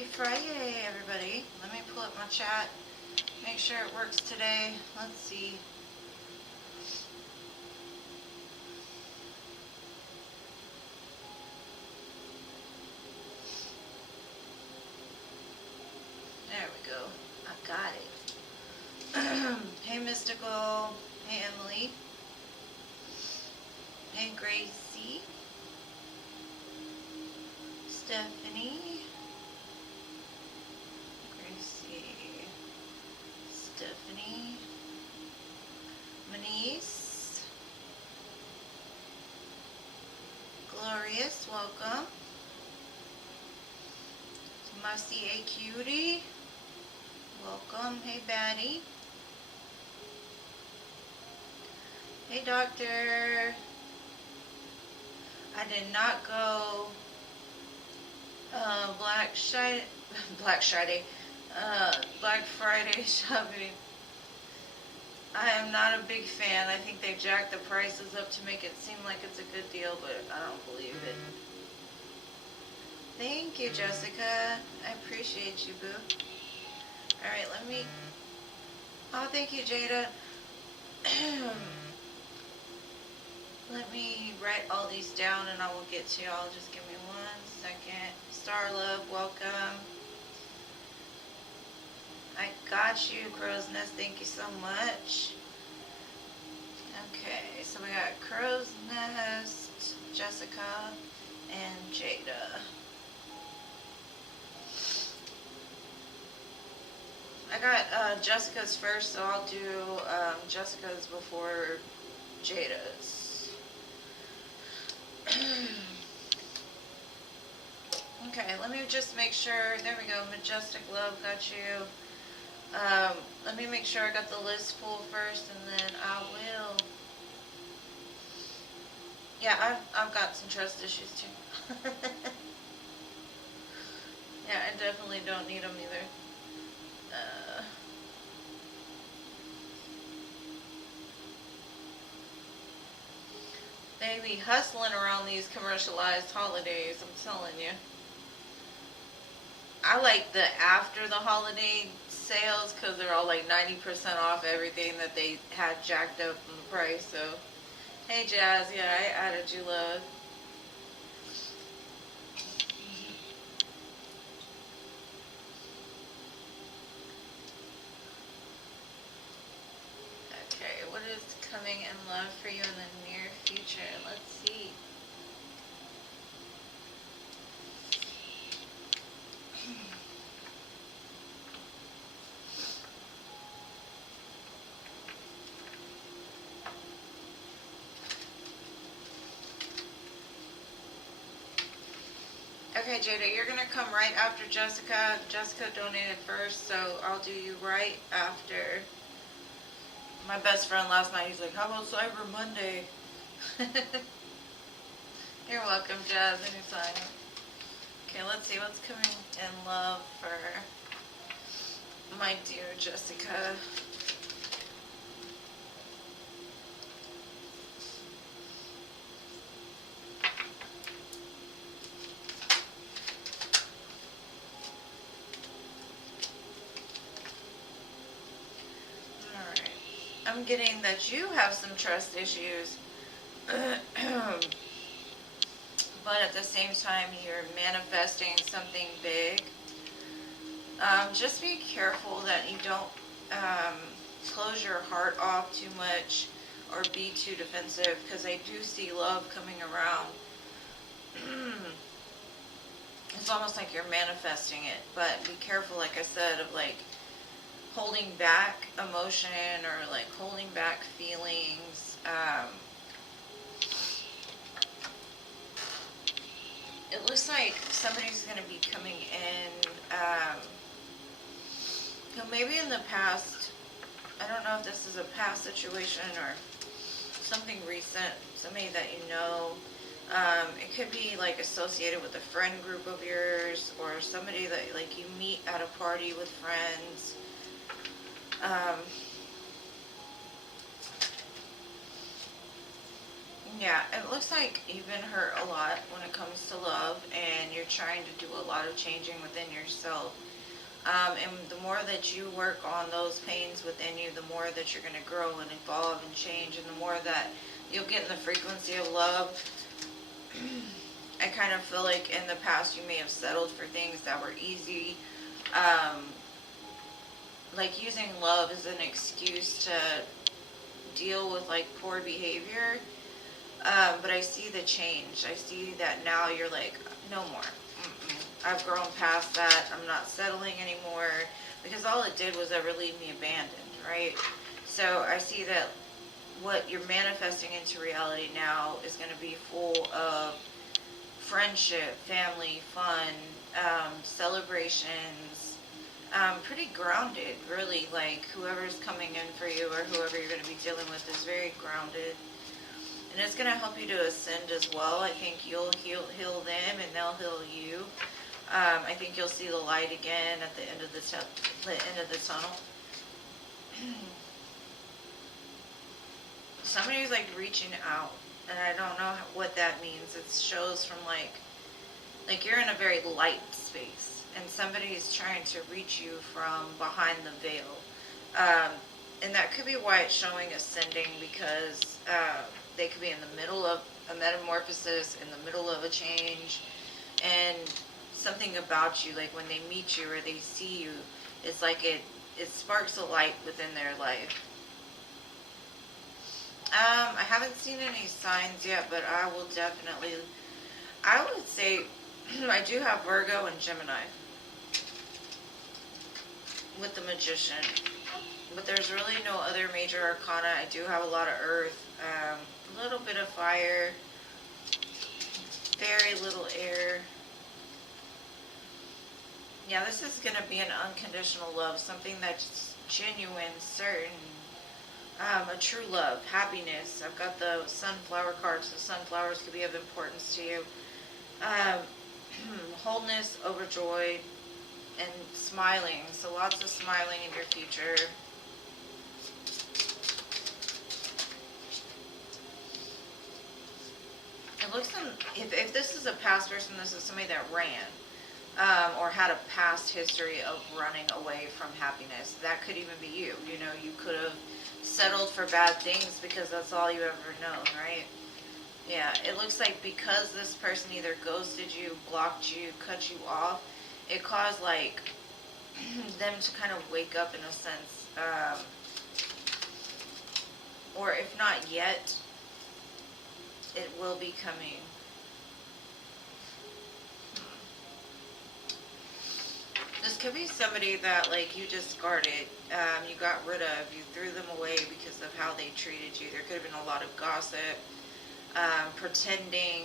Happy Friday, everybody. Let me pull up my chat, make sure it works today. Let's see. There we go. I got it. Hey, Mystical. Hey, Emily. Hey, Gracie. Stephanie. Gracie. Stephanie. Manice. Glorious, welcome. Musty A Cutie. Welcome. Hey, Batty. Hey, Doctor. I did not go Black Friday shopping. I am not a big fan. I think they jacked the prices up to make it seem like it's a good deal, but I don't believe it. Thank you, Jessica. I appreciate you, boo. Alright, let me... Oh, thank you, Jada. Let me write all these down and I will get to y'all. Just give me 1 second. Star Love, welcome. I got you, Crow's Nest. Thank you so much. Okay, so we got Crow's Nest, Jessica, and Jada. I got Jessica's first, so I'll do Jessica's before Jada's. Okay, let me just make sure. There we go. Majestic Love, got you. Let me make sure I got the list full first, and then I will. Yeah, I've got some trust issues too. Yeah, I definitely don't need them either. They be hustling around these commercialized holidays, I'm telling you. I like the after the holiday sales because they're all like 90% off everything that they had jacked up in the price. So, hey Jazz, yeah, I added you, love. Okay, what is coming in love for you in the near future? Let's see. Okay, Jada, you're going to come right after Jessica. Jessica donated first, so I'll do you right after. My best friend last night, he's like, how about Cyber Monday? You're welcome, Jazz, anytime. Okay, let's see what's coming in love for my dear Jessica. I'm getting that you have some trust issues, but at the same time you're manifesting something big. Just be careful that you don't close your heart off too much or be too defensive, because I do see love coming around. It's almost like you're manifesting it, but be careful, like I said, of like holding back emotion or like holding back feelings. It looks like somebody's going to be coming in, maybe in the past. I don't know if this is a past situation or something recent, somebody that you know. It could be like associated with a friend group of yours, or somebody that like you meet at a party with friends. Yeah, it looks like you've been hurt a lot when it comes to love, and you're trying to do a lot of changing within yourself. And the more that you work on those pains within you, the more that you're going to grow and evolve and change, and the more that you'll get in the frequency of love. I kind of feel like in the past you may have settled for things that were easy, um, like using love as an excuse to deal with like poor behavior. But I see the change. I see that now you're like, no more. I've grown past that. I'm not settling anymore, because all it did was ever leave me abandoned, right? So I see that what you're manifesting into reality now is going to be full of friendship, family, fun, celebrations, pretty grounded, really. Like whoever's coming in for you or whoever you're going to be dealing with is very grounded. And it's going to help you to ascend as well. I think you'll heal them and they'll heal you. I think you'll see the light again at the end of the tunnel. Somebody's like reaching out, and I don't know what that means. It shows from like you're in a very light space, and somebody's trying to reach you from behind the veil. And that could be why it's showing ascending, because they could be in the middle of a metamorphosis, in the middle of a change, and something about you, like when they meet you or they see you, it's like it sparks a light within their life. I haven't seen any signs yet, but I will definitely, I would say, I do have Virgo and Gemini with the Magician, but there's really no other major arcana. I do have a lot of Earth, a little bit of fire, very little air. Yeah, this is going to be an unconditional love, something that's genuine, certain, a true love, happiness. I've got the sunflower card, so sunflowers could be of importance to you. Wholeness, overjoyed, and smiling. So lots of smiling in your future. It looks like if this is a past person, this is somebody that ran. Or had a past history of running away from happiness. That could even be you. You know, you could have settled for bad things because that's all you ever known, right? Yeah, it looks like because this person either ghosted you, blocked you, cut you off, it caused like them to kind of wake up in a sense. Or if not yet, it will be coming. This could be somebody that like you discarded, you got rid of, you threw them away because of how they treated you. There could have been a lot of gossip, pretending.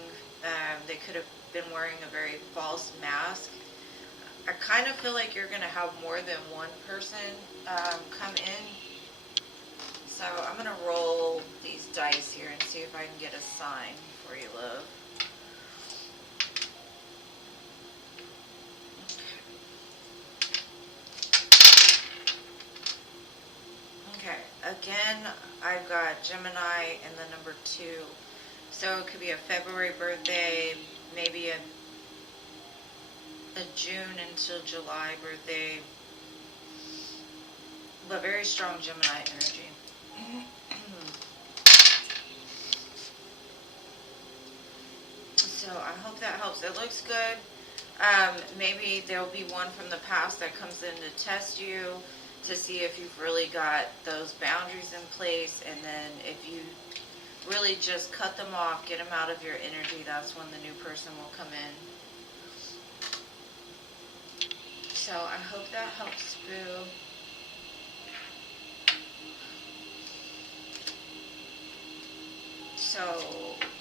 They could have been wearing a very false mask. I kind of feel like you're going to have more than one person come in. So I'm going to roll these dice here and see if I can get a sign for you, love. Okay, again, I've got Gemini and the number 2. So it could be a February birthday, maybe a June until July birthday, but very strong Gemini energy. So I hope that helps. It looks good. Maybe there'll be one from the past that comes in to test you, to see if you've really got those boundaries in place, and then if you really just cut them off, get them out of your energy, that's when the new person will come in. So I hope that helps, Boo. So,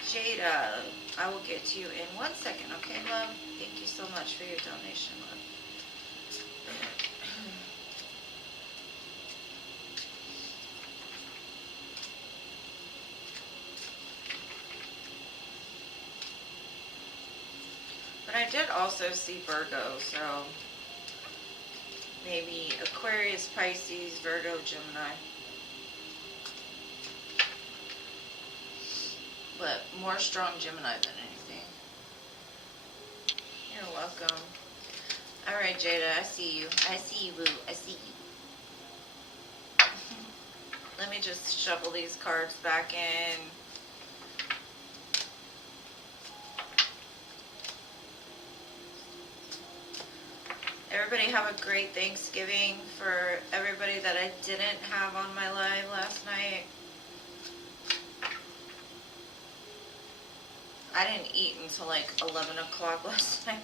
Jada, I will get to you in 1 second, okay, love? Thank you so much for your donation, love. But I did also see Virgo, so maybe Aquarius, Pisces, Virgo, Gemini. but more strong Gemini than anything. You're welcome. Alright, Jada, I see you. I see you, boo. I see you. Let me just shuffle these cards back in. Everybody have a great Thanksgiving. For everybody that I didn't have on my live last night, I didn't eat until like 11 o'clock last night.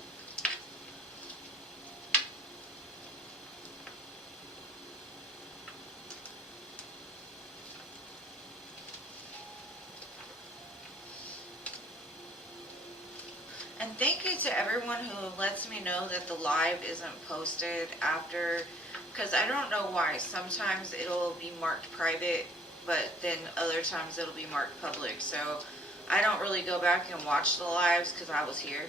And thank you to everyone who lets me know that the live isn't posted after, because I don't know why. Sometimes it'll be marked private, but then other times it'll be marked public. So I don't really go back and watch the lives because I was here.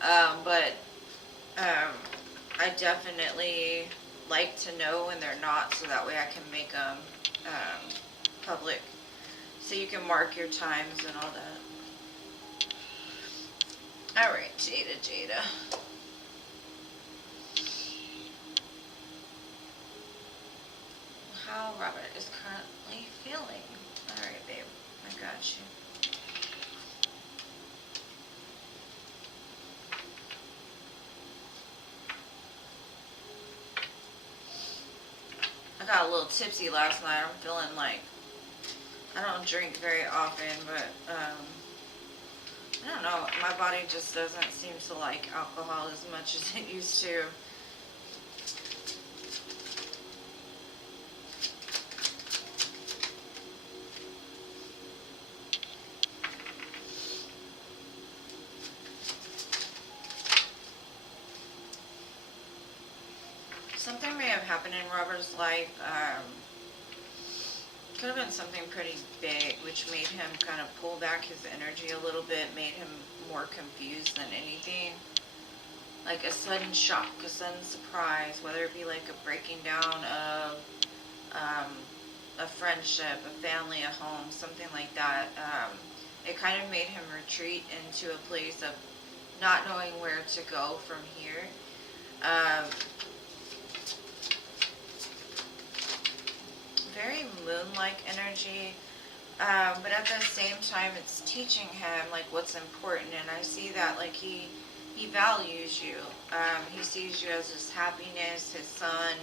But I definitely like to know when they're not, so that way I can make them public. So you can mark your times and all that. Alright, Jada. How Robert is currently feeling. Alright, babe. I got you. I got a little tipsy last night. I'm feeling like, I don't drink very often, but I don't know, my body just doesn't seem to like alcohol as much as it used to. Something may have happened in Robert's life. Could have been something pretty big, which made him kind of pull back his energy a little bit, made him more confused than anything. Like a sudden shock, a sudden surprise, whether it be like a breaking down of a friendship, a family, a home, something like that. It kind of made him retreat into a place of not knowing where to go from here. Very moon-like energy, but at the same time it's teaching him like what's important, and I see that like he values you. He sees you as his happiness, his son,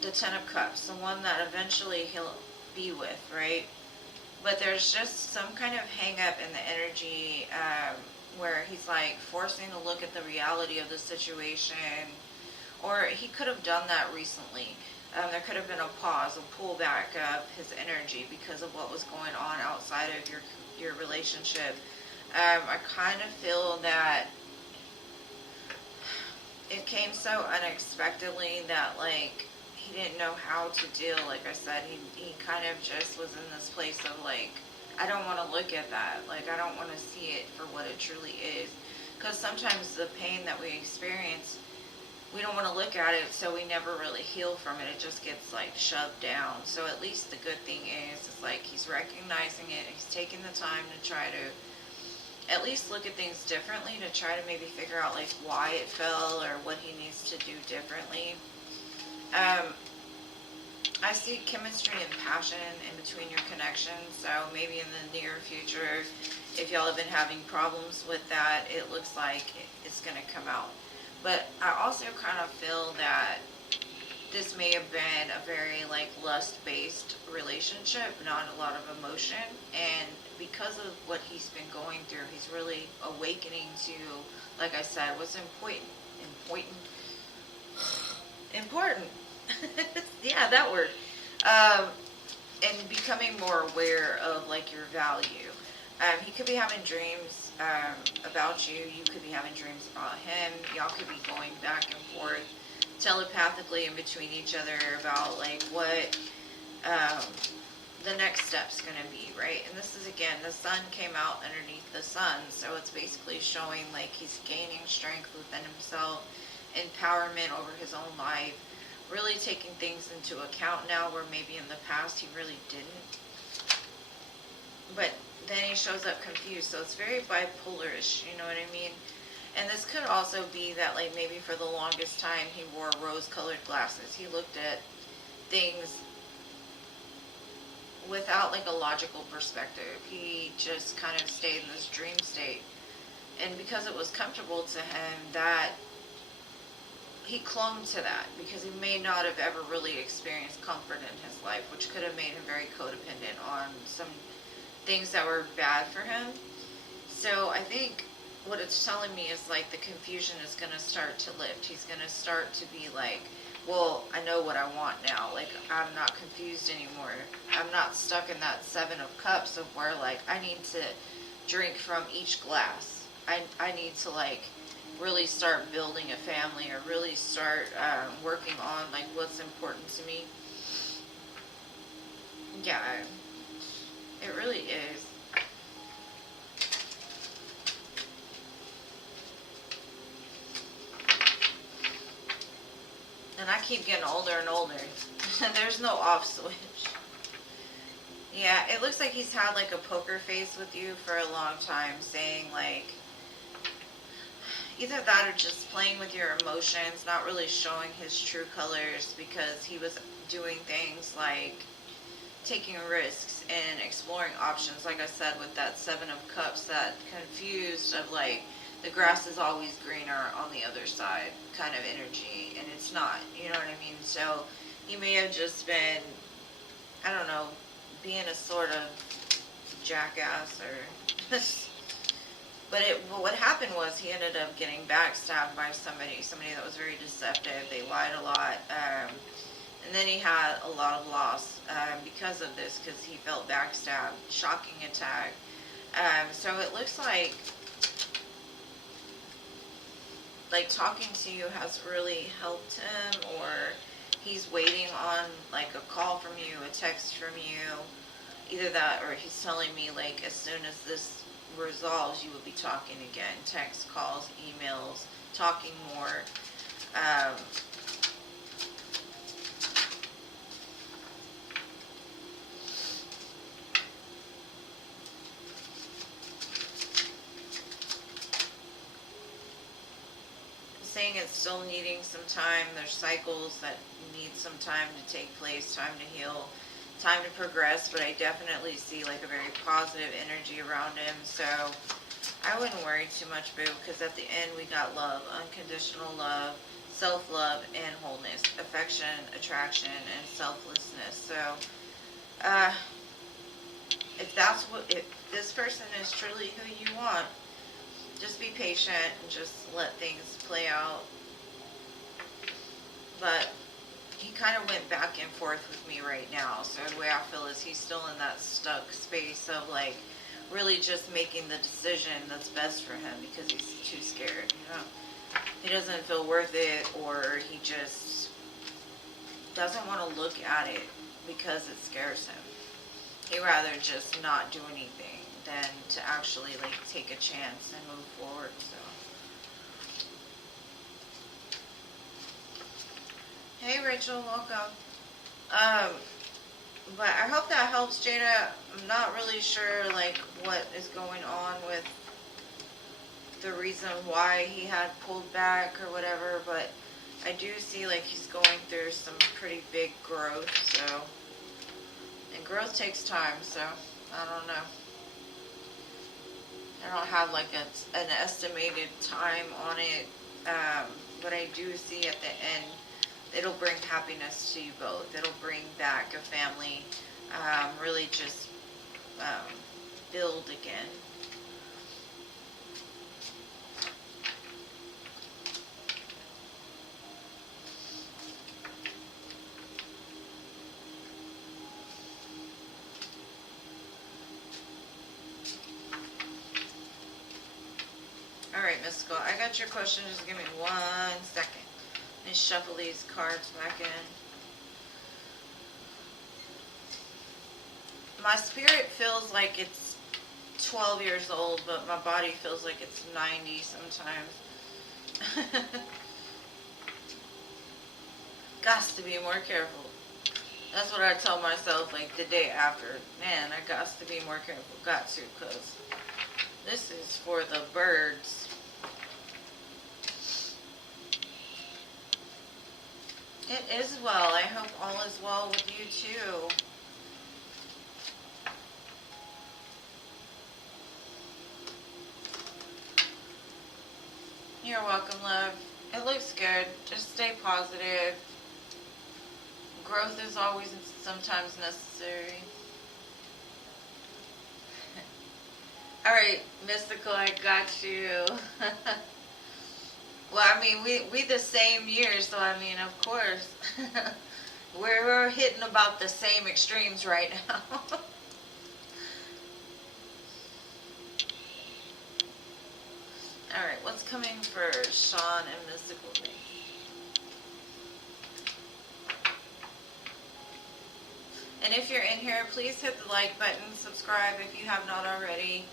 the Ten of Cups, the one that eventually he'll be with, right? But there's just some kind of hang up in the energy where he's like forcing to look at the reality of the situation, or he could have done that recently. There could have been a pause, a pullback of his energy because of what was going on outside of your relationship. I kind of feel that it came so unexpectedly that like he didn't know how to deal. Like I said, he kind of just was in this place of like, I don't want to look at that. Like I don't want to see it for what it truly is. Because sometimes the pain that we experience, we don't want to look at it, so we never really heal from it. It just gets like shoved down. So at least the good thing is like he's recognizing it. He's taking the time to try to at least look at things differently, to try to maybe figure out like why it fell or what he needs to do differently. I see chemistry and passion in between your connections. So maybe in the near future, if y'all have been having problems with that, it looks like it's going to come out. But I also kind of feel that this may have been a very like lust-based relationship, not a lot of emotion. And because of what he's been going through, he's really awakening to, like I said, what's important. Yeah, that word. And becoming more aware of like your value. He could be having dreams about you. You could be having dreams about him. Y'all could be going back and forth telepathically in between each other about like what the next step's going to be, right? And this is, again, the sun came out underneath the sun, so it's basically showing like he's gaining strength within himself, empowerment over his own life, really taking things into account now where maybe in the past he really didn't. But then he shows up confused. So it's very bipolar-ish, you know what I mean? And this could also be that, like, maybe for the longest time he wore rose-colored glasses. He looked at things without, like, a logical perspective. He just kind of stayed in this dream state. And because it was comfortable to him, that he clung to that, because he may not have ever really experienced comfort in his life, which could have made him very codependent on some things that were bad for him. So I think what it's telling me is, like, the confusion is going to start to lift. He's going to start to be like, well, I know what I want now. Like, I'm not confused anymore. I'm not stuck in that 7 of cups of where, like, I need to drink from each glass. I need to, like, really start building a family, or really start working on, like, what's important to me. Yeah, it really is. And I keep getting older and older. There's no off switch. Yeah, it looks like he's had, like, a poker face with you for a long time, saying, like, either that or just playing with your emotions, not really showing his true colors, because he was doing things like taking risks and exploring options. Like I said, with that 7 of cups, that confused of, like, the grass is always greener on the other side kind of energy, and it's not, you know what I mean? So he may have just been, I don't know, being a sort of jackass, or but what happened was he ended up getting backstabbed by somebody that was very deceptive. They lied a lot, and then he had a lot of loss because of this, because he felt backstabbed. Shocking attack. So it looks like talking to you has really helped him, or he's waiting on, like, a call from you, a text from you, either that, or he's telling me, like, as soon as this resolves, you will be talking again. Text, calls, emails, talking more. Saying it's still needing some time. There's cycles that need some time to take place, time to heal, time to progress, but I definitely see, like, a very positive energy around him. So I wouldn't worry too much, boo, because at the end we got love, unconditional love, self-love, and wholeness, affection, attraction, and selflessness. So if this person is truly who you want, just be patient and just let things play out. But he kind of went back and forth with me right now. So the way I feel is he's still in that stuck space of, like, really just making the decision that's best for him, because he's too scared, you know. He doesn't feel worth it, or he just doesn't want to look at it because it scares him. He'd rather just not do anything than to actually, like, take a chance and move forward. So, hey Rachel, welcome. But I hope that helps, Jada. I'm not really sure, like, what is going on with the reason why he had pulled back or whatever, but I do see, like, he's going through some pretty big growth. So, and growth takes time, so I don't know. I don't have, like, an estimated time on it, but I do see at the end, it'll bring happiness to you both. It'll bring back a family, really just build again. Alright, Mystical, I got your question. Just give me 1 second. Let me shuffle these cards back in. My spirit feels like it's 12 years old, but my body feels like it's 90 sometimes. Got to be more careful. That's what I tell myself, like, the day after. Man, I got to be more careful. Got to, because this is for the birds. It is well. I hope all is well with you, too. You're welcome, love. It looks good. Just stay positive. Growth is always sometimes necessary. Alright, Mystical, I got you. Well, I mean, we the same year, so I mean, of course. We're hitting about the same extremes right now. Alright, what's coming for Sean and Mystical Grace? And if you're in here, please hit the like button, subscribe if you have not already.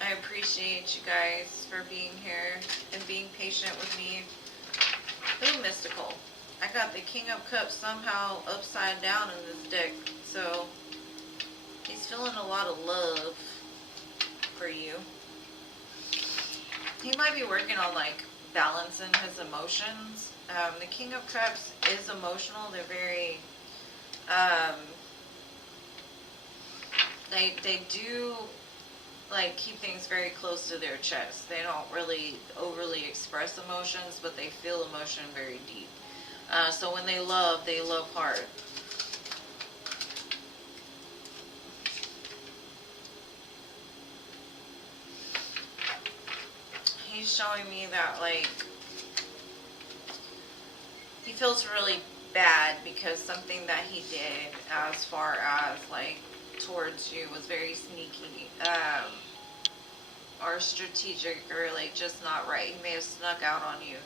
I appreciate you guys for being here and being patient with me. Ooh, Mystical. I got the King of Cups somehow upside down in this deck, so he's feeling a lot of love for you. He might be working on, like, balancing his emotions. The King of Cups is emotional. They're very, they do, like, keep things very close to their chest. They don't really overly express emotions, but they feel emotion very deep. So when they love hard. He's showing me that, like, he feels really bad because something that he did as far as, like, towards you was very sneaky, or strategic, or, like, just not right. He may have snuck out on you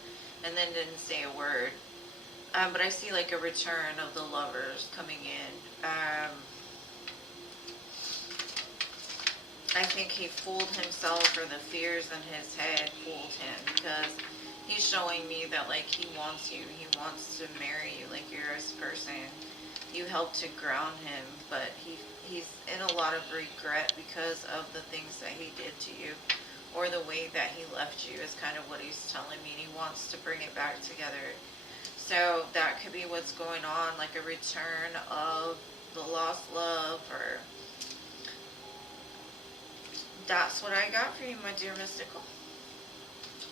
and then didn't say a word. But I see, like, a return of the lovers coming in. I think he fooled himself, or the fears in his head fooled him, because he's showing me that, like, he wants you. He wants to marry you, like, you're his person. You helped to ground him, but he's in a lot of regret because of the things that he did to you, or the way that he left you is kind of what he's telling me. And he wants to bring it back together. So that could be what's going on, like a return of the lost love, or... That's what I got for you, my dear Mystical.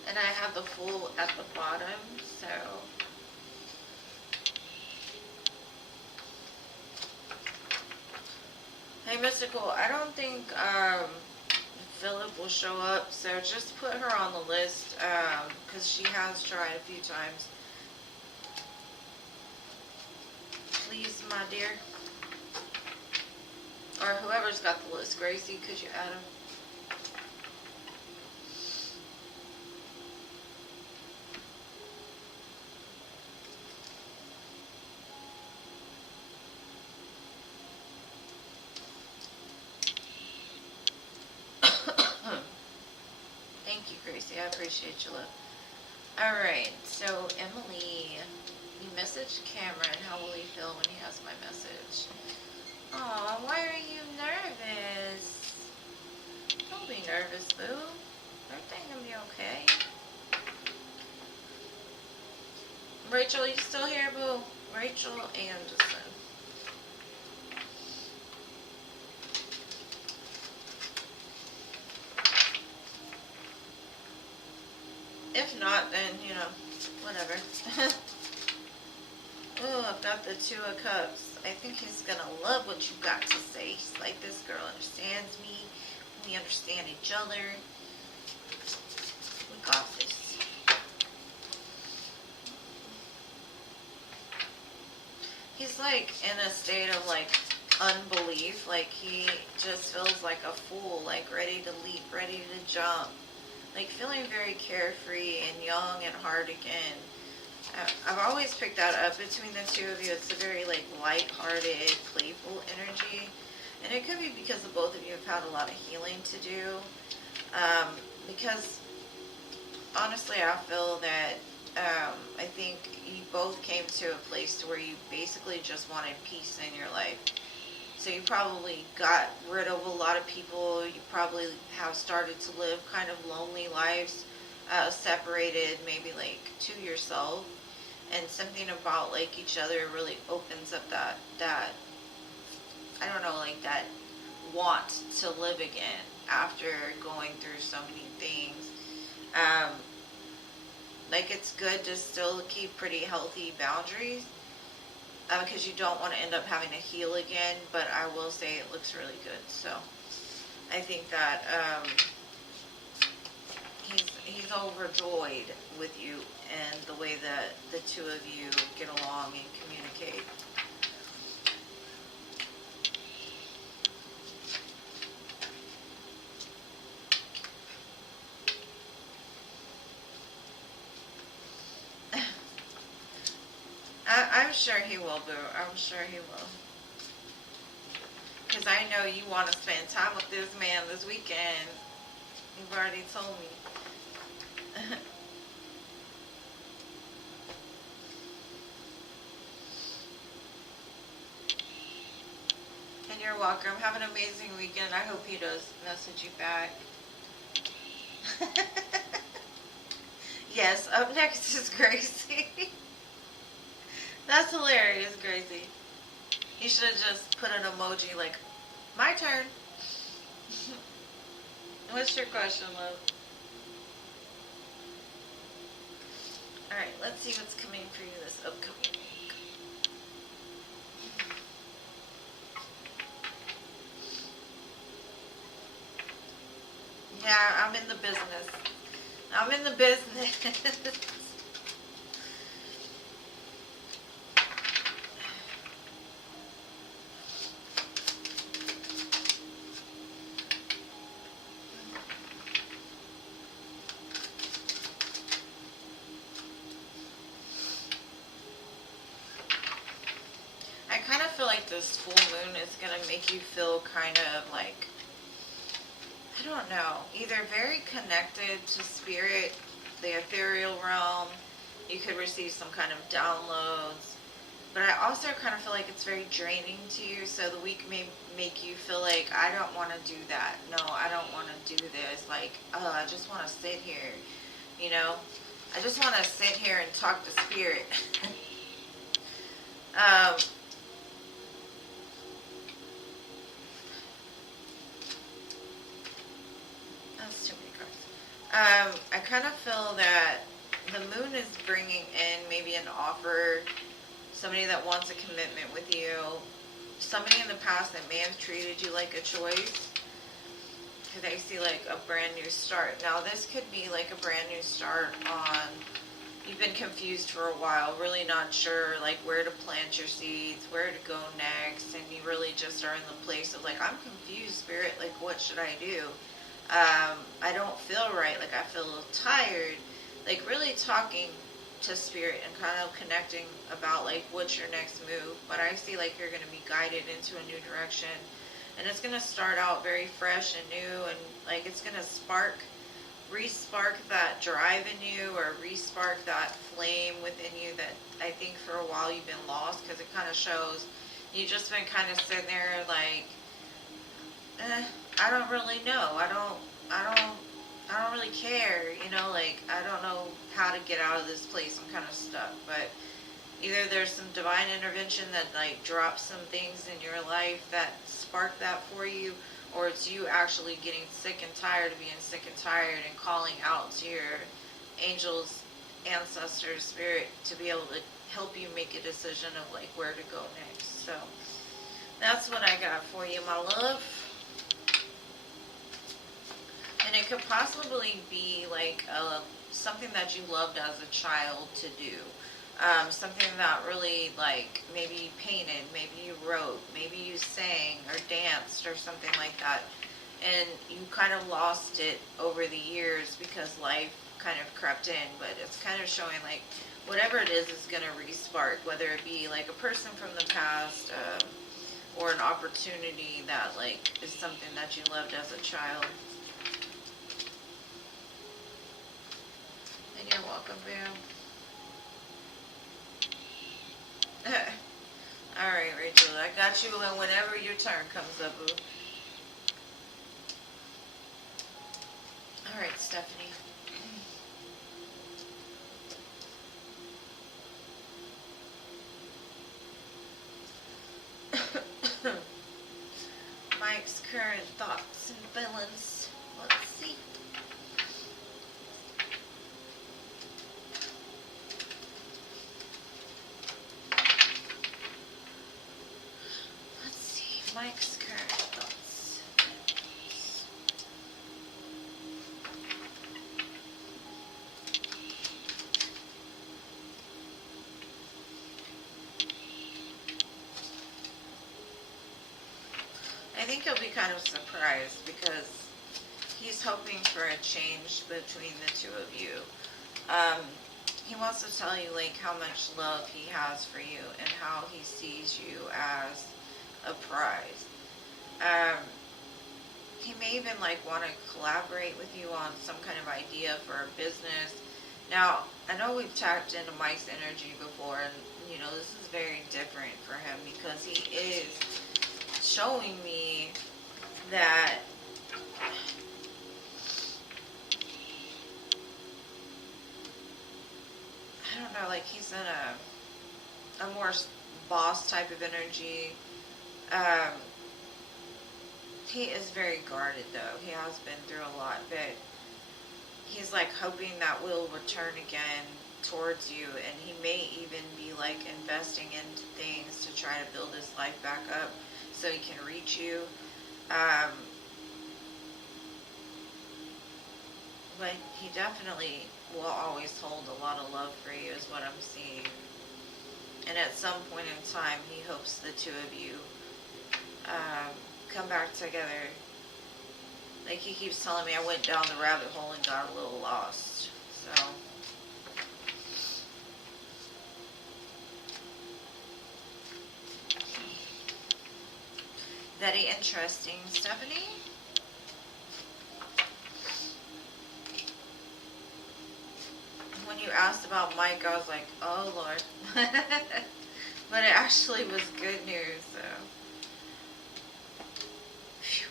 And I have the Fool at the bottom, so... Hey, Mystical, I don't think Philip will show up, so just put her on the list, because she has tried a few times. Please, my dear. Or whoever's got the list. Gracie, could you add him? Thank you, Gracie. I appreciate you, love. Alright, so Emily, you messaged Cameron. How will he feel when he has my message? Aw, why are you nervous? Don't be nervous, boo. Everything gonna be okay. Rachel, you still here, boo? Rachel Anderson. If not, then, you know, whatever. Oh, I've got the Two of Cups. I think he's gonna love what you got to say. He's like, this girl understands me. We understand each other. We got this. He's like in a state of like unbelief. Like he just feels like a fool, like ready to leap, ready to jump. Like feeling very carefree and young and hard again. I've always picked that up between the two of you. It's a very like light-hearted, playful energy. And it could be because of both of you have had a lot of healing to do. Because honestly, I feel that I think you both both came to a place to where you basically just wanted peace in your life. So you probably got rid of a lot of people. You probably have started to live kind of lonely lives, separated maybe like to yourself. And something about like each other really opens up that I don't know, like that want to live again after going through so many things. Like it's good to still keep pretty healthy boundaries, because you don't want to end up having to heal again, but I will say it looks really good. So I think that he's overjoyed with you and the way that the two of you get along and communicate. I'm sure he will, Boo. I'm sure he will. Because I know you want to spend time with this man this weekend. You've already told me. And you're welcome. Have an amazing weekend. I hope he does message you back. Yes, up next is Gracie. That's hilarious, Gracie. You should have just put an emoji like, my turn. What's your question, love? Alright, let's see what's coming for you this upcoming week. Yeah, I'm in the business. I'm in the business. I kind of feel like this full moon is going to make you feel kind of like, I don't know, either very connected to spirit, the ethereal realm. You could receive some kind of downloads. But I also kind of feel like it's very draining to you. So the week may make you feel like, I don't want to do that. No, I don't want to do this. Like, oh, I just want to sit here. You know? I just want to sit here and talk to spirit. That's too many cards. I kind of feel that the moon is bringing in maybe an offer, somebody that wants a commitment with you, somebody in the past that may have treated you like a choice, because I see like a brand new start. Now this could be like a brand new start on, you've been confused for a while, really not sure like where to plant your seeds, where to go next, and you really just are in the place of like, I'm confused, spirit, like what should I do? I don't feel right, like I feel a little tired, like really talking to spirit and kind of connecting about like what's your next move. But I see like you're going to be guided into a new direction, and it's going to start out very fresh and new, and like it's going to re-spark that drive in you, or re-spark that flame within you that I think for a while you've been lost, because it kind of shows you've just been kind of sitting there like, I don't really know. I don't really care, you know, like, I don't know how to get out of this place. I'm kind of stuck. But either there's some divine intervention that, like, drops some things in your life that spark that for you, or it's you actually getting sick and tired of being sick and tired and calling out to your angels, ancestors, spirit, to be able to help you make a decision of, like, where to go next. So that's what I got for you, my love. And it could possibly be like something that you loved as a child to do. Something that really, like, maybe you painted, maybe you wrote, maybe you sang or danced or something like that. And you kind of lost it over the years because life kind of crept in. But it's kind of showing like whatever it is going to re-spark, whether it be like a person from the past, or an opportunity that like is something that you loved as a child. And you're welcome, Boo. got you, and whenever your turn comes up, boo. Alright, Stephanie. Mike's current thoughts and feelings. Let's see. Let's see. Mike's current thoughts. I think he'll be kind of surprised because he's hoping for a change between the two of you. He wants to tell you like how much love he has for you and how he sees you as a prize. He may even like want to collaborate with you on some kind of idea for a business. Now, I know we've tapped into Mike's energy before, and you know this is very different for him because he is showing me that I don't know, like he's in a more boss type of energy. He is very guarded though. He has been through a lot, but he's like hoping that will return again towards you, and he may even be like investing into things to try to build his life back up so he can reach you. But he definitely will always hold a lot of love for you is what I'm seeing. And at some point in time, he hopes the two of you come back together. Like he keeps telling me, I went down the rabbit hole and got a little lost. So very interesting, Stephanie. When you asked about Mike, I was like, oh Lord. But it actually was good news, so. Phew.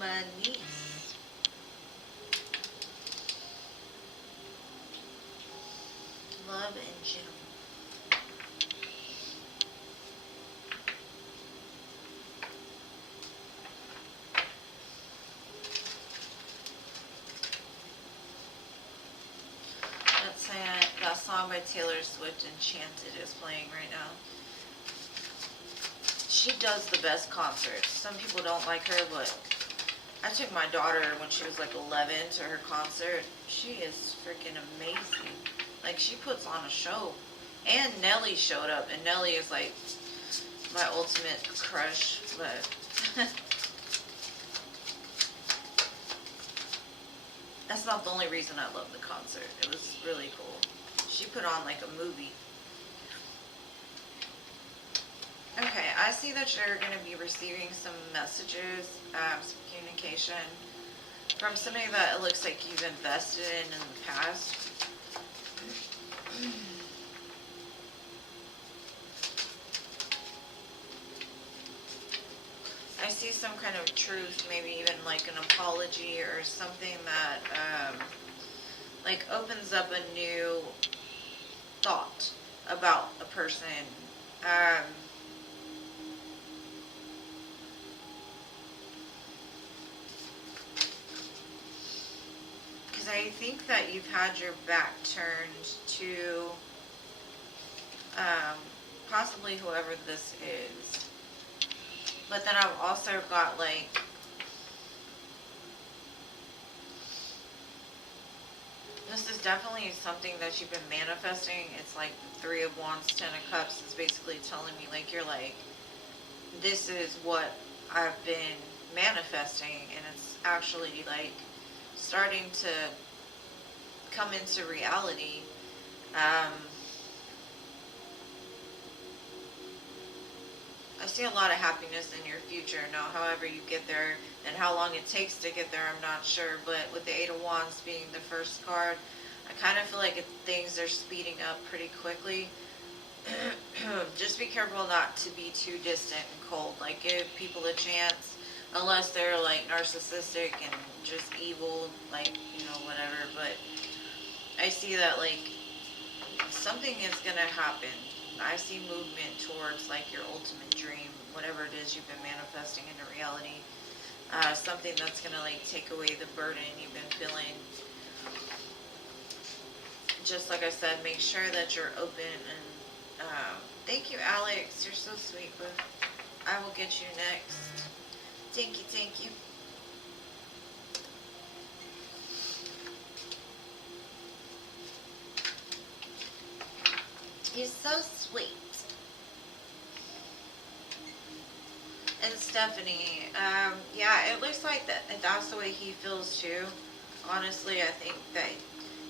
My niece. Love and general. That song by Taylor Swift, Enchanted, is playing right now. She does the best concerts. Some people don't like her, but I took my daughter when she was like 11 to her concert. She is freaking amazing. Like, she puts on a show. And Nelly showed up, and Nelly is like my ultimate crush, but that's not the only reason I love the concert. It was really cool. She put on like a movie. Okay, I see that you're going to be receiving some messages, some communication from somebody that it looks like you've invested in the past. I see some kind of truth, maybe even like an apology or something that like opens up a new thought about a person. Because I think that you've had your back turned to possibly whoever this is. But then I've also got like this is definitely something that you've been manifesting. It's like the Three of Wands, Ten of Cups is basically telling me like you're like, this is what I've been manifesting, and it's actually like starting to come into reality. I I see a lot of happiness in your future. Now, however you get there and how long it takes to get there, I'm not sure. But with the Eight of Wands being the first card, I kind of feel like things are speeding up pretty quickly. Just be careful not to be too distant and cold. Like, give people a chance, unless they're like narcissistic and just evil, like, you know, whatever. But I see that like something is gonna happen. I see movement towards like your ultimate dream, whatever it is you've been manifesting into reality. Something that's gonna like take away the burden you've been feeling. Just like I said, make sure that you're open and thank you, Alex. You're so sweet, but I will get you next. Thank you, thank you. You're so sweet. And Stephanie, yeah, it looks like that's the way he feels too. Honestly, I think that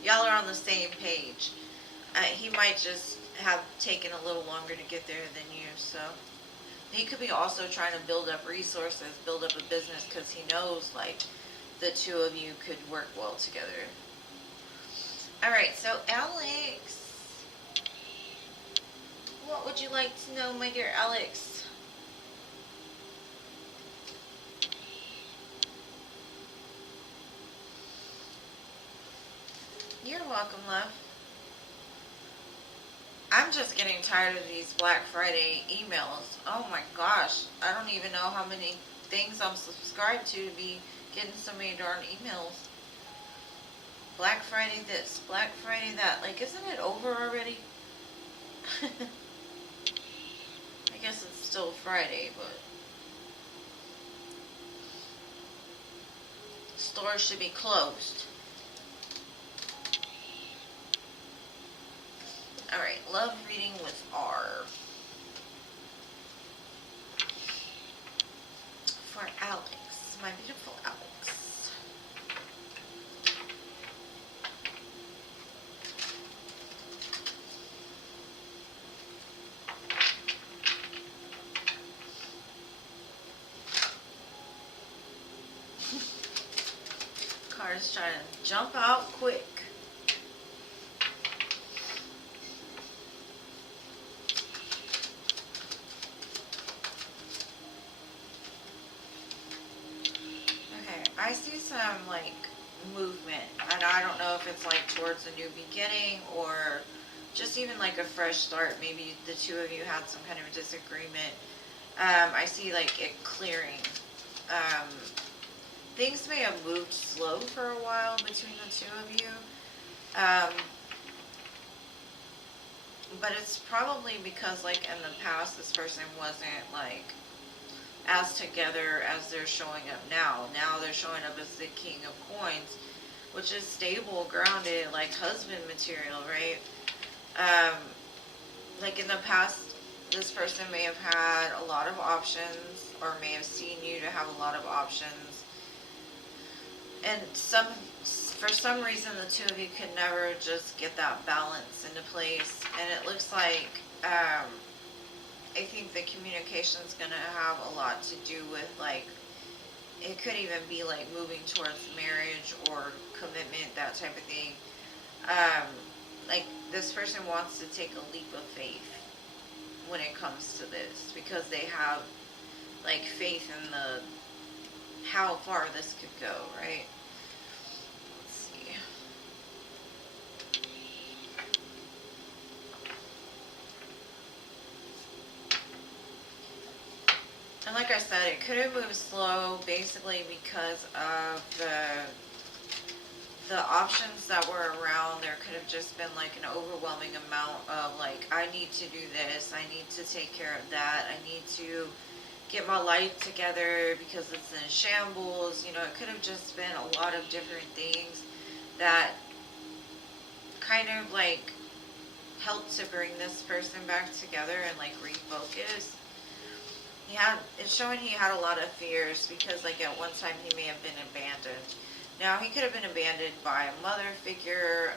y'all are on the same page. He might just have taken a little longer to get there than you, so he could be also trying to build up resources, build up a business, because he knows like the two of you could work well together. Alright, so Alex, what would you like to know, my dear Alex? You're welcome, love. I'm just getting tired of these Black Friday emails. Oh my gosh. I don't even know how many things I'm subscribed to be getting so many darn emails. Black Friday this, Black Friday that. Like, isn't it over already? I guess it's still Friday, but stores should be closed. Alright, love reading with R. For Alex, my beautiful Alex. Card's trying to jump out quick. I see some like movement, and I don't know if it's like towards a new beginning or just even like a fresh start. Maybe the two of you had some kind of disagreement. I see like it clearing. Things may have moved slow for a while between the two of you, but it's probably because like in the past this person wasn't like as together as they're showing up now. Now they're showing up as the King of Coins, which is stable, grounded, like husband material, right? Like in the past, this person may have had a lot of options, or may have seen you to have a lot of options. And for some reason, the two of you could never just get that balance into place. And it looks like, I think the communication is going to have a lot to do with, like, it could even be, like, moving towards marriage or commitment, that type of thing. Like, this person wants to take a leap of faith when it comes to this, because they have, like, faith in how far this could go, right? Let's see. And like I said, it could have moved slow basically because of the options that were around. There could have just been like an overwhelming amount of like, I need to do this, I need to take care of that, I need to get my life together because it's in shambles. You know, it could have just been a lot of different things that kind of like helped to bring this person back together and like refocus. It's showing he had a lot of fears because like at one time he may have been abandoned. Now he could have been abandoned by a mother figure,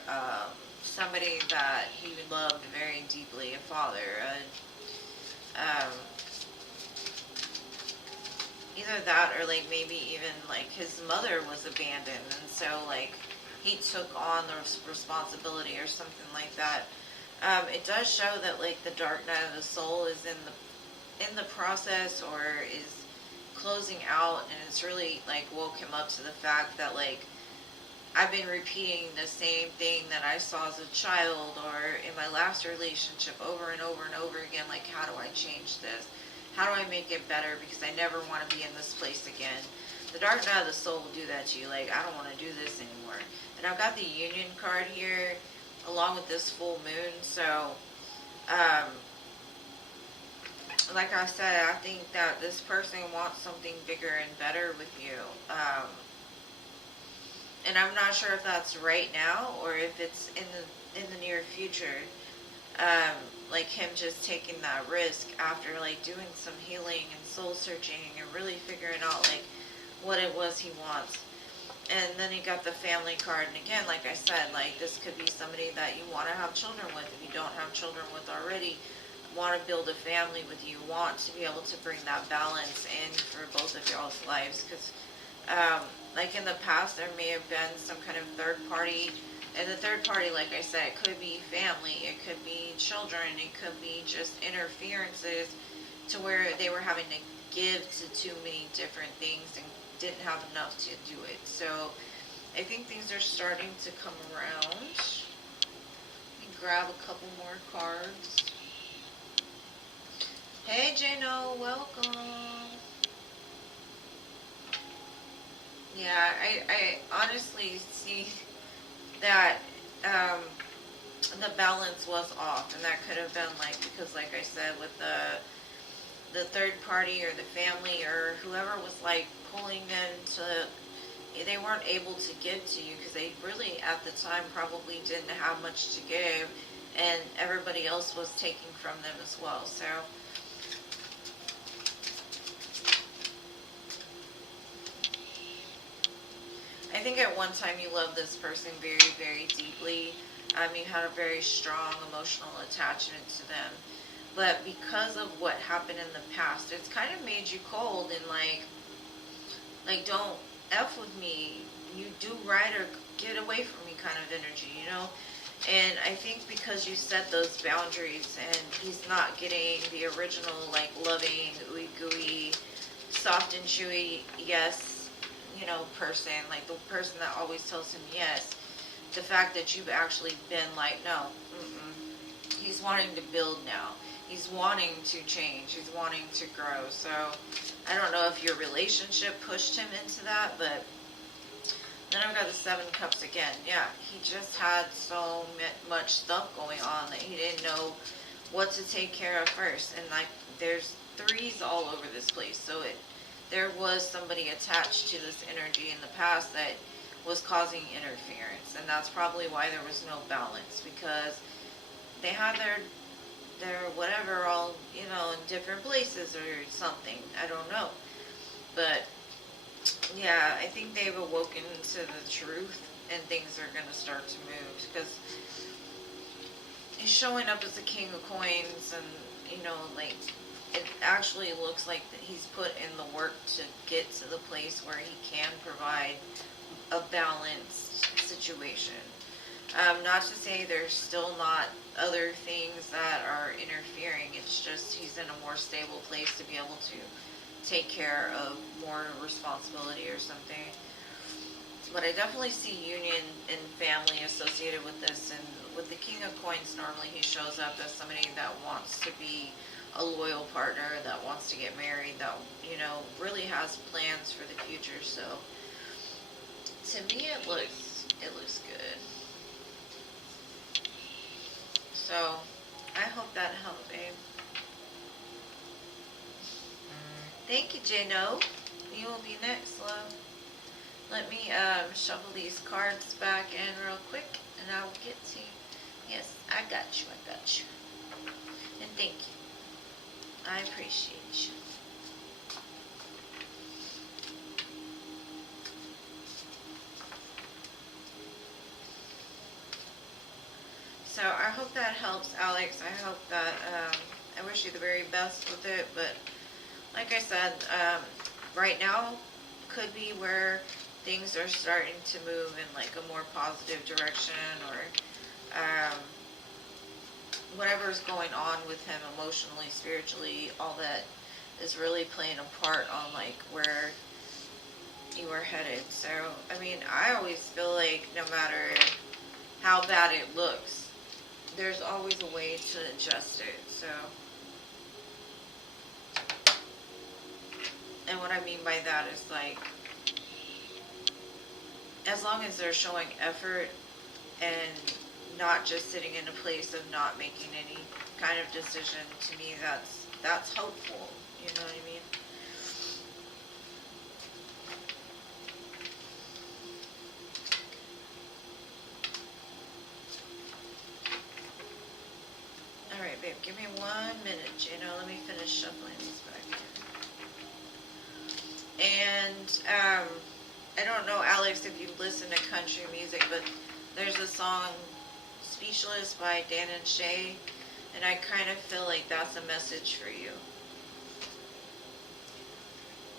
somebody that he loved very deeply, a father. either that or like maybe even like his mother was abandoned, and so like he took on the responsibility or something like that. It does show that like the dark night of the soul is in the process, or is closing out, and it's really like woke him up to the fact that like I've been repeating the same thing that I saw as a child or in my last relationship over and over and over again. Like, how do I change this? How do I make it better? Because I never want to be in this place again. The dark night of the soul will do that to you. Like, I don't want to do this anymore. And I've got the union card here along with this full moon. So, like I said, I think that this person wants something bigger and better with you. And I'm not sure if that's right now or if it's in the near future. Like him just taking that risk after like doing some healing and soul searching and really figuring out like what it was he wants. And then he got the family card, and again, like I said, like this could be somebody that you want to have children with if you don't have children with already. Want to build a family with you, want to be able to bring that balance in for both of y'all's lives, because like in the past there may have been some kind of third party, and the third party, like I said, it could be family, it could be children, it could be just interferences to where they were having to give to too many different things and didn't have enough to do it. So I think things are starting to come around. Let me grab a couple more cards. Hey Jano, welcome. Yeah, I honestly see that the balance was off, and that could have been like, because like I said, with the third party or the family or whoever was like pulling them to, they weren't able to give to you because they really at the time probably didn't have much to give, and everybody else was taking from them as well. So I think at one time you loved this person very, very deeply. You had a very strong emotional attachment to them. But because of what happened in the past, it's kind of made you cold and like don't F with me. You do right or get away from me kind of energy, you know? And I think because you set those boundaries and he's not getting the original, like, loving, ooey gooey, soft and chewy yes, you know, person, like the person that always tells him yes, the fact that you've actually been like, no, he's wanting to build now. He's wanting to change. He's wanting to grow. So I don't know if your relationship pushed him into that, but then I've got the Seven Cups again. Yeah, he just had so much stuff going on that he didn't know what to take care of first. And like, there's threes all over this place. So there was somebody attached to this energy in the past that was causing interference. And that's probably why there was no balance, because they had their whatever all, you know, in different places or something. I don't know. But yeah, I think they've awoken to the truth and things are going to start to move, because he's showing up as the King of Coins, and, you know, like, it actually looks like that he's put in the work to get to the place where he can provide a balanced situation. Not to say there's still not other things that are interfering. It's just he's in a more stable place to be able to take care of more responsibility or something. But I definitely see union and family associated with this. And with the King of Coins, normally he shows up as somebody that wants to be a loyal partner, that wants to get married, that, you know, really has plans for the future. So to me, it looks good. So I hope that helped, babe. Thank you, Jano. You will be next, love. Let me shuffle these cards back in real quick, and I will get to you. Yes, I got you. And thank you. I appreciate you. So I hope that helps, Alex. I hope that, I wish you the very best with it, but like I said, right now could be where things are starting to move in like a more positive direction, or whatever's going on with him emotionally, spiritually, all that is really playing a part on like where you are headed. So, I mean, I always feel like no matter how bad it looks, there's always a way to adjust it. So, and what I mean by that is like, as long as they're showing effort and not just sitting in a place of not making any kind of decision, to me that's hopeful. You know what I mean? Alright, babe, give me 1 minute, Jano. Let me finish shuffling these back here. And, I don't know, Alex, if you listen to country music, but there's a song, Speechless by Dan and Shay, and I kind of feel like that's a message for you.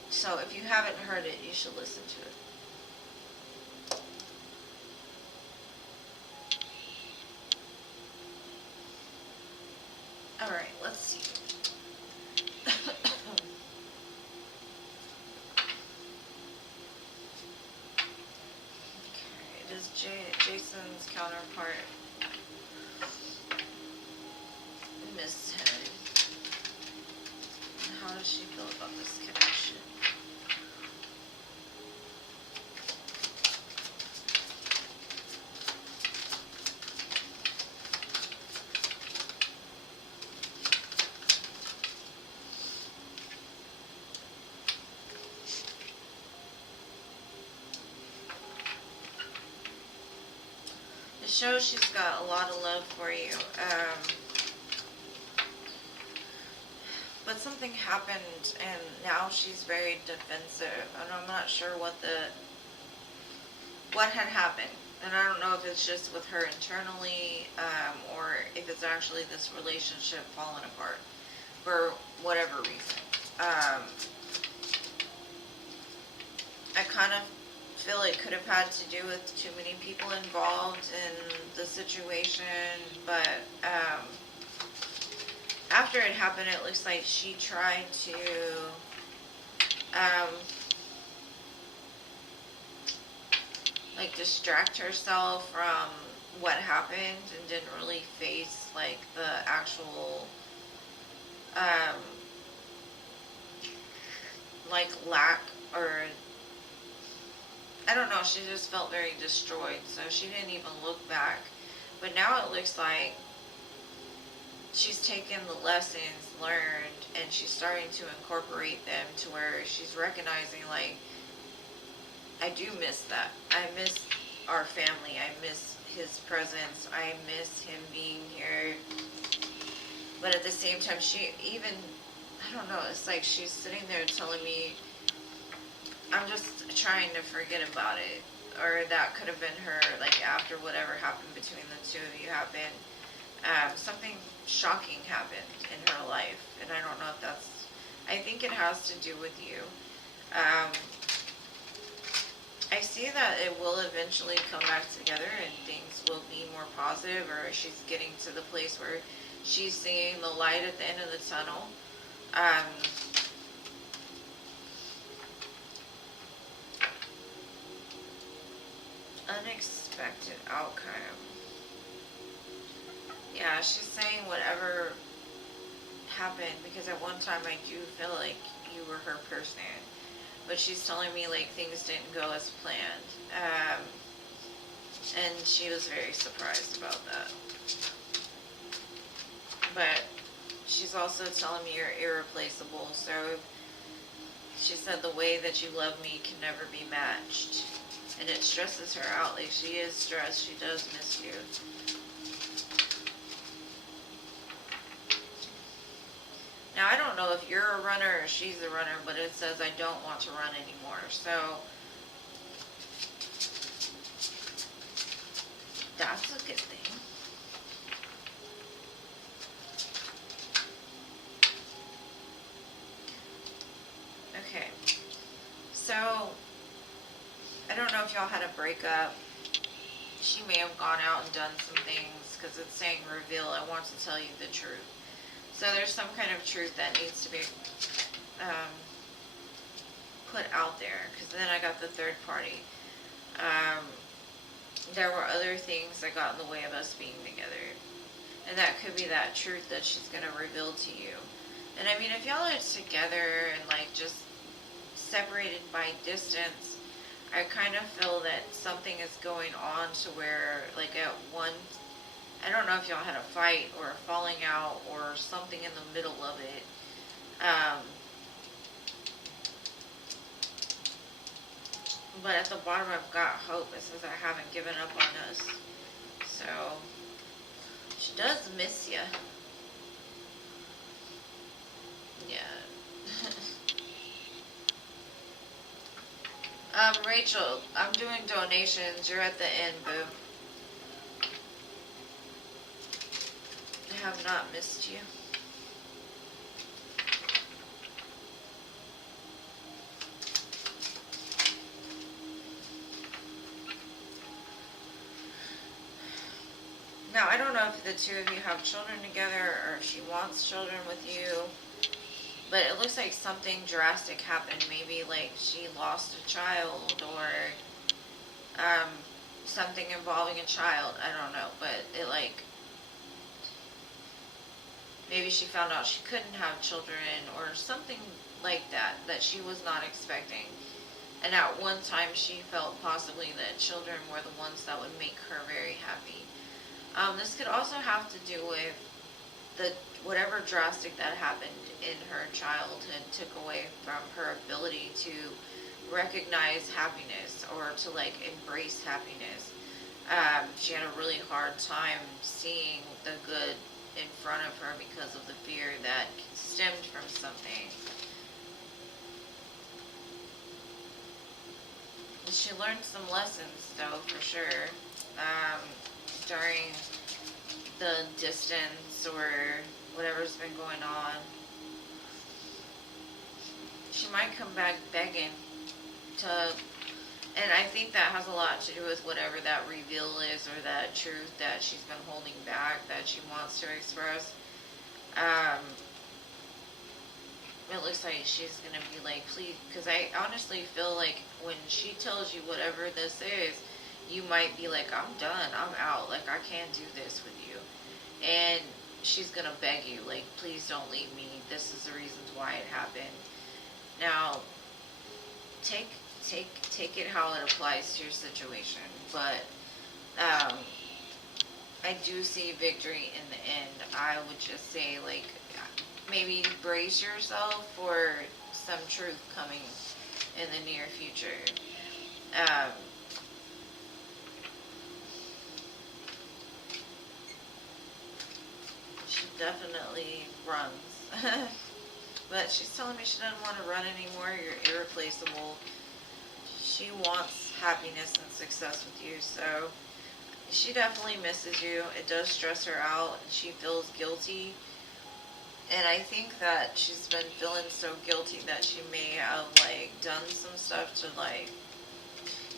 So if you haven't heard it, you should listen to it. Alright, let's see. Okay, it is Jason's counterpart. Miss him. How does she feel about this connection? It shows she's got a lot of love for you. But something happened and now she's very defensive, and I'm not sure what had happened. And I don't know if it's just with her internally, or if it's actually this relationship falling apart for whatever reason. I kind of feel it could have had to do with too many people involved in the situation, but after it happened, it looks like she tried to like distract herself from what happened and didn't really face like the actual like lack, or I don't know, she just felt very destroyed, so she didn't even look back. But now it looks like she's taken the lessons learned and she's starting to incorporate them to where she's recognizing, like, I do miss that. I miss our family. I miss his presence. I miss him being here. But at the same time, she even, I don't know, it's like she's sitting there telling me, I'm just trying to forget about it. Or that could have been her, like, after whatever happened between the two of you happened. Something shocking happened in her life. And I don't know if that's, I think it has to do with you. I see that it will eventually come back together and things will be more positive, or she's getting to the place where she's seeing the light at the end of the tunnel. Unexpected outcome. Yeah, she's saying whatever happened, because at one time I do feel like you were her person. But she's telling me, like, things didn't go as planned. And she was very surprised about that. But she's also telling me you're irreplaceable. So she said the way that you love me can never be matched. And it stresses her out. Like, she is stressed. She does miss you. Now, I don't know if you're a runner or she's a runner, but it says I don't want to run anymore. So, that's a good thing. Okay. So, I don't know if y'all had a breakup. She may have gone out and done some things, because it's saying reveal, I want to tell you the truth. So there's some kind of truth that needs to be put out there, because then I got the third party. There were other things that got in the way of us being together. And that could be that truth that she's going to reveal to you. And I mean, if y'all are together and like just separated by distance, I kind of feel that something is going on to where, like at one, I don't know if y'all had a fight or a falling out or something in the middle of it. But at the bottom I've got hope. It says I haven't given up on us. So, she does miss you. Yeah. Rachel, I'm doing donations. You're at the end, boo. I have not missed you. Now, I don't know if the two of you have children together or if she wants children with you, but it looks like something drastic happened. Maybe like she lost a child or something involving a child. I don't know, but it like, maybe she found out she couldn't have children or something like that, that she was not expecting. And at one time she felt possibly that children were the ones that would make her very happy. This could also have to do with the whatever drastic that happened in her childhood took away from her ability to recognize happiness or to like embrace happiness. She had a really hard time seeing the good in front of her because of the fear that stemmed from something. She learned some lessons though, for sure. During the distance or whatever's been going on. She might come back begging to, and I think that has a lot to do with whatever that reveal is or that truth that she's been holding back that she wants to express. It looks like she's going to be like, please, because I honestly feel like when she tells you whatever this is, you might be like, I'm done, I'm out, like I can't do this with you. And she's gonna beg you, like, please don't leave me, this is the reasons why it happened. Now, take it how it applies to your situation, but I do see victory in the end. I would just say, like, maybe brace yourself for some truth coming in the near future. She definitely runs. But she's telling me she doesn't want to run anymore. You're irreplaceable. She wants happiness and success with you, so she definitely misses you. It does stress her out. She feels guilty. And I think that she's been feeling so guilty that she may have, like, done some stuff to, like,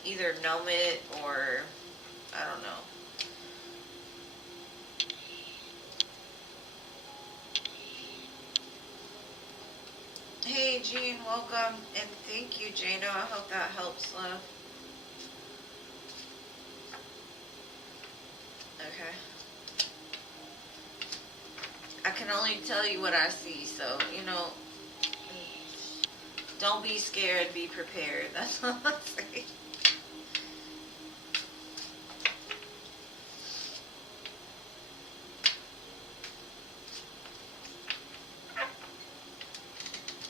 either numb it or, I don't know. Hey, Jean, welcome. And thank you, Jano. I hope that helps, love. Okay. I can only tell you what I see, so, you know, don't be scared, be prepared. That's all I'm saying.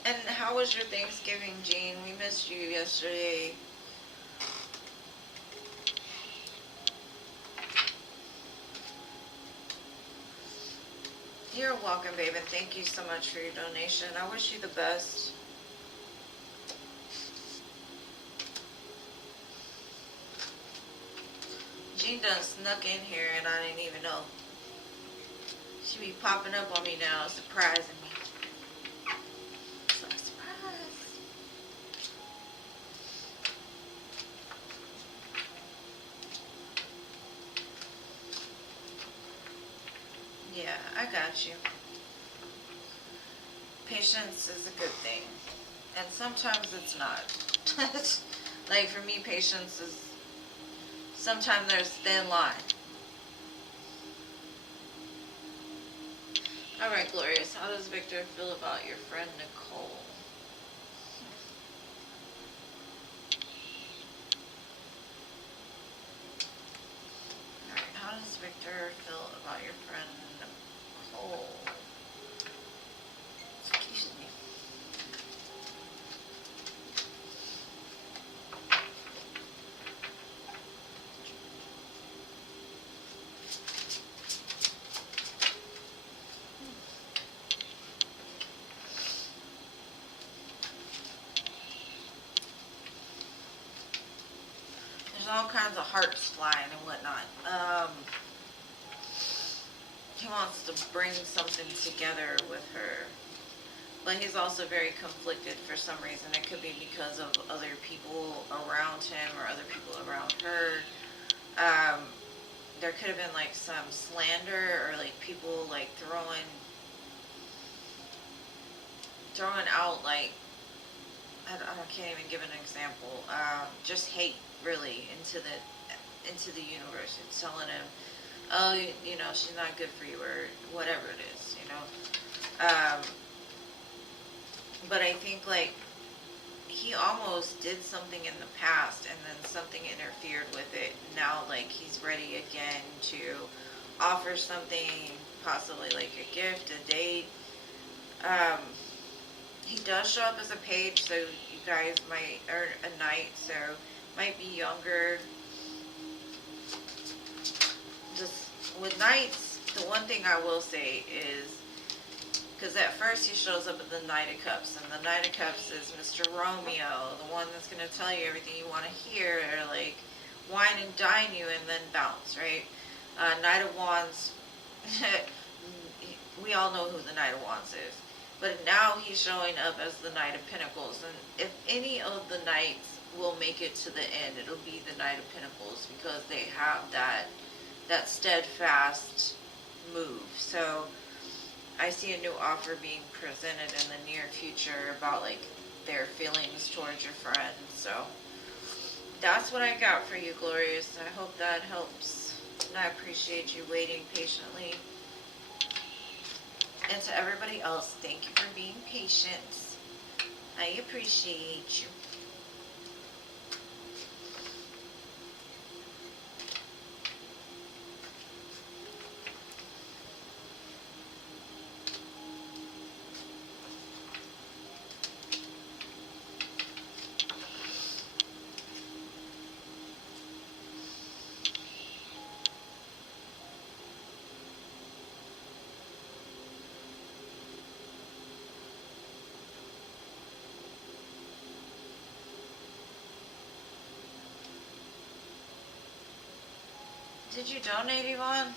And how was your Thanksgiving, Jean? We missed you yesterday. You're welcome, babe, and thank you so much for your donation. I wish you the best. Jean done snuck in here and I didn't even know. She be popping up on me now, surprising me. So surprised. I got you. Patience is a good thing. And sometimes it's not. Like for me, patience is, sometimes there's a thin line. Alright, Glorious, how does Victor feel about your friend Nicole? Alright, how does Victor feel about your friend Nicole? Excuse me. There's all kinds of hearts flying and whatnot. He wants to bring something together with her. But he's also very conflicted for some reason. It could be because of other people around him or other people around her. There could have been like some slander or like people like throwing out like, I can't even give an example. Just hate really into the universe. It's telling him, oh, you know, she's not good for you or whatever it is, you know. But I think like he almost did something in the past and then something interfered with it. Now like he's ready again to offer something, possibly like a gift, a date. He does show up as a page, so you guys might, or a knight, so might be younger. Just with knights, the one thing I will say is, because at first he shows up at the Knight of Cups, and the Knight of Cups is Mr. Romeo, the one that's going to tell you everything you want to hear, or like wine and dine you and then bounce, right? Knight of Wands, we all know who the Knight of Wands is. But now he's showing up as the Knight of Pentacles, and if any of the knights will make it to the end, it'll be the Knight of Pentacles, because they have that steadfast move. So I see a new offer being presented in the near future about like their feelings towards your friend. So that's what I got for you, Glorious. I hope that helps, and I appreciate you waiting patiently. And to everybody else, thank you for being patient. I appreciate you. Did you donate, Yvonne?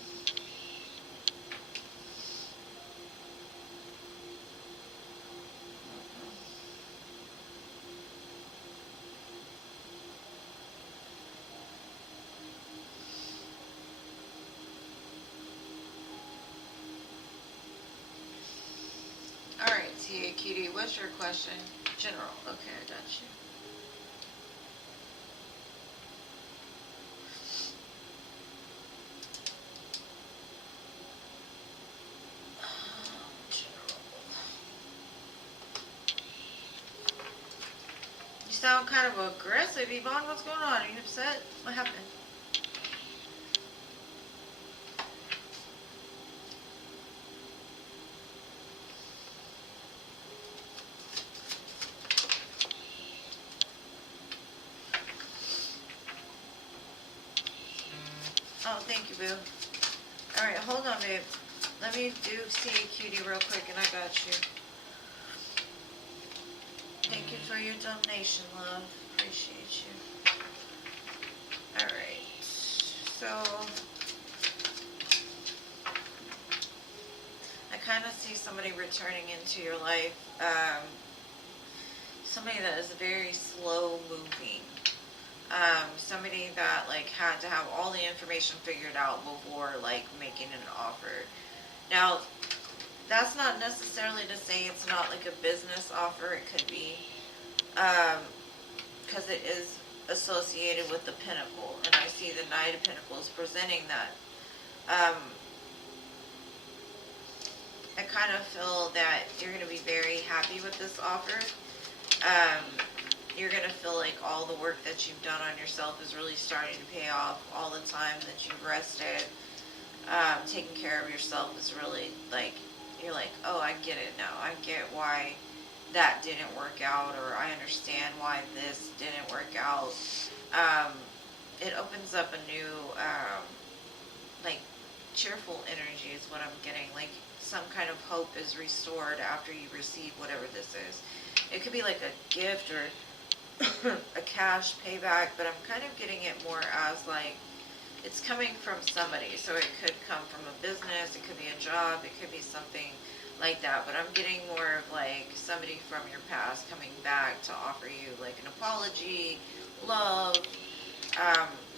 Alright, TA Cutie, what's your question? General. Okay, I got you. You sound kind of aggressive, Yvonne. What's going on? Are you upset? What happened? Oh, thank you, boo. Alright, hold on, babe. Let me do TA Cutie real quick, and I got you. Thank you for your donation, love. Appreciate you. Alright. So, I kind of see somebody returning into your life. Somebody that is very slow moving. Somebody that like had to have all the information figured out before like making an offer. Now, that's not necessarily to say it's not like a business offer. It could be, because it is associated with the Pinnacle, and I see the Knight of Pentacles presenting that. I kind of feel that you're going to be very happy with this offer. You're going to feel like all the work that you've done on yourself is really starting to pay off. All the time that you've rested, taking care of yourself is really like, you're like, oh, I get it now. I get why that didn't work out, or I understand why this didn't work out. It opens up a new, like, cheerful energy is what I'm getting. Like, some kind of hope is restored after you receive whatever this is. It could be like a gift or a cash payback, but I'm kind of getting it more as like, it's coming from somebody. So it could come from a business, it could be a job, it could be something like that. But I'm getting more of like somebody from your past coming back to offer you like an apology, love.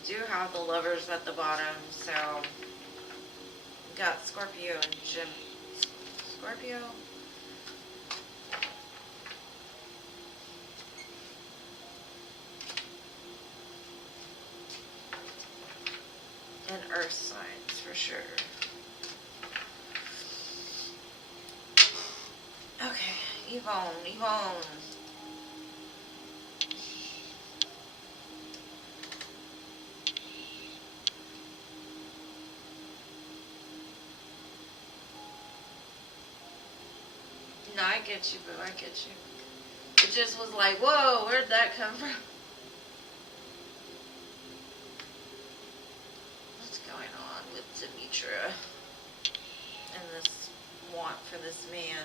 Do have the Lovers at the bottom, so got Scorpio and Scorpio. And Earth signs for sure. Okay, Yvonne. No, I get you, boo. I get you. It just was like, whoa, where'd that come from? What's going on with Demetra and this want for this man?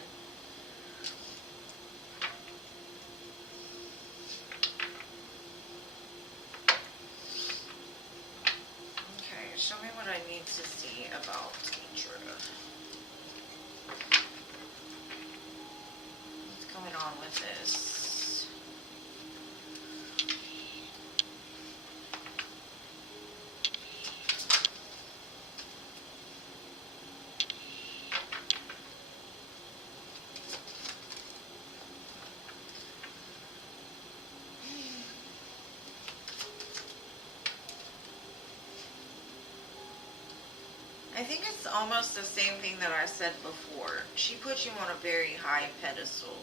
Okay, show me what I need to see about Demetra. Going on with this. I think it's almost the same thing that I said before. She puts you on a very high pedestal.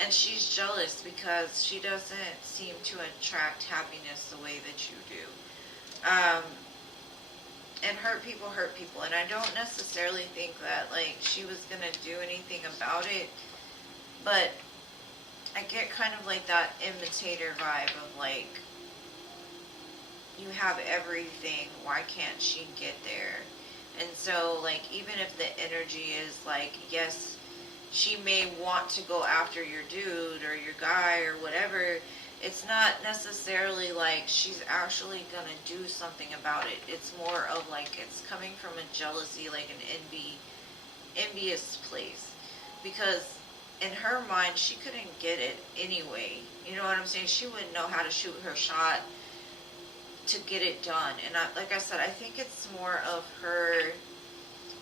And she's jealous because she doesn't seem to attract happiness the way that you do. And hurt people. And I don't necessarily think that, like, she was going to do anything about it. But I get kind of like that imitator vibe of, like, you have everything. Why can't she get there? And so, like, even if the energy is, like, yes, she may want to go after your dude or your guy or whatever, it's not necessarily like she's actually gonna do something about it. It's more of like, it's coming from a jealousy, like an envious place. Because in her mind, she couldn't get it anyway. You know what I'm saying? She wouldn't know how to shoot her shot to get it done. And like I said, I think it's more of her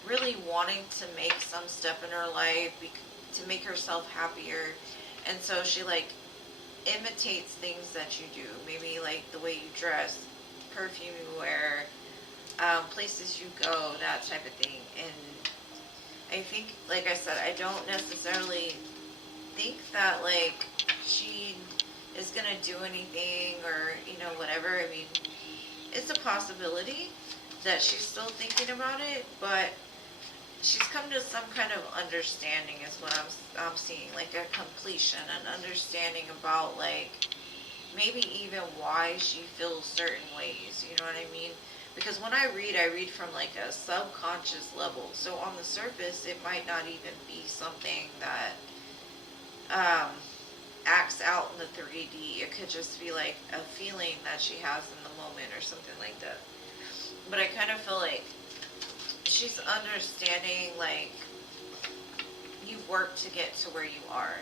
really wanting to make some step in her life to make herself happier. And so she like imitates things that you do. Maybe like the way you dress, perfume you wear, places you go, that type of thing. And I think, like I said, I don't necessarily think that like she is gonna do anything or, you know, whatever. I mean, it's a possibility that she's still thinking about it, but she's come to some kind of understanding is what I'm seeing, like a completion, an understanding about like maybe even why she feels certain ways, you know what I mean? Because when I read from like a subconscious level. So on the surface, it might not even be something that acts out in the 3D. It could just be like a feeling that she has in the moment or something like that. But I kind of feel like she's understanding, like, you've worked to get to where you are.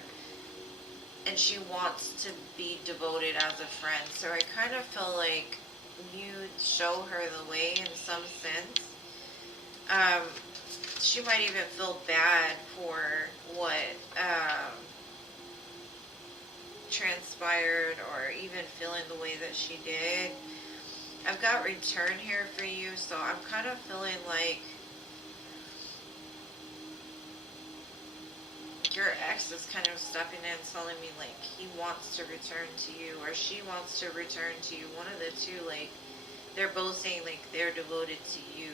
And she wants to be devoted as a friend. So I kind of feel like you show her the way in some sense. she might even feel bad for what transpired, or even feeling the way that she did. I've got return here for you, so I'm kind of feeling like your ex is kind of stepping in, telling me like he wants to return to you, or she wants to return to you. One of the two, like they're both saying like they're devoted to you.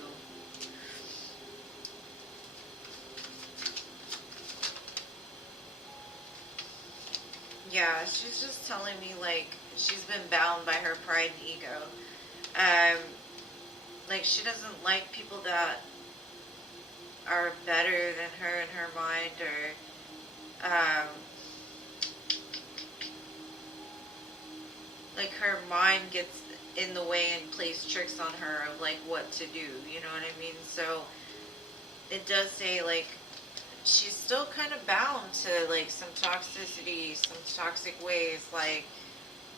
Yeah, she's just telling me like she's been bound by her pride and ego. Um, like she doesn't like people that are better than her in her mind, or like her mind gets in the way and plays tricks on her of like what to do. You know what I mean? So it does say like she's still kind of bound to like some toxicity, some toxic ways, like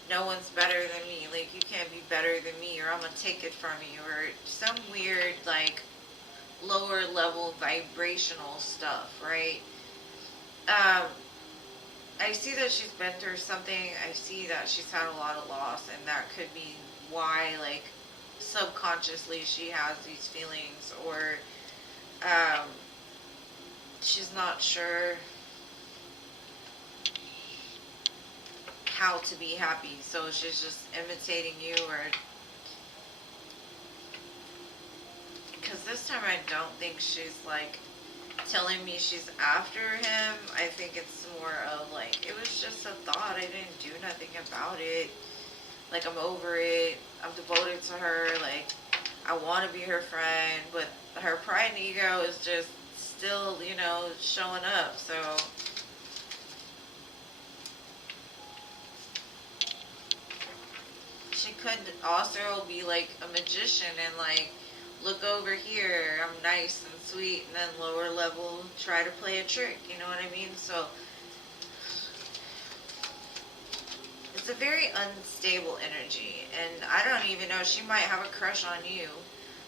no one's better than me, like you can't be better than me, or I'm gonna take it from you, or some weird like lower level vibrational stuff, right? I see that she's been through something. I see that she's had a lot of loss, and that could be why like subconsciously she has these feelings, or she's not sure how to be happy, so she's just imitating you, or because this time I don't think she's like telling me she's after him. I think it's more of like it was just a thought, I didn't do nothing about it, like I'm over it, I'm devoted to her, like I want to be her friend, but her pride and ego is just still, you know, showing up. So she could also be like a magician and like look over here, I'm nice and sweet, and then lower level try to play a trick, you know what I mean? So it's a very unstable energy, and I don't even know, she might have a crush on you,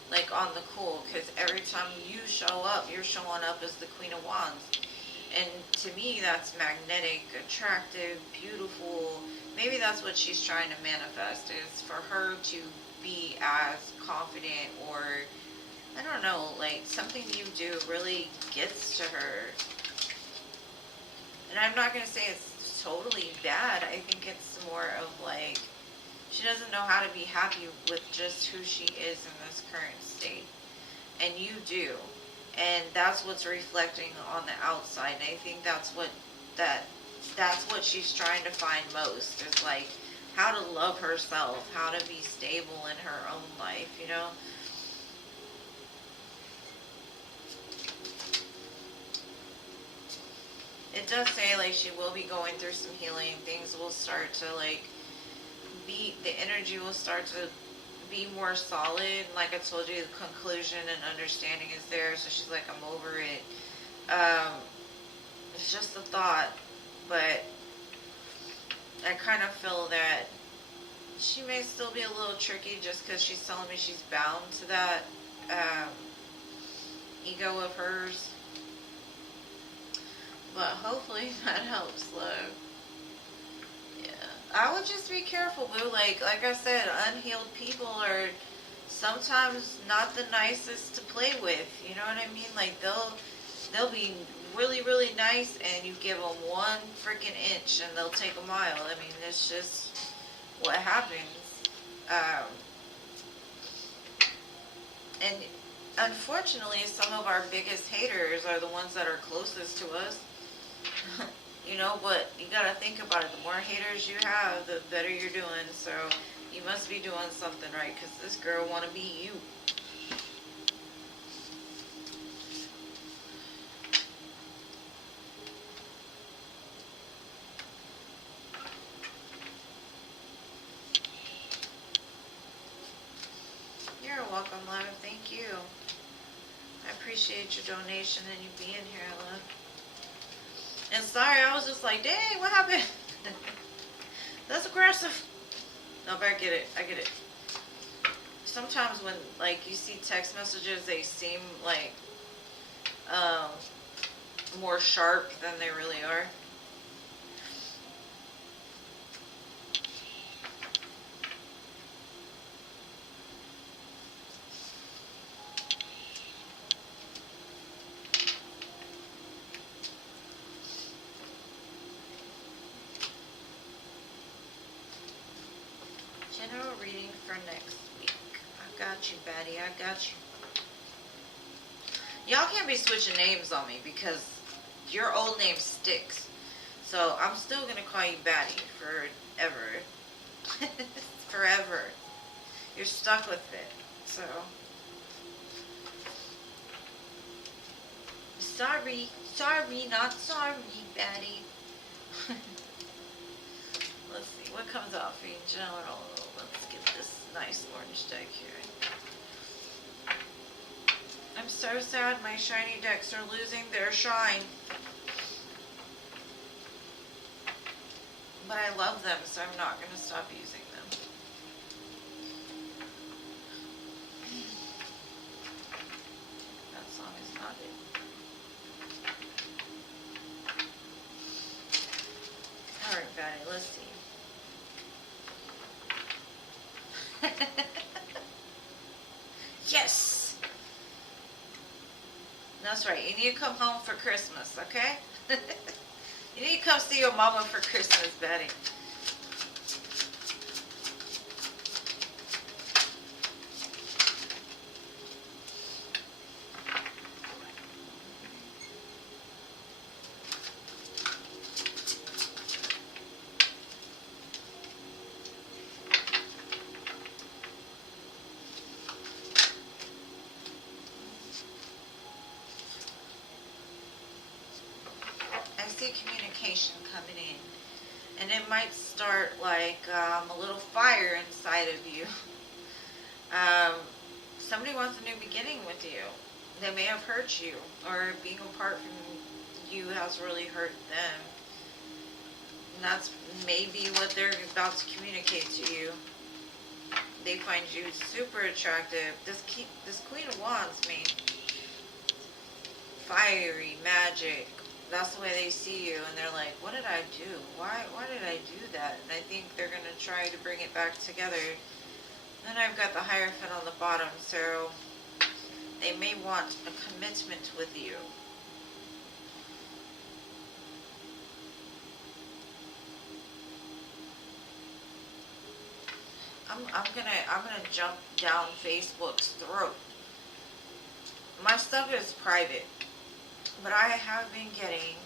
like on the cool, because every time you show up, you're showing up as the Queen of Wands. And to me, that's magnetic, attractive, beautiful. Maybe that's what she's trying to manifest, is for her to be as confident, or I don't know, like something you do really gets to her. And I'm not going to say it's totally bad. I think it's more of like she doesn't know how to be happy with just who she is in this current state. And you do. And that's what's reflecting on the outside. And I think that's what she's trying to find most, is like how to love herself, how to be stable in her own life, you know? It does say like she will be going through some healing. Things will start to like the energy will start to be more solid. Like I told you, the conclusion and understanding is there. So she's like, I'm over it. It's just a thought, but I kind of feel that she may still be a little tricky just because she's telling me she's bound to that ego of hers. But hopefully that helps, love. Yeah. I would just be careful, boo. Like I said, unhealed people are sometimes not the nicest to play with. You know what I mean? Like they'll be really, really nice, and you give them one freaking inch and they'll take a mile. I mean, it's just what happens. And unfortunately, some of our biggest haters are the ones that are closest to us. You know, but you gotta think about it. The more haters you have, the better you're doing. So you must be doing something right, because this girl wanna be you. You're welcome, love. Thank you. I appreciate your donation and you being here, love. And sorry, I was just like, dang, what happened? That's aggressive. No, but I get it. I get it. Sometimes when, like, you see text messages, they seem like um, more sharp than they really are. General reading for next week. I got you, Batty. I got you. Y'all can't be switching names on me because your old name sticks. So I'm still going to call you Batty forever. Forever. You're stuck with it. So. Sorry. Sorry, not sorry, Batty. Let's see. What comes out for you in general? Let's get this nice orange deck here. I'm so sad my shiny decks are losing their shine. But I love them, so I'm not going to stop using them. That song is not it. Alright, Batty, let's see. Yes! That's right, you need to come home for Christmas, okay? You need to come see your mama for Christmas, Betty. Communication coming in, and it might start like a little fire inside of you. Somebody wants a new beginning with you. They may have hurt you, or being apart from you has really hurt them, and that's maybe what they're about to communicate to you. They find you super attractive. This Queen of Wands, man, fiery, magic. That's the way they see you, and they're like, what did I do? Why did I do that? And I think they're going to try to bring it back together. Then I've got the Hierophant on the bottom, so they may want a commitment with you. I'm gonna jump down Facebook's throat. My stuff is private. But I have been getting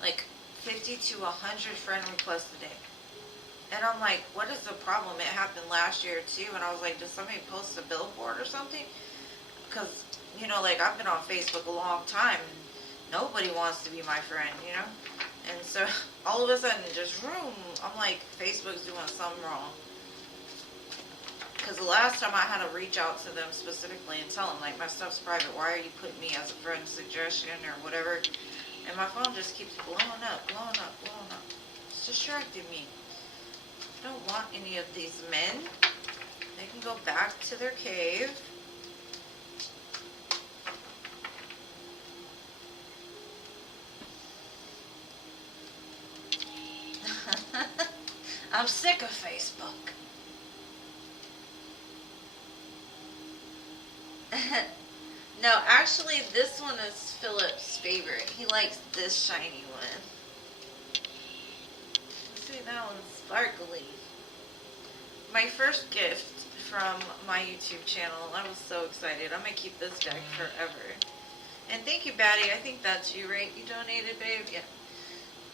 like 50 to 100 friend requests a day. And I'm like, what is the problem? It happened last year too. And I was like, does somebody post a billboard or something? Because, you know, like I've been on Facebook a long time. And nobody wants to be my friend, you know? And so all of a sudden, just room, I'm like, Facebook's doing something wrong. Because the last time I had to reach out to them specifically and tell them, like, my stuff's private. Why are you putting me as a friend suggestion or whatever? And my phone just keeps blowing up, blowing up, blowing up. It's distracting me. I don't want any of these men. They can go back to their cave. I'm sick of Facebook. No, actually, this one is Philip's favorite. He likes this shiny one. See, that one's sparkly. My first gift from my YouTube channel. I was so excited. I'm going to keep this deck forever. And thank you, Batty. I think that's you, right? You donated, babe? Yeah.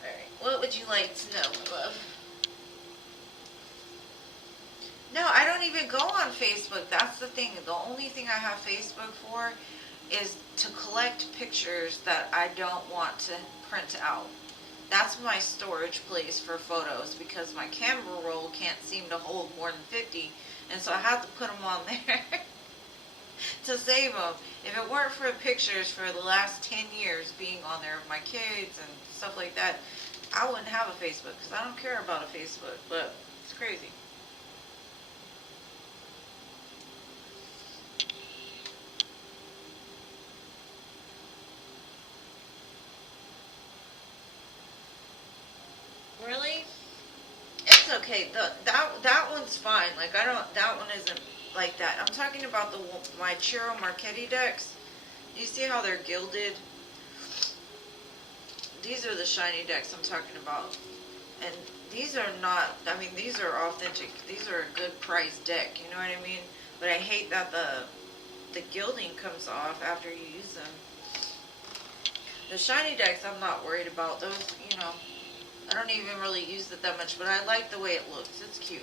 Alright. What would you like to know, my love? No, I don't even go on Facebook. That's the thing. The only thing I have Facebook for is to collect pictures that I don't want to print out. That's my storage place for photos because my camera roll can't seem to hold more than 50, and so I have to put them on there to save them. If it weren't for pictures for the last 10 years being on there of my kids and stuff like that, I wouldn't have a Facebook because I don't care about a Facebook, but it's crazy. okay, that one's fine. Like, I don't, that one isn't like that. I'm talking about my Chiro Marchetti decks. You see how they're gilded? These are the shiny decks I'm talking about. And these are not, I mean, these are authentic. These are a good price deck, you know what I mean? But I hate that the gilding comes off after you use them. The shiny decks I'm not worried about. Those, you know, I don't even really use it that much, but I like the way it looks. It's cute.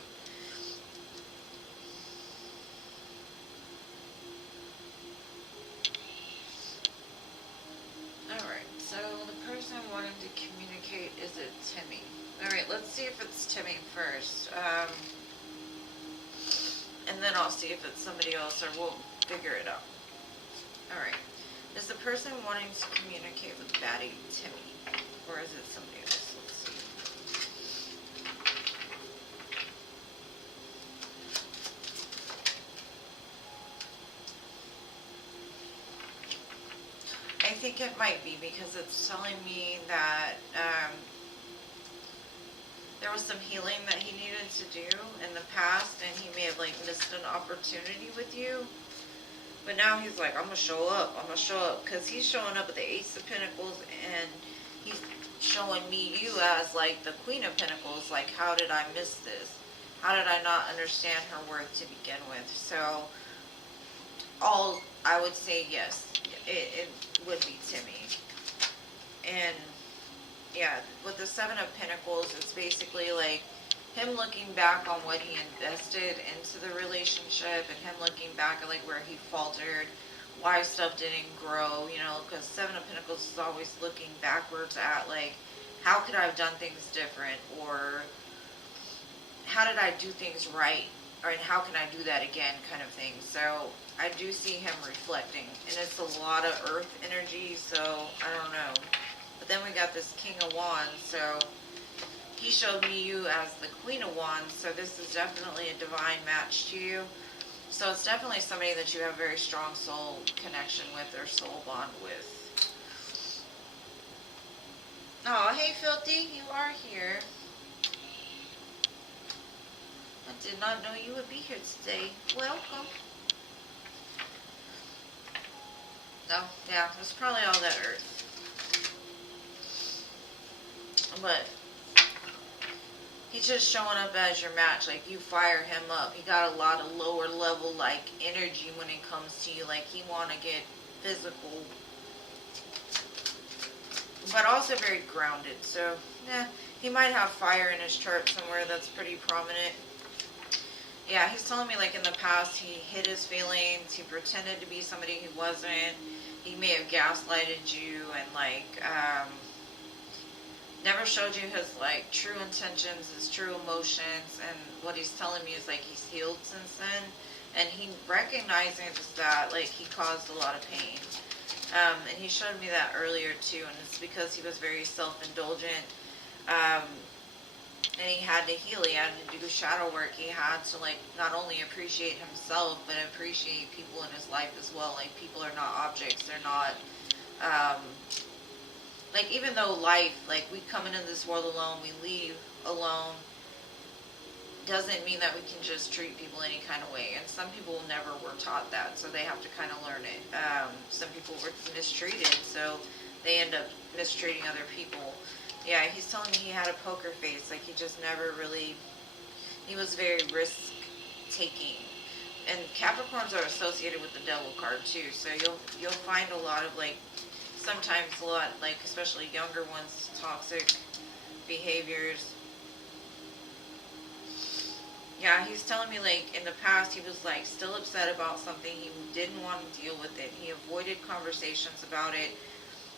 Alright, so the person wanting to communicate, is it Timmy? Alright, let's see if it's Timmy first. And then I'll see if it's somebody else, or we'll figure it out. Alright. Is the person wanting to communicate with Baddie Timmy? Or is it somebody else? Let's see. I think it might be, because it's telling me that there was some healing that he needed to do in the past, and he may have like missed an opportunity with you. But now he's like, I'm going to show up. I'm going to show up. Because he's showing up with the Ace of Pentacles, and he's showing me you as like the Queen of Pentacles. Like, how did I miss this? How did I not understand her worth to begin with? So, I would say yes. It would be Timmy. And, yeah, with the Seven of Pentacles, it's basically like him looking back on what he invested into the relationship, and him looking back at like where he faltered, why stuff didn't grow, you know, because Seven of Pentacles is always looking backwards at like, how could I have done things different, or how did I do things right, or and how can I do that again, kind of thing. So I do see him reflecting, and it's a lot of earth energy, so I don't know. But then we got this King of Wands, so he showed me you as the Queen of Wands, so this is definitely a divine match to you. So it's definitely somebody that you have a very strong soul connection with, or soul bond with. Oh, hey Filthy, you are here. I did not know you would be here today. Welcome. Oh, yeah, it's probably all that earth. But he's just showing up as your match. Like, you fire him up. He got a lot of lower level, like, energy when it comes to you. Like, he want to get physical. But also very grounded. So, yeah, he might have fire in his chart somewhere that's pretty prominent. Yeah, he's telling me, like, in the past, he hid his feelings. He pretended to be somebody he wasn't. He may have gaslighted you and, like, never showed you his, like, true intentions, his true emotions, and what he's telling me is, like, he's healed since then, and he recognizes that, like, he caused a lot of pain, and he showed me that earlier, too, and it's because he was very self-indulgent, and he had to heal, he had to do shadow work, he had to, like, not only appreciate himself, but appreciate people in his life as well. Like, people are not objects, they're not, like, even though life, like, we come into this world alone, we leave alone, doesn't mean that we can just treat people any kind of way. And some people never were taught that, so they have to kind of learn it. Some people were mistreated, so they end up mistreating other people. Yeah, he's telling me he had a poker face. Like, he just never really, he was very risk-taking. And Capricorns are associated with the Devil card, too. So you'll find a lot of, like, sometimes a lot, like, especially younger ones, toxic behaviors. Yeah, he's telling me, like, in the past, he was, like, still upset about something. He didn't want to deal with it. He avoided conversations about it.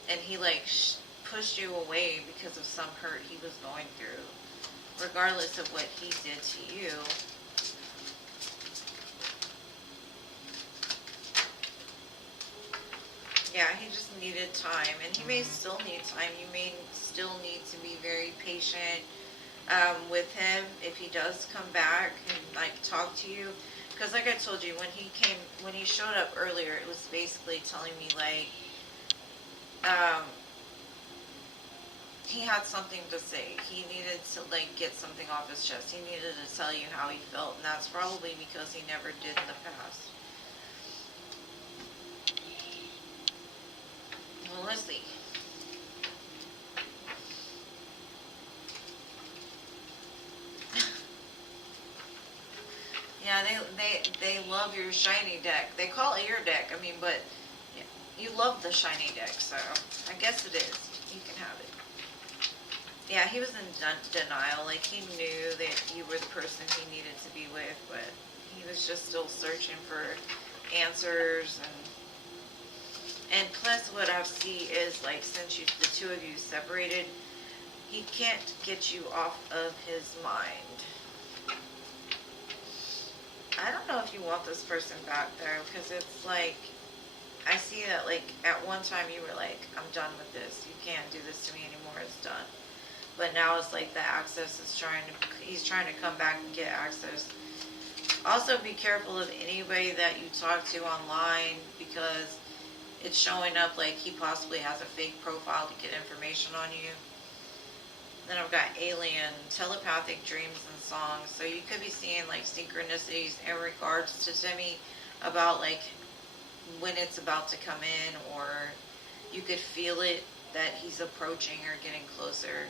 And he, like, pushed you away because of some hurt he was going through, regardless of what he did to you. Yeah, he just needed time, and he may still need time. You may still need to be very patient with him if he does come back and, like, talk to you. Because, like I told you, when he showed up earlier, it was basically telling me, like, he had something to say. He needed to like get something off his chest. He needed to tell you how he felt, and that's probably because he never did in the past. Well, let's see. Yeah, they love your shiny deck. They call it your deck. I mean, but yeah, you love the shiny deck, so I guess it is. You can have it. Yeah, he was in denial. Like, he knew that you were the person he needed to be with, but he was just still searching for answers. And plus, what I see is, like, since the two of you separated, he can't get you off of his mind. I don't know if you want this person back there, because it's like, I see that, like, at one time you were like, I'm done with this. You can't do this to me anymore. It's done. But now it's like the access is he's trying to come back and get access. Also, be careful of anybody that you talk to online, because it's showing up like he possibly has a fake profile to get information on you. Then I've got alien, telepathic dreams and songs. So you could be seeing like synchronicities in regards to Timmy about like when it's about to come in, or you could feel it that he's approaching or getting closer.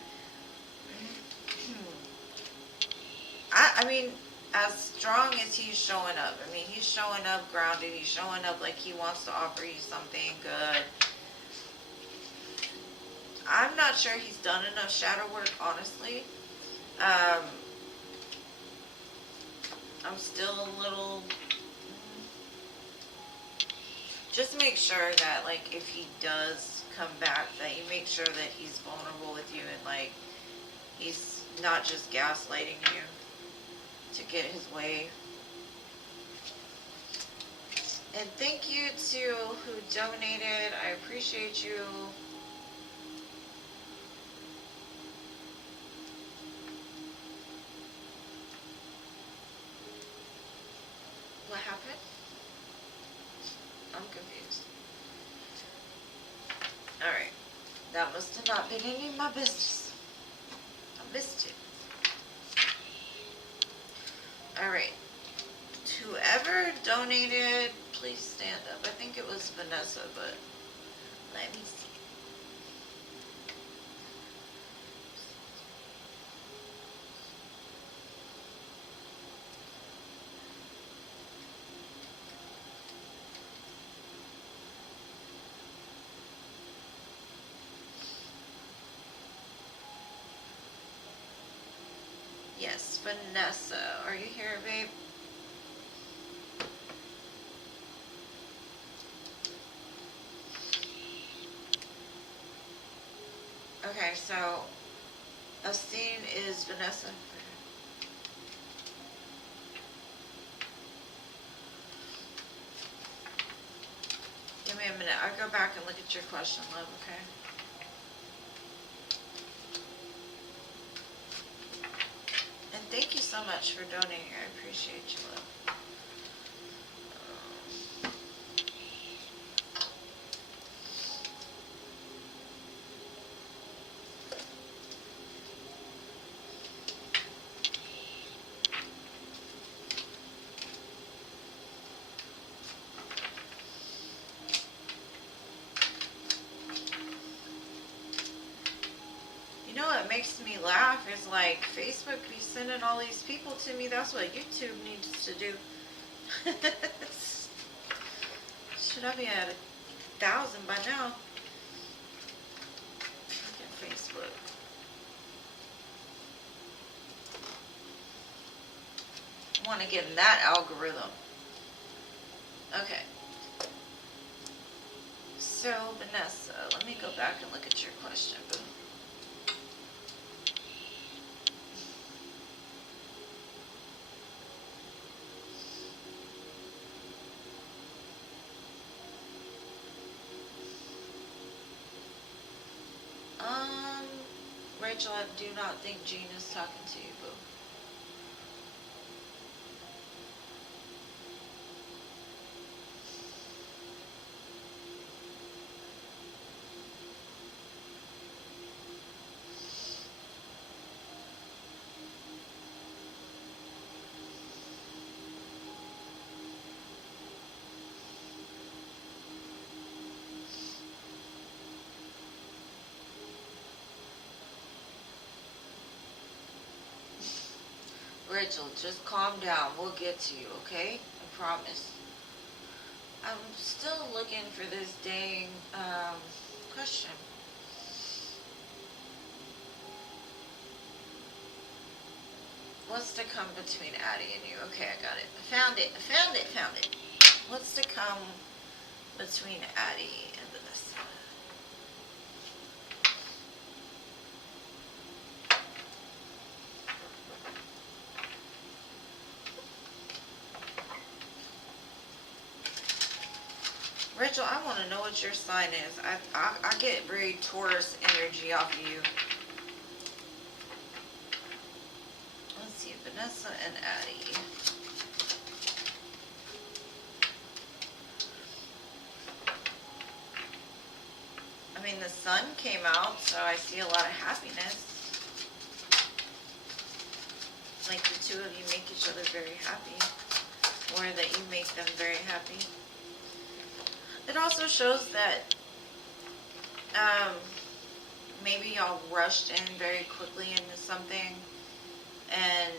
I mean, as strong as he's showing up, I mean, he's showing up grounded, he's showing up like he wants to offer you something good. I'm not sure he's done enough shadow work, honestly. I'm still a little... Just make sure that, like, if he does come back, that you make sure that he's vulnerable with you and, like, he's not just gaslighting you to get his way. And thank you to who donated. I appreciate you. What happened? I'm confused. Alright. That must have not been any of my business. I missed it. Alright. Whoever donated, please stand up. I think it was Vanessa, but let me see. Yes, Vanessa. Are you here, babe? Okay, so Astine is Vanessa. Give me a minute. I'll go back and look at your question, love, okay? And thank you so much for donating. I appreciate you, love. You know what makes me laugh is like Facebook be sending all these people to me. That's what YouTube needs to do. Should I be at 1,000 by now? Look at Facebook. I want to get in that algorithm. Okay. So, Vanessa, let me go back and look at your question, boo. Rachel, I do not think Jean is talking to you, boo. Rachel, just calm down. We'll get to you, okay? I promise. I'm still looking for this dang question. What's to come between Addie and you? Okay, I got it. I found it. What's to come between Addie and Vanessa? Rachel, I want to know what your sign is. I get very Taurus energy off of you. Let's see, Vanessa and Addie. I mean, the sun came out, so I see a lot of happiness. Like the two of you make each other very happy, or that you make them very happy. It also shows that maybe y'all rushed in very quickly into something, and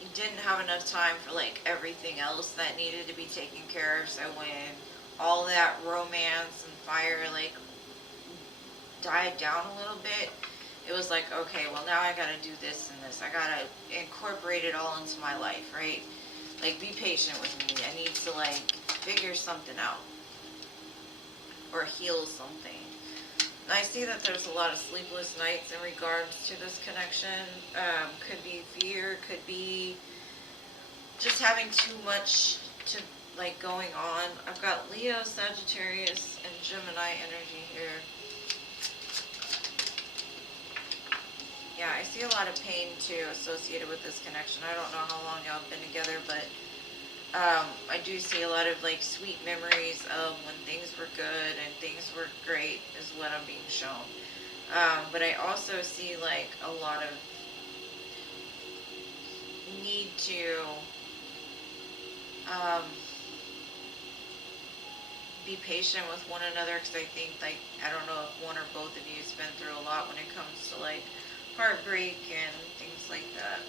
you didn't have enough time for like everything else that needed to be taken care of. So when all that romance and fire like died down a little bit, it was like, okay, well now I gotta do this and this. I gotta incorporate it all into my life, right? Like, be patient with me. I need to like figure something out or heal something. And I see that there's a lot of sleepless nights in regards to this connection. Could be fear, could be just having too much to like going on. I've got Leo, Sagittarius, and Gemini energy here. Yeah, I see a lot of pain too associated with this connection. I don't know how long y'all have been together, but I do see a lot of like sweet memories of when things were good and things were great is what I'm being shown. But I also see like a lot of need to be patient with one another, because I think like, I don't know if one or both of you has been through a lot when it comes to like heartbreak and things like that.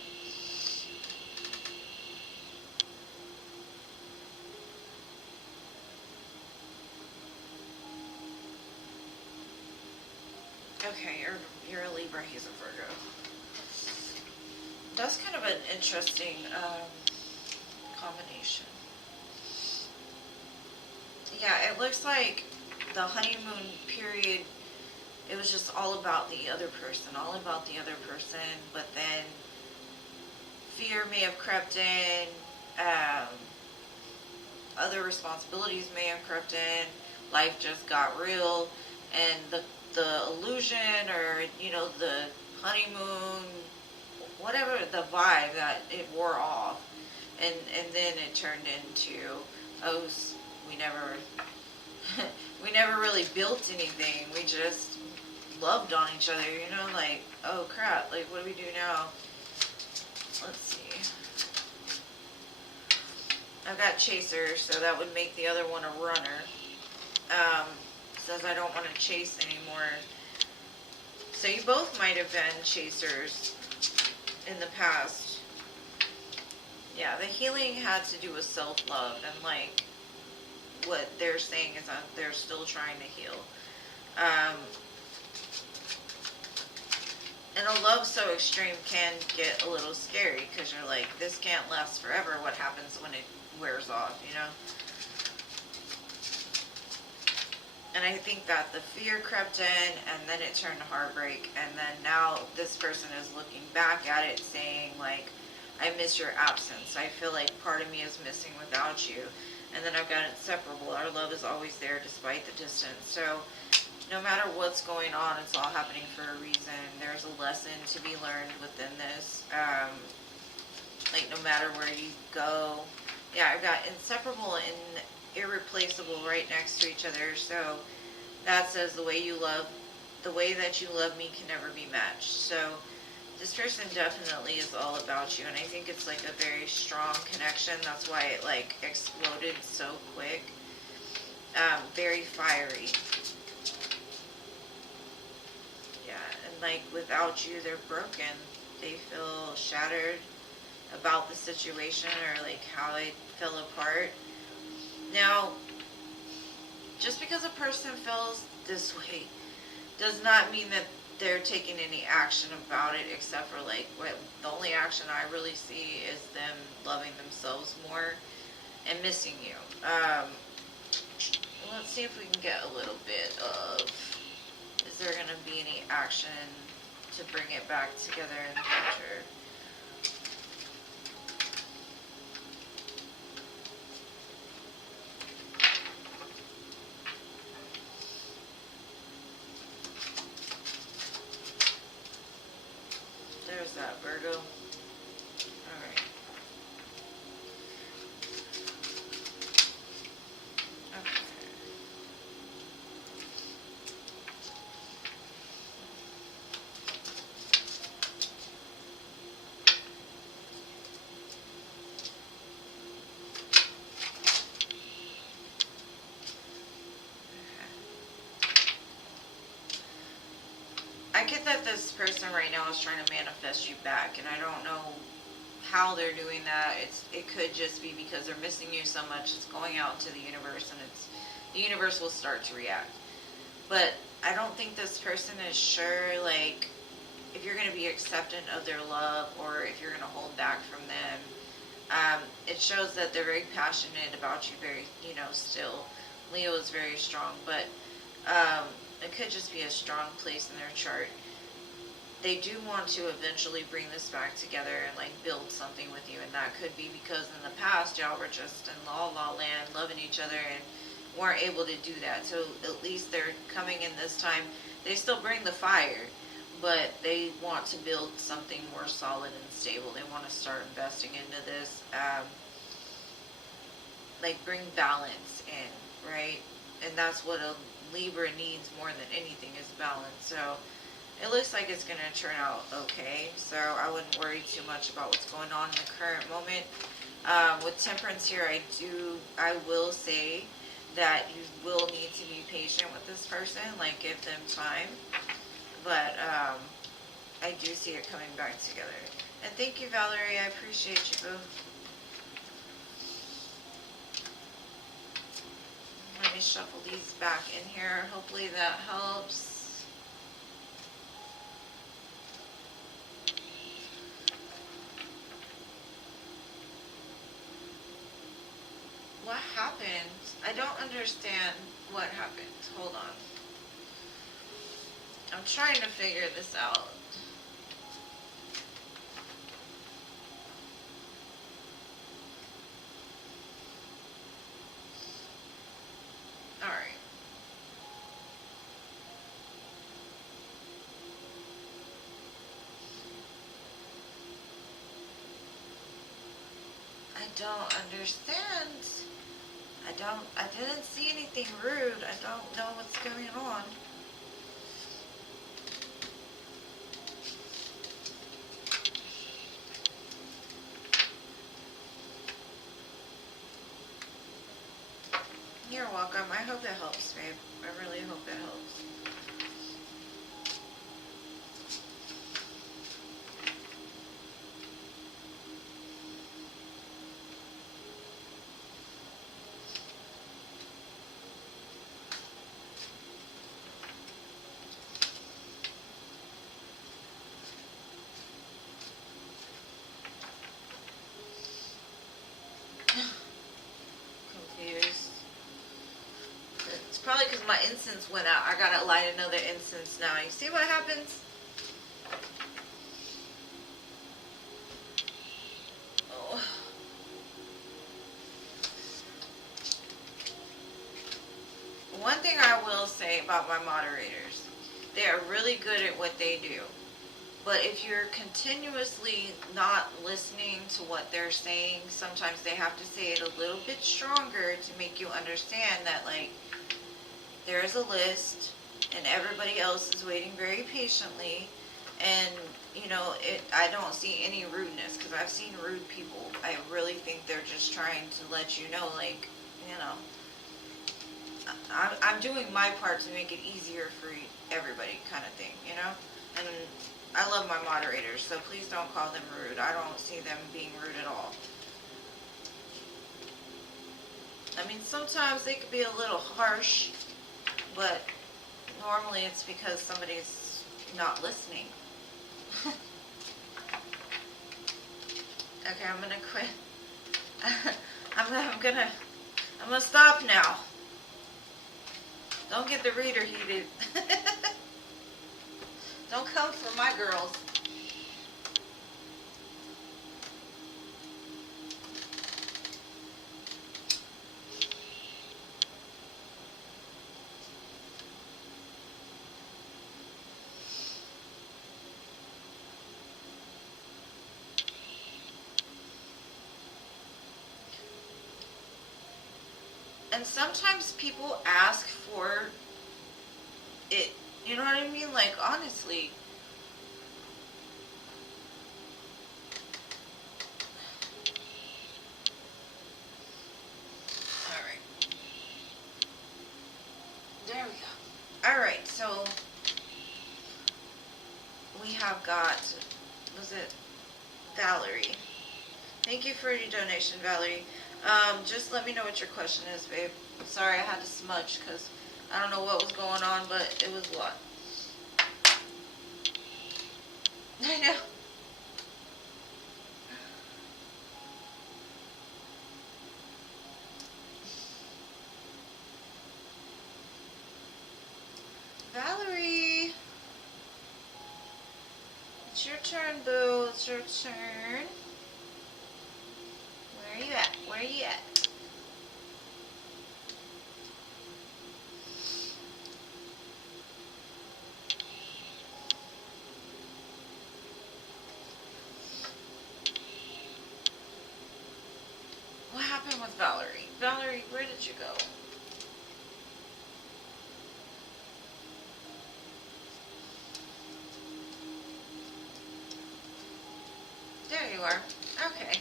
Okay, you're a Libra, he's a Virgo. That's kind of an interesting combination. Yeah, it looks like the honeymoon period, it was just all about the other person, but then fear may have crept in, other responsibilities may have crept in, life just got real, and the illusion, or you know, the honeymoon, whatever the vibe, that it wore off, and then it turned into, oh, we never really built anything, we just loved on each other, you know, like, oh crap, like what do we do now? Let's see, I've got chaser, so that would make the other one a runner. Says I don't want to chase anymore. So you both might have been chasers in the past. Yeah, the healing had to do with self-love, and like what they're saying is that they're still trying to heal. And a love so extreme can get a little scary, because you're like, this can't last forever. What happens when it wears off, you know? And I think that the fear crept in, and then it turned to heartbreak, and then now this person is looking back at it saying like, I miss your absence. I feel like part of me is missing without you. And then I've got inseparable. Our love is always there despite the distance. So no matter what's going on, it's all happening for a reason. There's a lesson to be learned within this. Like no matter where you go. Yeah, I've got inseparable and irreplaceable right next to each other. So that says the way that you love me can never be matched. So this person definitely is all about you, and I think it's like a very strong connection. That's why it like exploded so quick. Very fiery. Yeah, and like without you, they're broken. they feel shattered about the situation, or like how it fell apart. Now, just because a person feels this way does not mean that they're taking any action about it, except for like the only action I really see is them loving themselves more and missing you. Let's see if we can get a little bit of, is there going to be any action to bring it back together in the future? There's that, Virgo. Alright. Okay. I get that this person right now is trying to manifest you back, and I don't know how they're doing that. It could just be because they're missing you so much. It's going out to the universe, and the universe will start to react. But I don't think this person is sure, like, if you're going to be acceptant of their love, or if you're going to hold back from them. It shows that they're very passionate about you, very, still. Leo is very strong, but it could just be a strong place in their chart. They do want to eventually bring this back together and like build something with you, and that could be because in the past y'all were just in la land loving each other and weren't able to do that. So at least they're coming in this time. They still bring the fire, but they want to build something more solid and stable. They want to start investing into this, like bring balance in, right? And that's what a Libra needs more than anything, is balance. So it looks like it's going to turn out okay. So I wouldn't worry too much about what's going on in the current moment. With Temperance here, I will say that you will need to be patient with this person, like give them time. But I do see it coming back together. And thank you, Valerie. I appreciate you both. Let me shuffle these back in here. Hopefully that helps. What happened? I don't understand what happened. Hold on. I'm trying to figure this out. Alright. I don't understand. I didn't see anything rude. I don't know what's going on. You're welcome. I hope it helps, babe. I really hope it helps. Confused. It's probably because my incense went out. I gotta light another incense now. You see what happens? Oh. One thing I will say about my moderators, they are really good at what they do. But if you're continuously not listening to what they're saying, sometimes they have to say it a little bit stronger to make you understand that, like, there is a list and everybody else is waiting very patiently. And, I don't see any rudeness, because I've seen rude people. I really think they're just trying to let you know, like, I'm doing my part to make it easier for everybody, kind of thing, And I love my moderators, so please don't call them rude. I don't see them being rude at all. I mean, sometimes they could be a little harsh, but normally it's because somebody's not listening. Okay, I'm gonna quit. I'm gonna stop now. Don't get the reader heated. Don't come for my girls. And sometimes people ask for it, you know what I mean? Like, honestly. Alright. There we go. Alright, so we have got, was it Valerie? Thank you for your donation, Valerie. Just let me know what your question is, babe. Sorry, I had to smudge because I don't know what was going on, but it was a lot. I know. Valerie. It's your turn, boo. It's your turn. Where are you at? Where are you at? What happened with Valerie? Valerie, where did you go? There you are. Okay.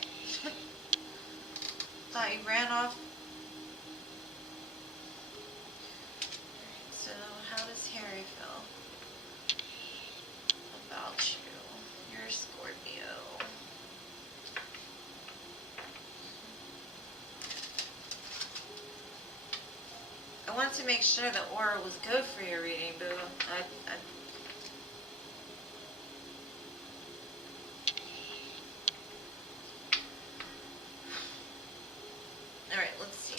Thought you ran off. Alright, so how does Harry feel about you? You're a Scorpio. I wanted to make sure the aura was good for your reading, boo. Alright, let's see.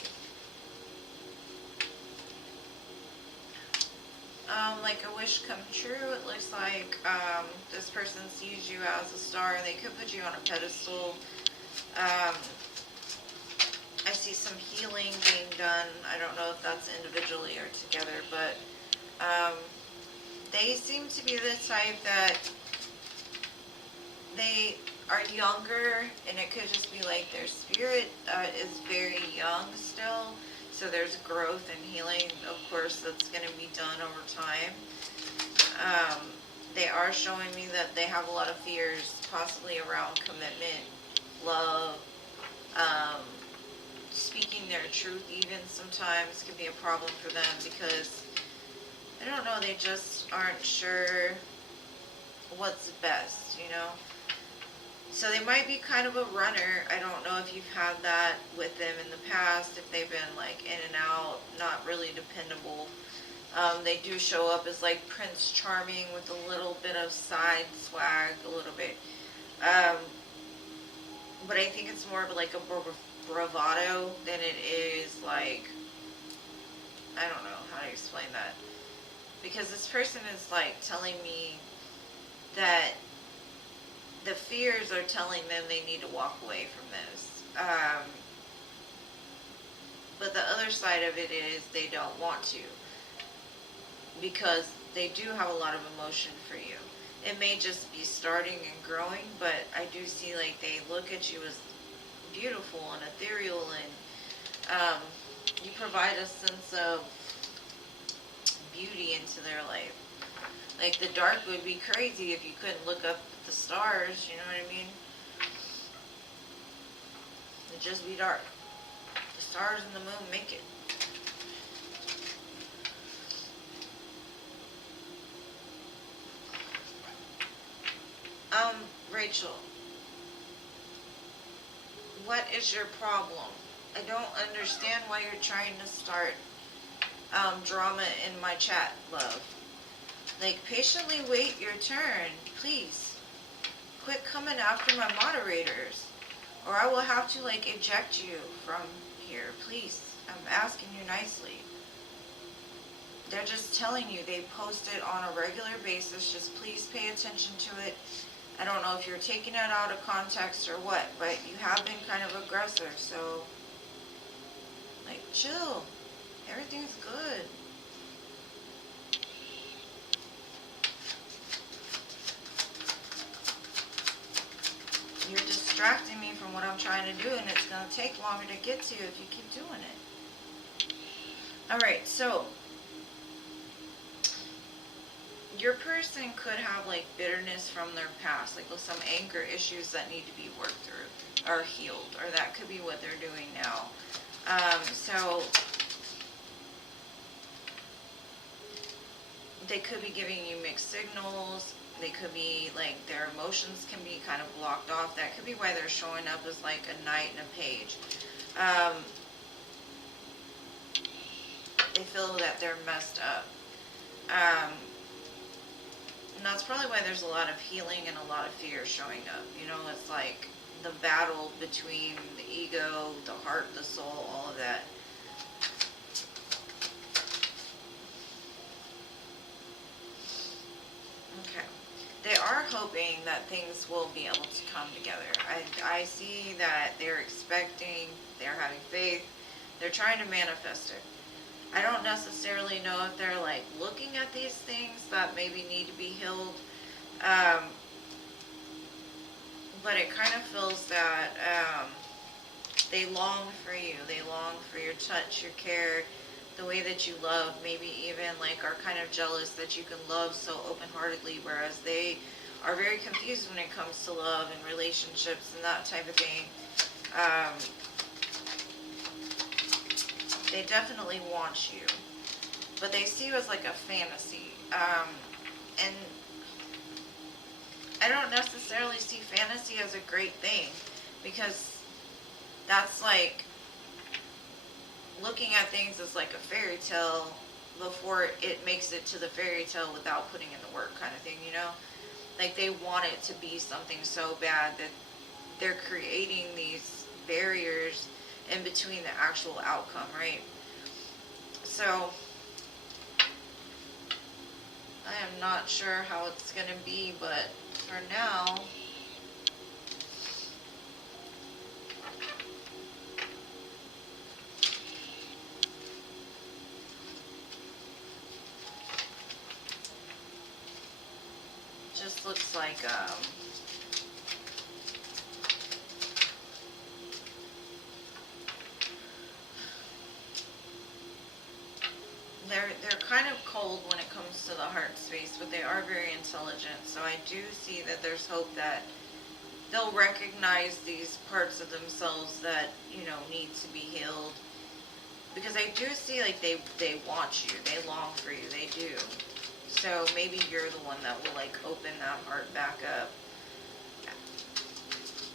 Like a wish come true, it looks like this person sees you as a star. They could put you on a pedestal. I see some healing being done. I don't know if that's individually or together, but they seem to be the type that they are younger, and it could just be like their spirit is very young still. So there's growth and healing, of course, that's going to be done over time. They are showing me that they have a lot of fears, possibly around commitment, love, speaking their truth even sometimes can be a problem for them because, I don't know, they just aren't sure what's best, you know? So they might be kind of a runner. I don't know if you've had that with them in the past, if they've been like in and out, not really dependable. They do show up as like Prince Charming with a little bit of side swag, a little bit. But I think it's more of like a bravado than it is like, I don't know how to explain that. Because this person is like telling me that the fears are telling them they need to walk away from this. But the other side of it is they don't want to. Because they do have a lot of emotion for you. It may just be starting and growing, but I do see like they look at you as beautiful and ethereal, and you provide a sense of beauty into their life. Like the dark would be crazy if you couldn't look up at the stars, you know what I mean? It'd just be dark. The stars and the moon make it. Rachel, what is your problem? I don't understand why you're trying to start drama in my chat, love. Like, patiently wait your turn, please. Quit coming after my moderators, or I will have to, like, eject you from here, please. I'm asking you nicely. They're just telling you they post it on a regular basis. Just please pay attention to it. I don't know if you're taking it out of context or what, but you have been kind of aggressive, so, like, chill. Everything's good. You're distracting me from what I'm trying to do, and it's going to take longer to get to if you keep doing it. Alright, so your person could have, like, bitterness from their past, like with some anger issues that need to be worked through or healed, or that could be what they're doing now. So they could be giving you mixed signals. They could be, like, their emotions can be kind of blocked off. That could be why they're showing up as, like, a knight and a page. They feel that they're messed up. And that's probably why there's a lot of healing and a lot of fear showing up. You know, it's like the battle between the ego, the heart, the soul, all of that. Okay. They are hoping that things will be able to come together. I see that they're expecting, they're having faith, they're trying to manifest it. I don't necessarily know if they're, like, looking at these things that maybe need to be healed, but it kind of feels that they long for you. They long for your touch, your care, the way that you love, maybe even, like, are kind of jealous that you can love so open-heartedly, whereas they are very confused when it comes to love and relationships and that type of thing. They definitely want you, but they see you as, like, a fantasy. And I don't necessarily see fantasy as a great thing, because that's like looking at things as like a fairy tale before it makes it to the fairy tale without putting in the work, kind of thing, you know? Like, they want it to be something so bad that they're creating these barriers in between the actual outcome, right? So I am not sure how it's going to be, but for now, just looks like they're kind of cold when it comes to the heart space, but they are very intelligent. So I do see that there's hope that they'll recognize these parts of themselves that, you know, need to be healed. Because I do see, like, they want you, they long for you, they do. So maybe you're the one that will, like, open that heart back up.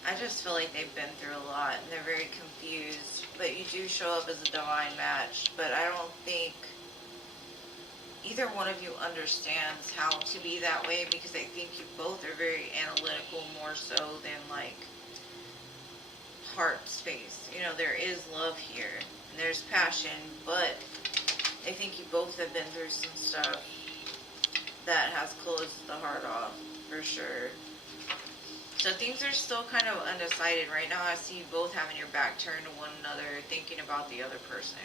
I just feel like they've been through a lot and they're very confused. But you do show up as a divine match. But I don't think either one of you understands how to be that way, because I think you both are very analytical, more so than, like, heart space. You know, there is love here and there's passion, but I think you both have been through some stuff that has closed the heart off, for sure. So things are still kind of undecided right now. I see you both having your back turned to one another, thinking about the other person.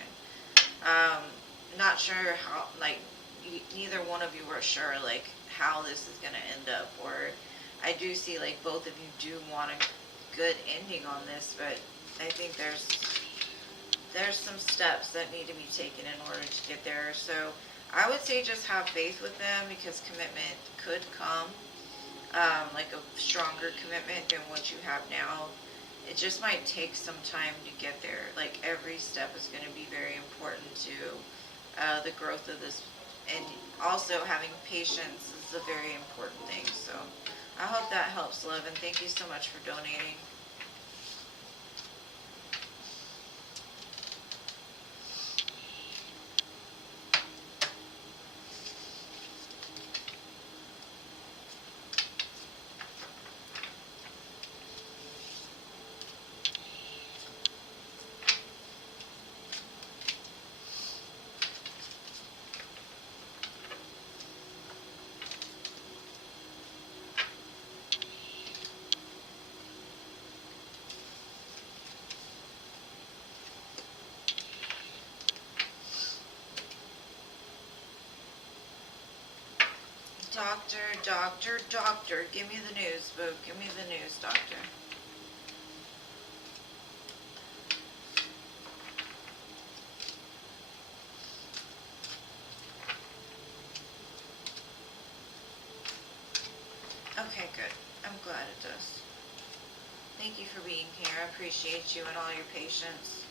Not sure how, like, neither one of you were sure, like, how this is going to end up. Or I do see, like, both of you do want a good ending on this, but I think there's some steps that need to be taken in order to get there. So I would say just have faith with them, because commitment could come, like a stronger commitment than what you have now. It just might take some time to get there. Like, every step is going to be very important to the growth of this. And also having patience is a very important thing. So I hope that helps, love, and thank you so much for donating. Doctor, give me the news, boo. Give me the news, doctor. Okay, good. I'm glad it does. Thank you for being here. I appreciate you and all your patience.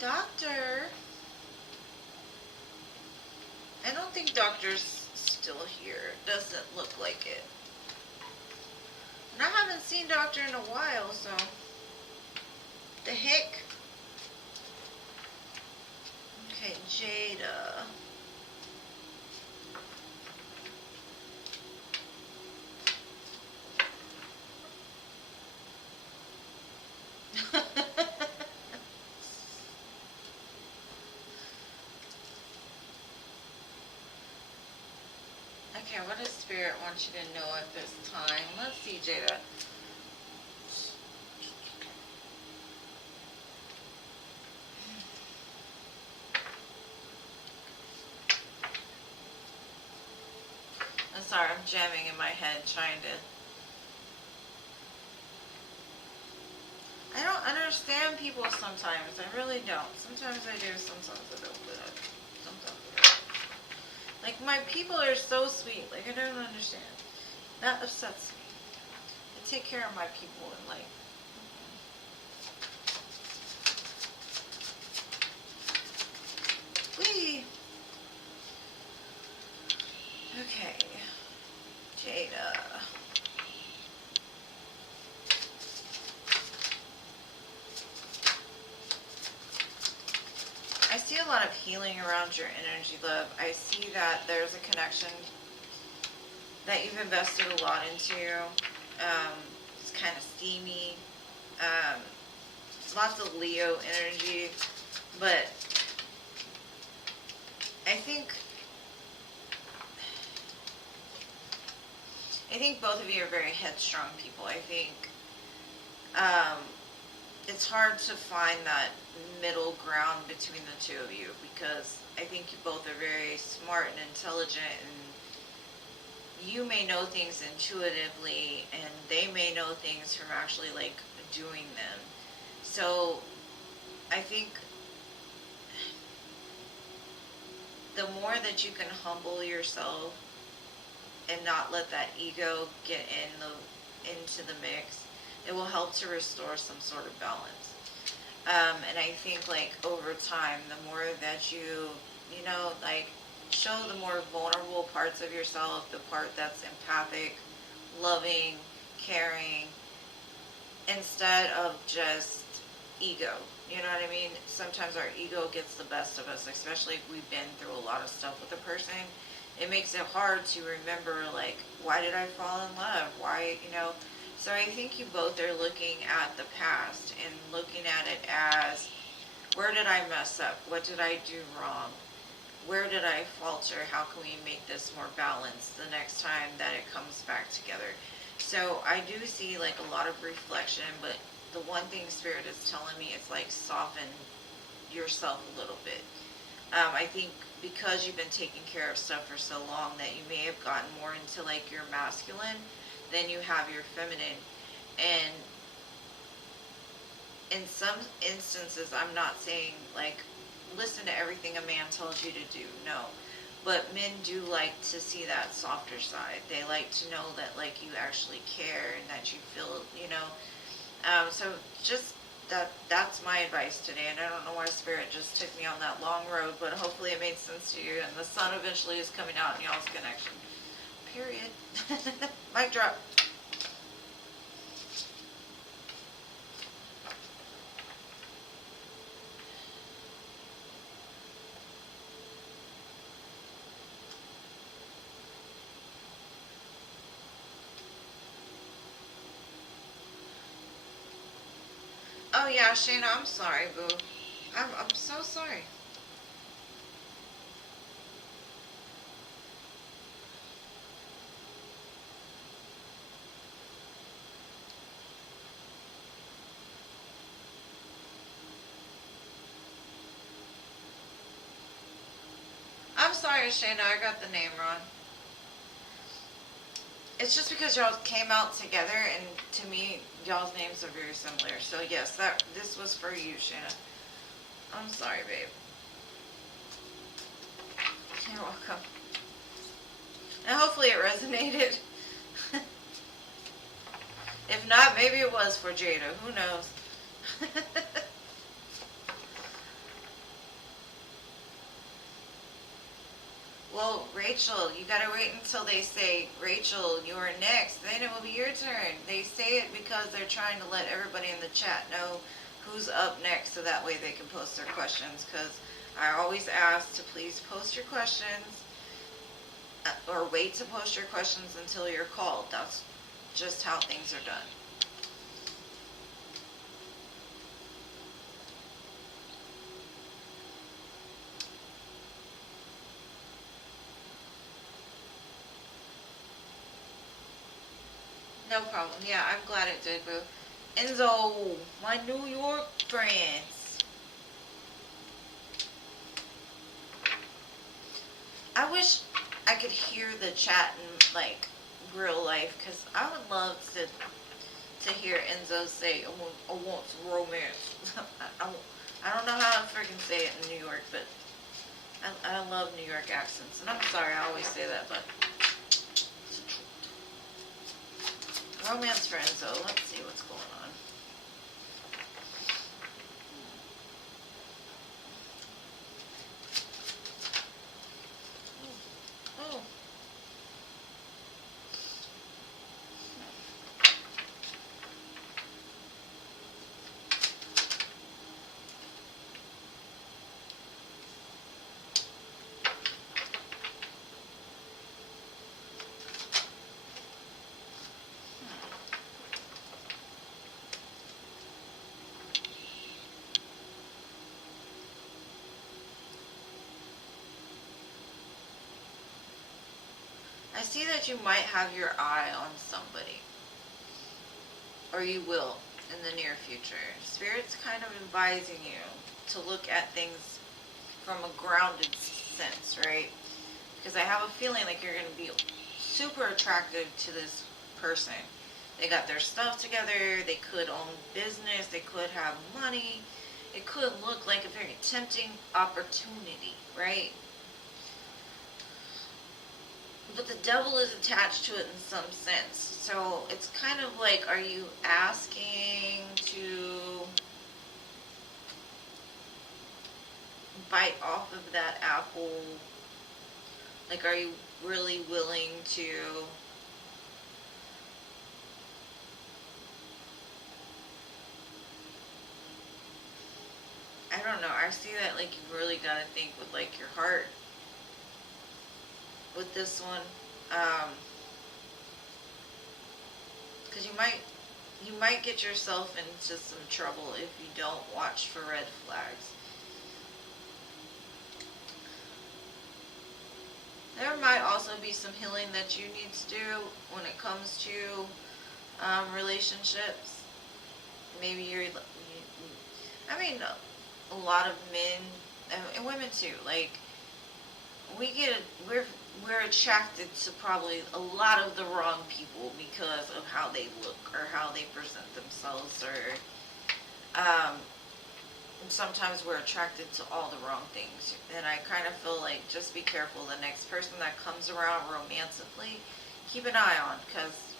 Doctor? I don't think doctor's still here. Doesn't look like it. And I haven't seen doctor in a while, so... The heck? Okay, Jada. Okay, what does Spirit want you to know at this time? Let's see, Jada. I'm sorry, I'm jamming in my head trying to... I don't understand people sometimes. I really don't. Sometimes I do, sometimes I don't. But sometimes I don't. Like, my people are so sweet. Like, I don't understand. That upsets me. I take care of my people and, like... Whee! Okay. Jada. I see a lot of healing around your energy, love. I see that there's a connection that you've invested a lot into. It's kind of steamy. Lots of Leo energy. But I think both of you are very headstrong people. I think it's hard to find that middle ground between the two of you, because I think you both are very smart and intelligent, and you may know things intuitively and they may know things from actually like doing them. So I think the more that you can humble yourself and not let that ego get into the mix, it will help to restore some sort of balance. And I think, like, over time, the more that you know, like, show the more vulnerable parts of yourself, the part that's empathic, loving, caring, instead of just ego. You know what I mean? Sometimes our ego gets the best of us, especially if we've been through a lot of stuff with a person. It makes it hard to remember, like, why did I fall in love? Why, you know? So I think you both are looking at the past and looking at it as, where did I mess up? What did I do wrong? Where did I falter? How can we make this more balanced the next time that it comes back together? So I do see, like, a lot of reflection, but the one thing Spirit is telling me is, like, soften yourself a little bit. I think because you've been taking care of stuff for so long that you may have gotten more into, like, your masculine than you have your feminine. And in some instances, I'm not saying, like, listen to everything a man tells you to do. No. But men do like to see that softer side. They like to know that, like, you actually care and that you feel, you know. So just that's my advice today. And I don't know why Spirit just took me on that long road, but hopefully it made sense to you. And the sun eventually is coming out in y'all's connection. Period. Mic drop. Oh yeah, Shayna, I'm sorry, boo. I'm so sorry. I'm sorry, Shayna, I got the name wrong. It's just because y'all came out together, and to me, y'all's names are very similar. So yes, this was for you, Shayna. I'm sorry, babe. You're welcome. And hopefully it resonated. If not, maybe it was for Jada. Who knows? Well, Rachel, you gotta wait until they say, Rachel, you're next. Then it will be your turn. They say it because they're trying to let everybody in the chat know who's up next, so that way they can post their questions. Because I always ask to please post your questions, or wait to post your questions until you're called. That's just how things are done. No problem. Yeah, I'm glad it did, boo. Enzo, my New York friends. I wish I could hear the chat in, like, real life, because I would love to hear Enzo say, I want some romance. I don't know how to freaking say it in New York, but I love New York accents. And I'm sorry, I always say that, but romance for Enzo. Let's see what's going on. Oh. I see that you might have your eye on somebody. Or you will in the near future. Spirit's kind of advising you to look at things from a grounded sense, right? Because I have a feeling like you're going to be super attractive to this person. They got their stuff together, they could own business, they could have money. It could look like a very tempting opportunity, right? But the devil is attached to it in some sense. So it's kind of like, are you asking to bite off of that apple? Like, are you really willing to I don't know. I see that, like, you really got to think with, like, your heart with this one. Because you might get yourself into some trouble if you don't watch for red flags. There might also be some healing that you need to do when it comes to relationships. Maybe I mean, a lot of men and women too. Like, we're attracted to probably a lot of the wrong people because of how they look or how they present themselves, or sometimes we're attracted to all the wrong things. And I kind of feel like just be careful the next person that comes around romantically, keep an eye on, because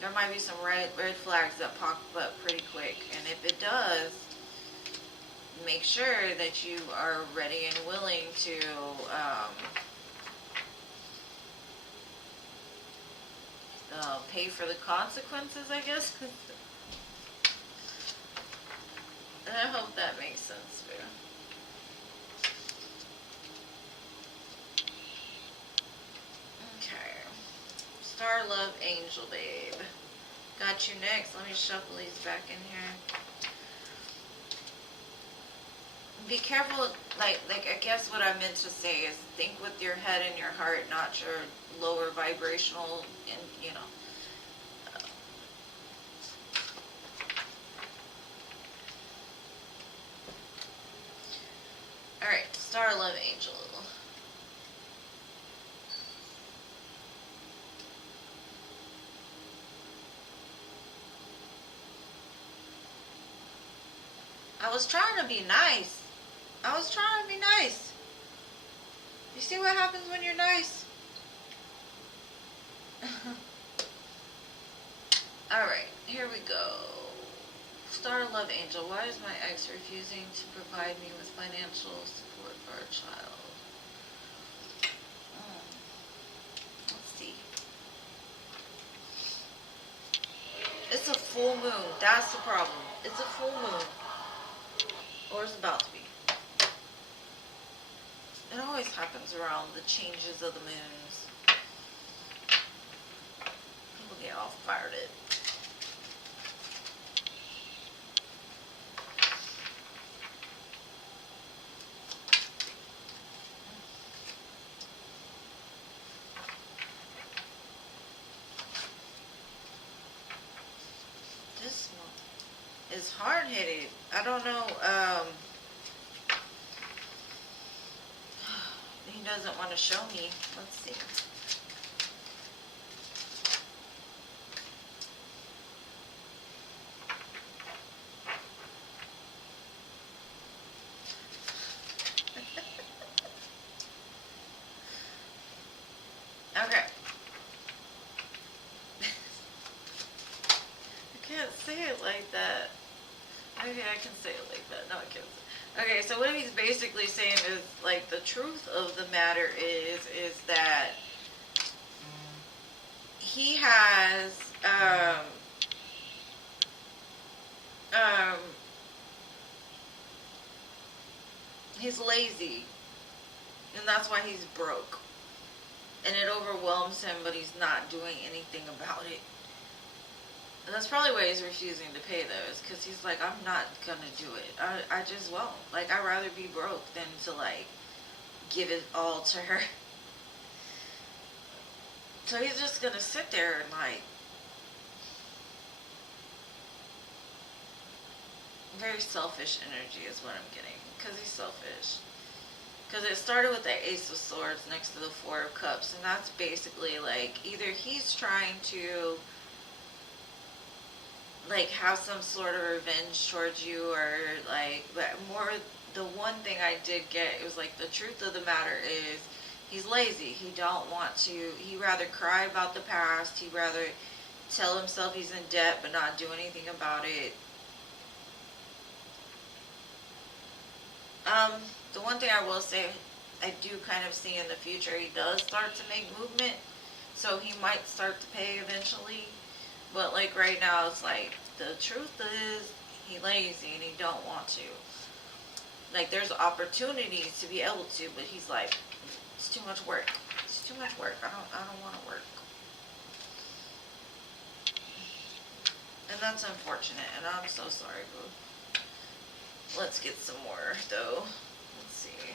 there might be some red flags that pop up pretty quick. And if it does, make sure that you are ready and willing to pay for the consequences, I guess. And I hope that makes sense, Boo. Okay. Star Love Angel Babe. Got you next. Let me shuffle these back in here. Be careful, like I guess what I meant to say is think with your head and your heart, not your lower vibrational, and you know. Alright, Star Love Angel. I was trying to be nice. I was trying to be nice. You see what happens when you're nice? Alright, here we go. Star Love Angel, why is my ex refusing to provide me with financial support for our child? Let's see. It's a full moon. That's the problem. It's a full moon. Or it's about to be. It always happens around the changes of the moons. People get all fired up. This one is hard-headed. I don't know. He doesn't want to show me. Let's see. Okay. I can't say it like that. Maybe I can say it like that. No, I can't. Okay, so what he's basically saying is, like, the truth of the matter is that he has, he's lazy, and that's why he's broke. And it overwhelms him, but he's not doing anything about it. And that's probably why he's refusing to pay those, because he's like, I'm not going to do it. I just won't. Like, I'd rather be broke than to, like, give it all to her. So he's just going to sit there and, like, very selfish energy is what I'm getting, because he's selfish. Because it started with the Ace of Swords next to the Four of Cups, and that's basically, like, either he's trying to, like, have some sort of revenge towards you, or, like, but more, the one thing I did get, it was, like, the truth of the matter is, he's lazy. He don't want to, he'd rather cry about the past, he'd rather tell himself he's in debt, but not do anything about it. The one thing I will say, I do kind of see in the future, he does start to make movement, so he might start to pay eventually. But, like, right now, it's like, the truth is, he lazy and he don't want to. Like, there's opportunities to be able to, but he's like, it's too much work. It's too much work. I don't want to work. And that's unfortunate, and I'm so sorry, boo. Let's get some more, though. Let's see.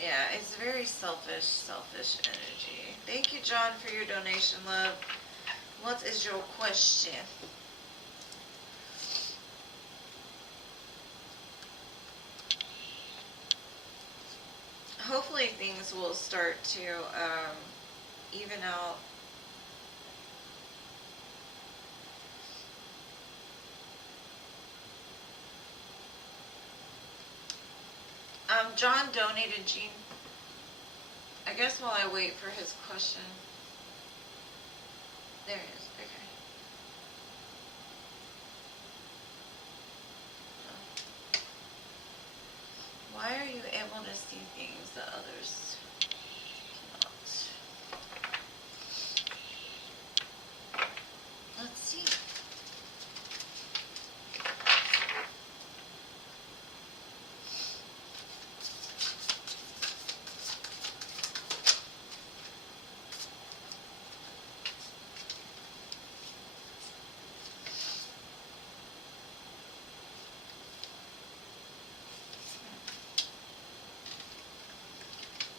Yeah, it's very selfish energy. Thank you, John, for your donation, love. What is your question? Hopefully things will start to even out. John donated Gene. I guess while I wait for his question. There it is. Okay. Why are you able to see things that others cannot? Let's see.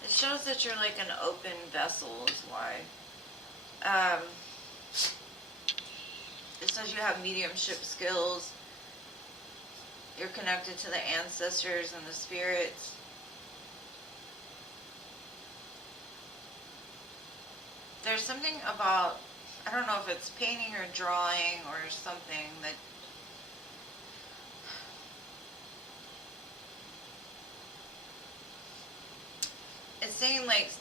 It shows that you're like an open vessel is why. It says you have mediumship skills. You're connected to the ancestors and the spirits. There's something about, I don't know if it's painting or drawing or something that it's saying like,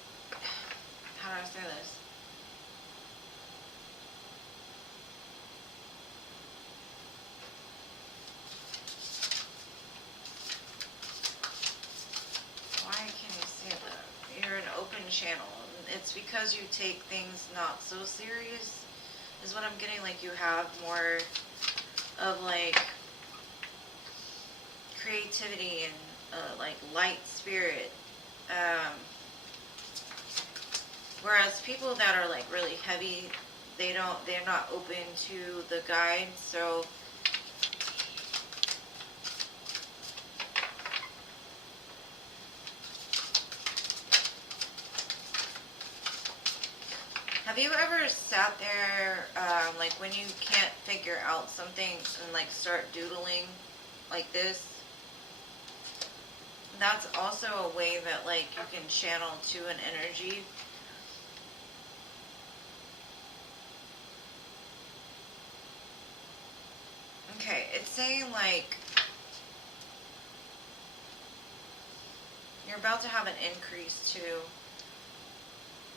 how do I say this? Why can't I say that? You're an open channel. It's because you take things not so serious, is what I'm getting. Like you have more of like creativity and like light spirit. Whereas people that are like really heavy, they're not open to the guide. So have you ever sat there, like when you can't figure out something and like start doodling like this? That's also a way that like you can channel to an energy. Okay, it's saying like you're about to have an increase too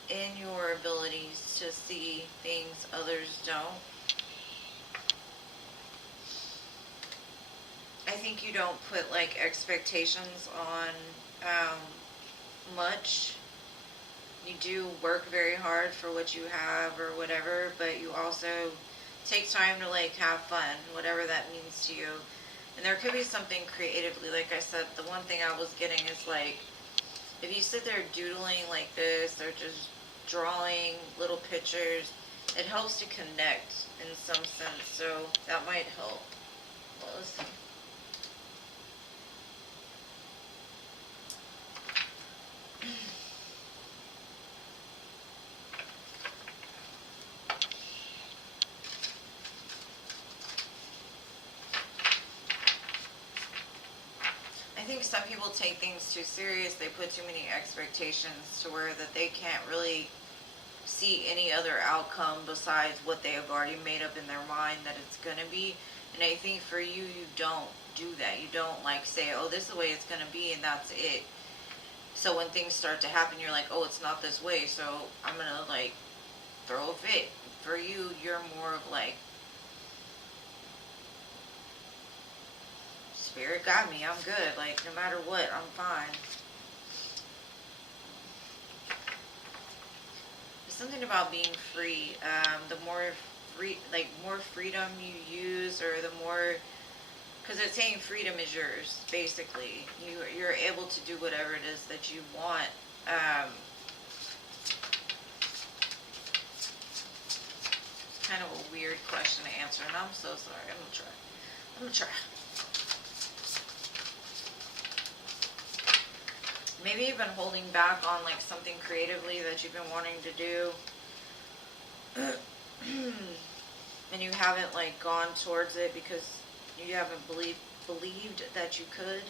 in your abilities to see things others don't. I think you don't put like expectations on much. You do work very hard for what you have or whatever, but you also take time to like have fun, whatever that means to you. And there could be something creatively, like I said, the one thing I was getting is like, if you sit there doodling like this or just drawing little pictures, it helps to connect in some sense, so that might help. Well, let's see. I think some people take things too serious. They put too many expectations to where that they can't really see any other outcome besides what they have already made up in their mind that it's going to be. And I think for you, you don't do that. You don't like say, oh, this is the way it's going to be and that's it. So when things start to happen, you're like, oh, it's not this way, so I'm going to like throw a fit. For you, you're more of like, Spirit got me, I'm good. Like, no matter what, I'm fine. There's something about being free. The more more freedom you use, or the more, because it's saying freedom is yours, basically. You're able to do whatever it is that you want. It's kind of a weird question to answer, and I'm so sorry. I'm gonna try. Maybe you've been holding back on like something creatively that you've been wanting to do. And you haven't like gone towards it because you haven't believed that you could.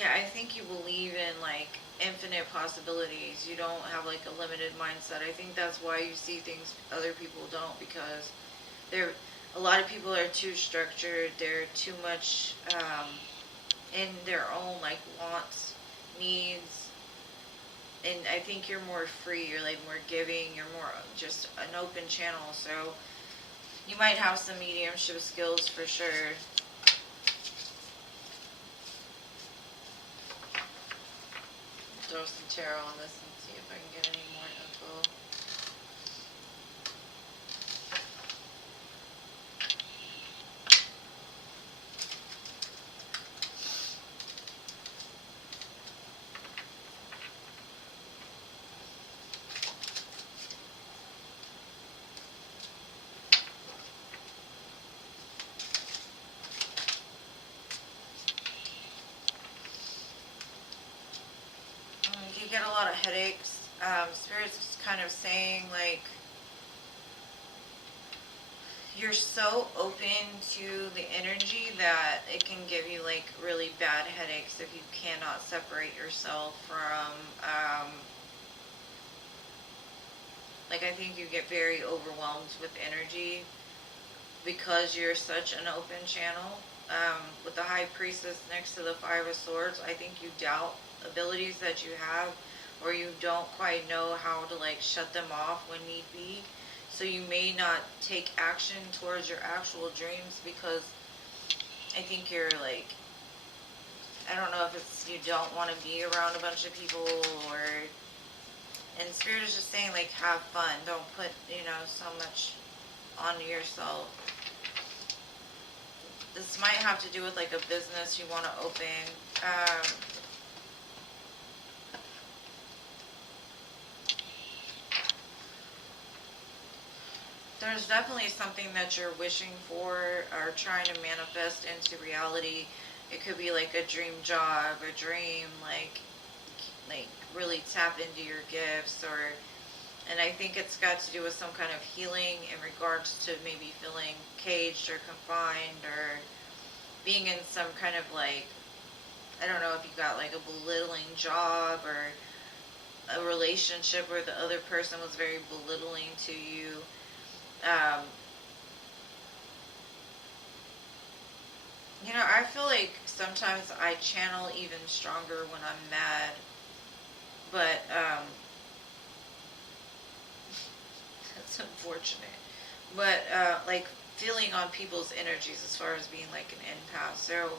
Yeah, I think you believe in like infinite possibilities. You don't have like a limited mindset. I think that's why you see things other people don't, because a lot of people are too structured. They're too much in their own like wants, needs, and I think you're more free. You're like more giving. You're more just an open channel. So you might have some mediumship skills for sure. Throw some tarot on this and see if I can get any more info. You get a lot of headaches. Spirit's kind of saying like you're so open to the energy that it can give you like really bad headaches if you cannot separate yourself from like I think you get very overwhelmed with energy because you're such an open channel. With the High Priestess next to the Five of Swords, I think you doubt abilities that you have, or you don't quite know how to like shut them off when need be. So you may not take action towards your actual dreams because I think you're like, I don't know if it's you don't want to be around a bunch of people, or, and Spirit is just saying like have fun. Don't put, so much on yourself. This might have to do with like a business you want to open. There's definitely something that you're wishing for or trying to manifest into reality. It could be like a dream job, a dream like really tap into your gifts, and I think it's got to do with some kind of healing in regards to maybe feeling caged or confined or being in some kind of like, I don't know if you got like a belittling job or a relationship where the other person was very belittling to you. I feel like sometimes I channel even stronger when I'm mad, but that's unfortunate. But like feeling on people's energies as far as being like an empath. So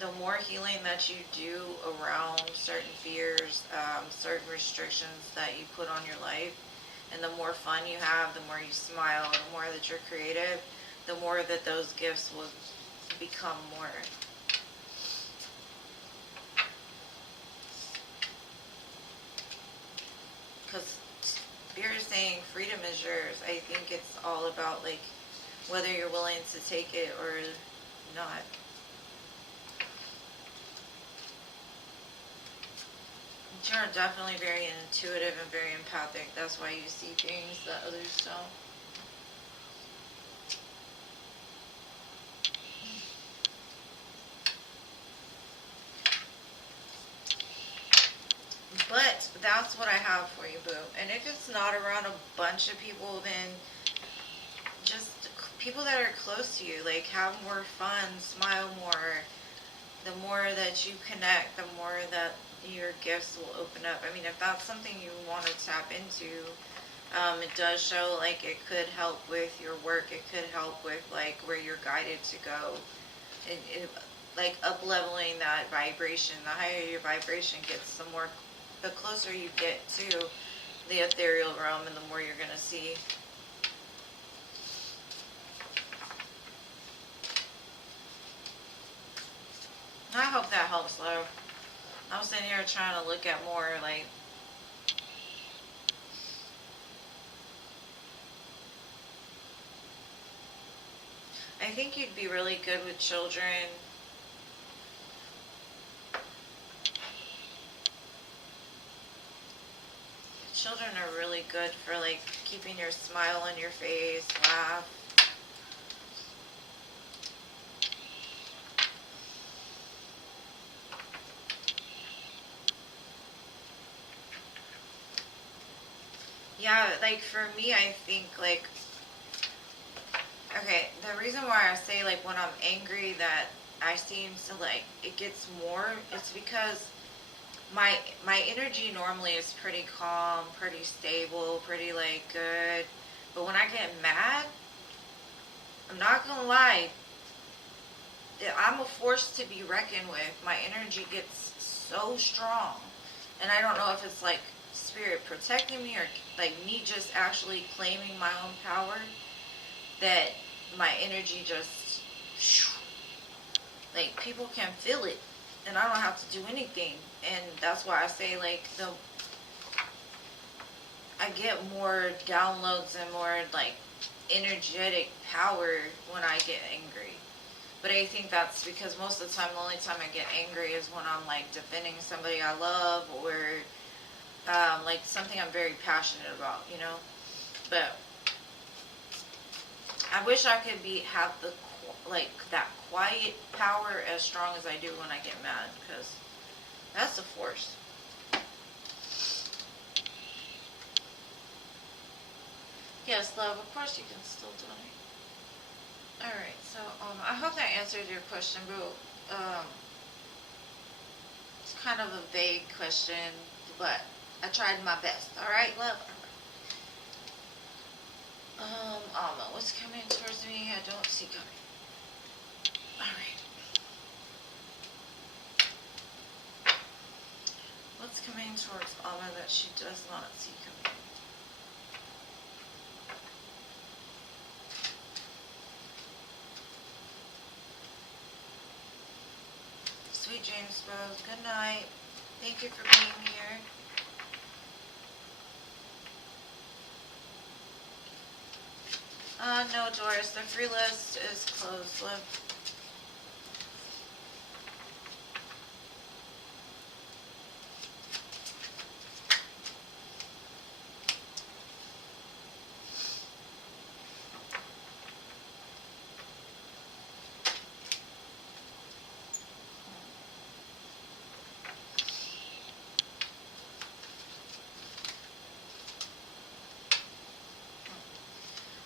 the more healing that you do around certain fears, certain restrictions that you put on your life, and the more fun you have, the more you smile, the more that you're creative, the more that those gifts will become more. Because Spirit is saying freedom is yours. I think it's all about like whether you're willing to take it or not. You're definitely very intuitive and very empathic. That's why you see things that others don't. But that's what I have for you, boo. And if it's not around a bunch of people, then just people that are close to you. Like, have more fun, smile more. The more that you connect, the more that your gifts will open up. I mean, if that's something you want to tap into, it does show like it could help with your work. It could help with like where you're guided to go. Like up leveling that vibration. The higher your vibration gets, the closer you get to the ethereal realm, and the more you're gonna see. I hope that helps, love. I'm sitting here trying to look at more like I think you'd be really good with children. Children are really good for like keeping your smile on your face, laugh. Yeah, like for me, I think like, okay, the reason why I say like when I'm angry that I seem to like, it gets more, it's because my energy normally is pretty calm, pretty stable, pretty like good. But when I get mad, I'm not gonna lie, I'm a force to be reckoned with. My energy gets so strong. And I don't know if it's like spirit protecting me or like me just actually claiming my own power, that my energy just, like people can feel it and I don't have to do anything. And that's why I say like I get more downloads and more like energetic power when I get angry. But I think that's because most of the time, the only time I get angry is when I'm like defending somebody I love or like something I'm very passionate about, you know. But I wish I could have the like that quiet power as strong as I do when I get mad, because that's the force. Yes, love. Of course, you can still donate. All right. So I hope that answered your question, but it's kind of a vague question, but I tried my best. All right, love. Alma, what's coming towards me? I don't see coming. All right. What's coming towards Alma that she does not see coming? Sweet dreams, both. Good night. Thank you for being here. No, Doris. The free list is closed, love.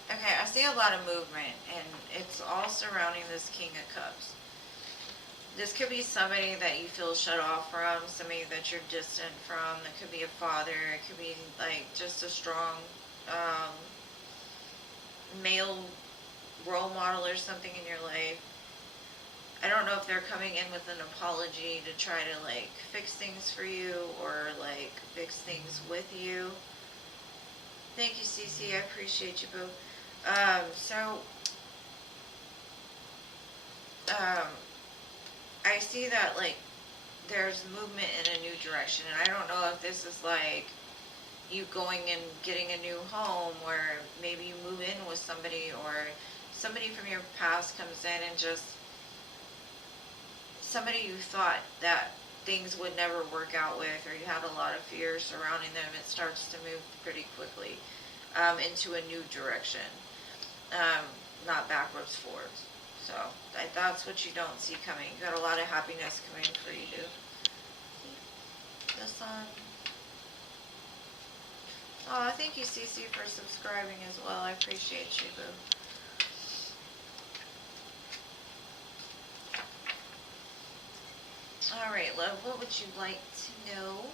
Okay, I see a lot of movement, and it's all surrounding this King of Cups. This could be somebody that you feel shut off from, somebody that you're distant from. It could be a father. It could be like just a strong male role model or something in your life. I don't know if they're coming in with an apology to try to like fix things for you or like fix things with you. Thank you, Cece. I appreciate you, boo. I see that like there's movement in a new direction, and I don't know if this is like you going and getting a new home, or maybe you move in with somebody, or somebody from your past comes in and just somebody you thought that things would never work out with, or you had a lot of fear surrounding them. It starts to move pretty quickly into a new direction, not backwards, forwards. So that's what you don't see coming. You got a lot of happiness coming for you, dude. The sun. Oh, thank you, Cece, for subscribing as well. I appreciate you, boo. All right, love. What would you like to know?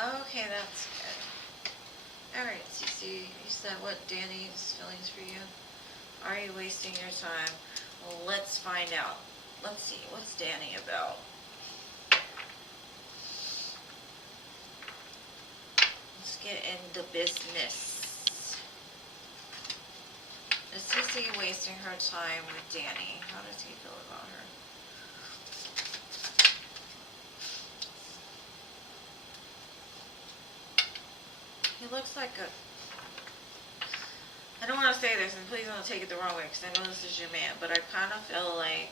Okay, that's good. Alright, Cece, you said what Danny's feelings for you? Are you wasting your time? Well, let's find out. Let's see, what's Danny about? Let's get into business. Is Sissy wasting her time with Danny? How does he feel about her? He looks like a... I don't want to say this, and please don't take it the wrong way, because I know this is your man, but I kind of feel like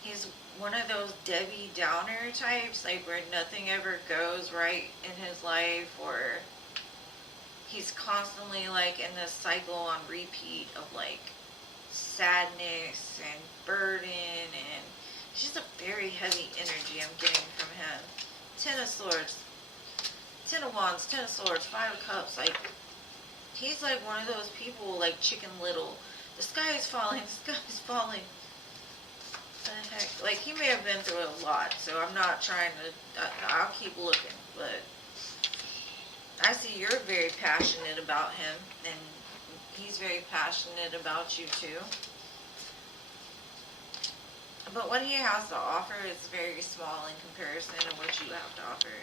he's one of those Debbie Downer types, like where nothing ever goes right in his life, or he's constantly like in this cycle on repeat of like sadness and burden, and it's just a very heavy energy I'm getting from him. 10 of Swords, 10 of Wands, 10 of Swords, 5 of Cups, like he's like one of those people like Chicken Little. The sky is falling, the sky is falling. What the heck? Like, he may have been through a lot, so I'm not trying to, I'll keep looking, but I see you're very passionate about him, and he's very passionate about you too. But what he has to offer is very small in comparison to what you have to offer.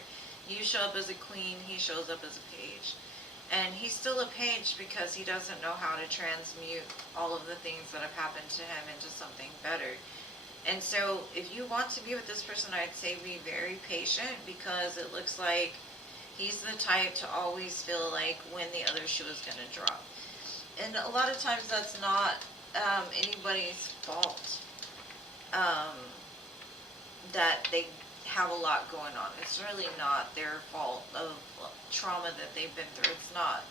You show up as a queen, he shows up as a page. And he's still a page because he doesn't know how to transmute all of the things that have happened to him into something better. And so if you want to be with this person, I'd say be very patient, because it looks like he's the type to always feel like when the other shoe is going to drop. And a lot of times that's not anybody's fault that they have a lot going on. It's really not their fault of trauma that they've been through. It's not.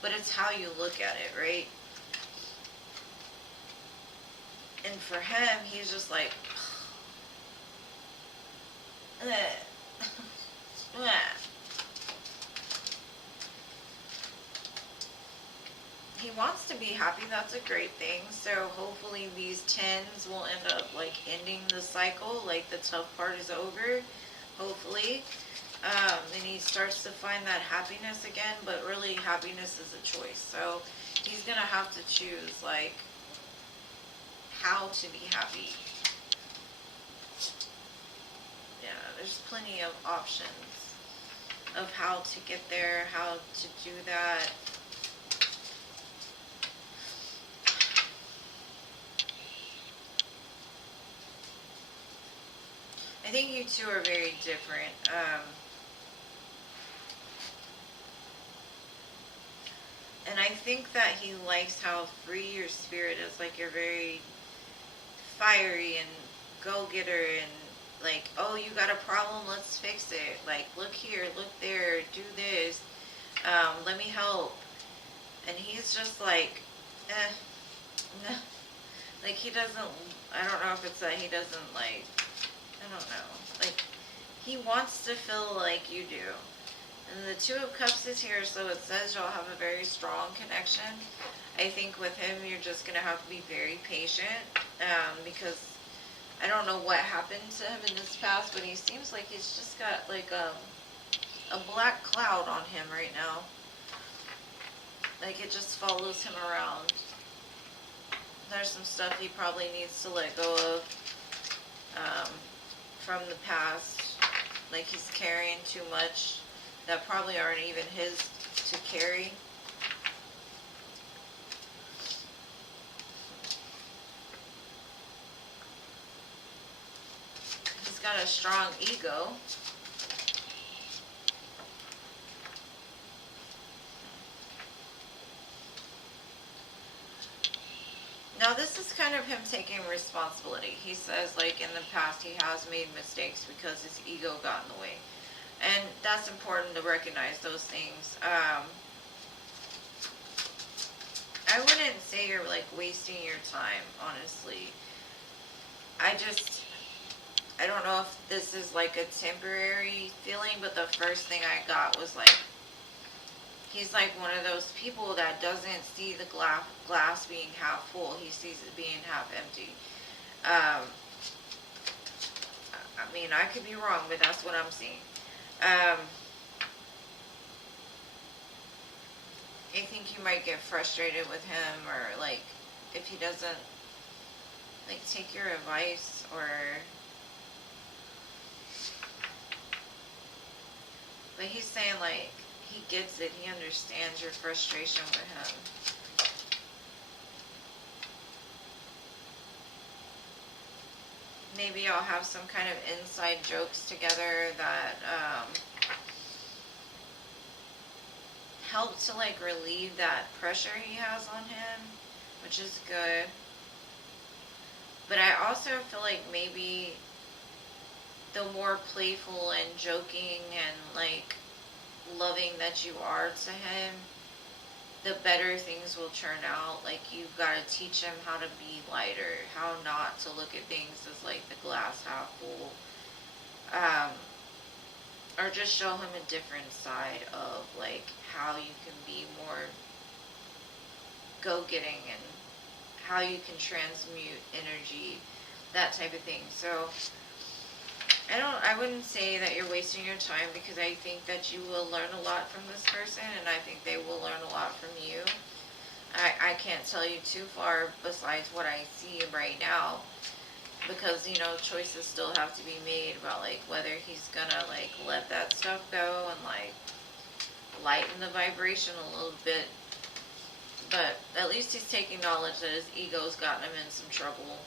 But it's how you look at it, right? And for him, he's just like, he wants to be happy. That's a great thing. So hopefully these 10s will end up like ending the cycle, like the tough part is over, hopefully. And he starts to find that happiness again, but really happiness is a choice. So he's gonna have to choose like how to be happy. Yeah, there's plenty of options of how to get there, how to do that. I think you two are very different. And I think that he likes how free your spirit is. Like, you're very fiery and go-getter, and like, oh, you got a problem, let's fix it. Like, look here, look there, do this. Let me help. And he's just like, nah. Like, he doesn't, I don't know if it's that he doesn't like, I don't know. Like, he wants to feel like you do. And the 2 of Cups is here, so it says y'all have a very strong connection. I think with him, you're just going to have to be very patient, because I don't know what happened to him in this past, but he seems like he's just got like a black cloud on him right now. Like, it just follows him around. There's some stuff he probably needs to let go of from the past. Like, he's carrying too much that probably aren't even his to carry. He's got a strong ego. Now, this is kind of him taking responsibility. He says, like, in the past, he has made mistakes because his ego got in the way. And that's important to recognize those things. I wouldn't say you're, like, wasting your time, honestly. I don't know if this is, like, a temporary feeling, but the first thing I got was, like, he's like one of those people that doesn't see the glass being half full. He sees it being half empty. I mean, I could be wrong, but that's what I'm seeing. I think you might get frustrated with him, or like if he doesn't like take your advice, or but he's saying like he gets it, he understands your frustration with him. maybe y'all have some kind of inside jokes together that help to like relieve that pressure he has on him, which is good. But I also feel like maybe the more playful and joking and like loving that you are to him, the better things will turn out. Like, you've got to teach him how to be lighter, how not to look at things as like the glass half full, or just show him a different side of like how you can be more go-getting and how you can transmute energy, that type of thing. So I wouldn't say that you're wasting your time, because I think that you will learn a lot from this person, and I think they will learn a lot from you. I can't tell you too far besides what I see right now, because, you know, choices still have to be made about like whether he's gonna like let that stuff go and like lighten the vibration a little bit. But at least he's taking knowledge that his ego's gotten him in some trouble.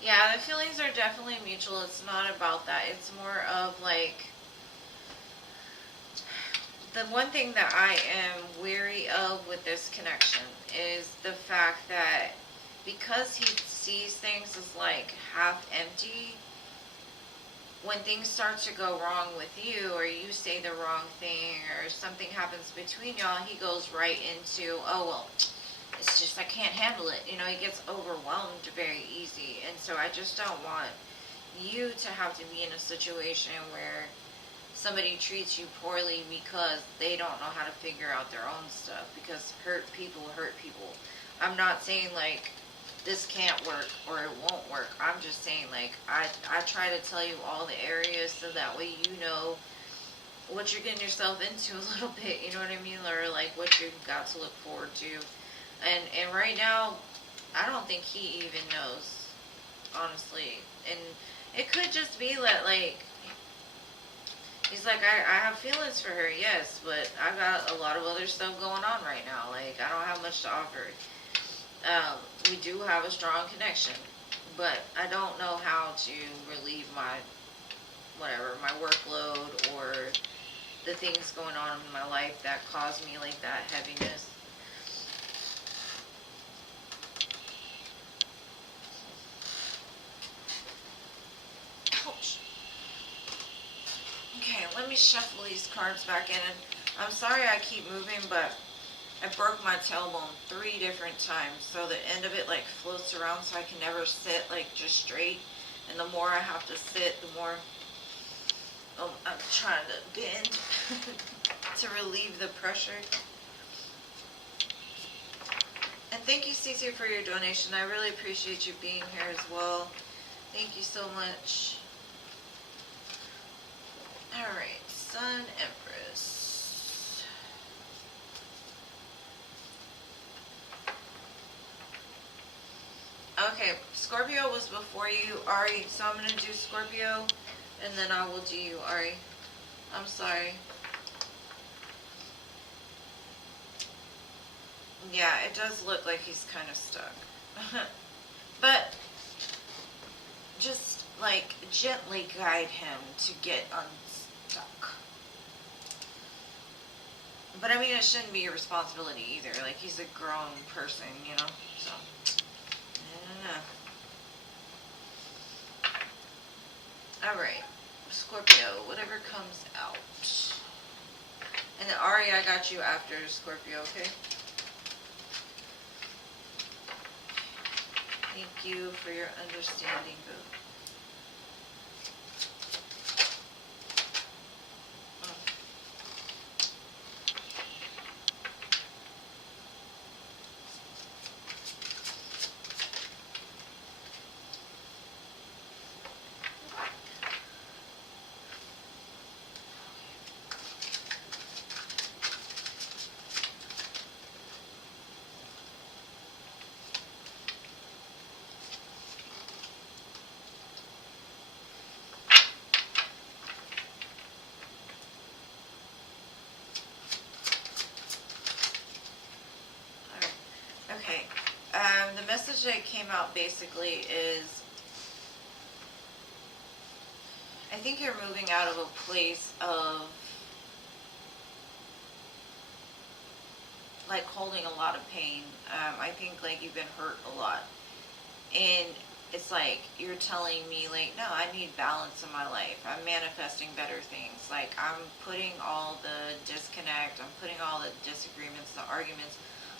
Yeah, the feelings are definitely mutual. It's not about that. It's more of like, the one thing that I am weary of with this connection is the fact that because he sees things as like half empty, when things start to go wrong with you, or you say the wrong thing, or something happens between y'all, he goes right into, oh, well, it's just I can't handle it. You know, he gets overwhelmed very easy. And so I just don't want you to have to be in a situation where somebody treats you poorly because they don't know how to figure out their own stuff, because hurt people hurt people. I'm not saying like this can't work or it won't work. I'm just saying like I try to tell you all the areas so that way you know what you're getting yourself into a little bit, you know what I mean, or like what you've got to look forward to. And right now, I don't think he even knows, honestly. And it could just be that like he's like, I have feelings for her, yes, but I've got a lot of other stuff going on right now. Like, I don't have much to offer. We do have a strong connection, but I don't know how to relieve my, whatever, my workload or the things going on in my life that cause me like that heaviness. Ouch. Okay, let me shuffle these cards back in. And I'm sorry I keep moving, but I broke my tailbone 3 different times, so the end of it like floats around, so I can never sit like just straight. And the more I have to sit, the more I'm trying to bend to relieve the pressure. And thank you, Cece, for your donation. I really appreciate you being here as well. Thank you so much. Alright, Sun Empress. Okay, Scorpio was before you, Ari, so I'm going to do Scorpio, and then I will do you, Ari. I'm sorry. Yeah, it does look like he's kind of stuck. But just, like, gently guide him to get unstuck. But, I mean, it shouldn't be your responsibility either. Like, he's a grown person, you know, so... Alright, Scorpio, whatever comes out. And then Ari, I got you after Scorpio, okay? Thank you for your understanding, boo. message that came out basically is, I think you're moving out of a place of like holding a lot of pain. I think like you've been hurt a lot, and it's like you're telling me like, no, I need balance in my life. I'm manifesting better things. Like I'm putting all the disconnect, I'm putting all the disagreements, the arguments,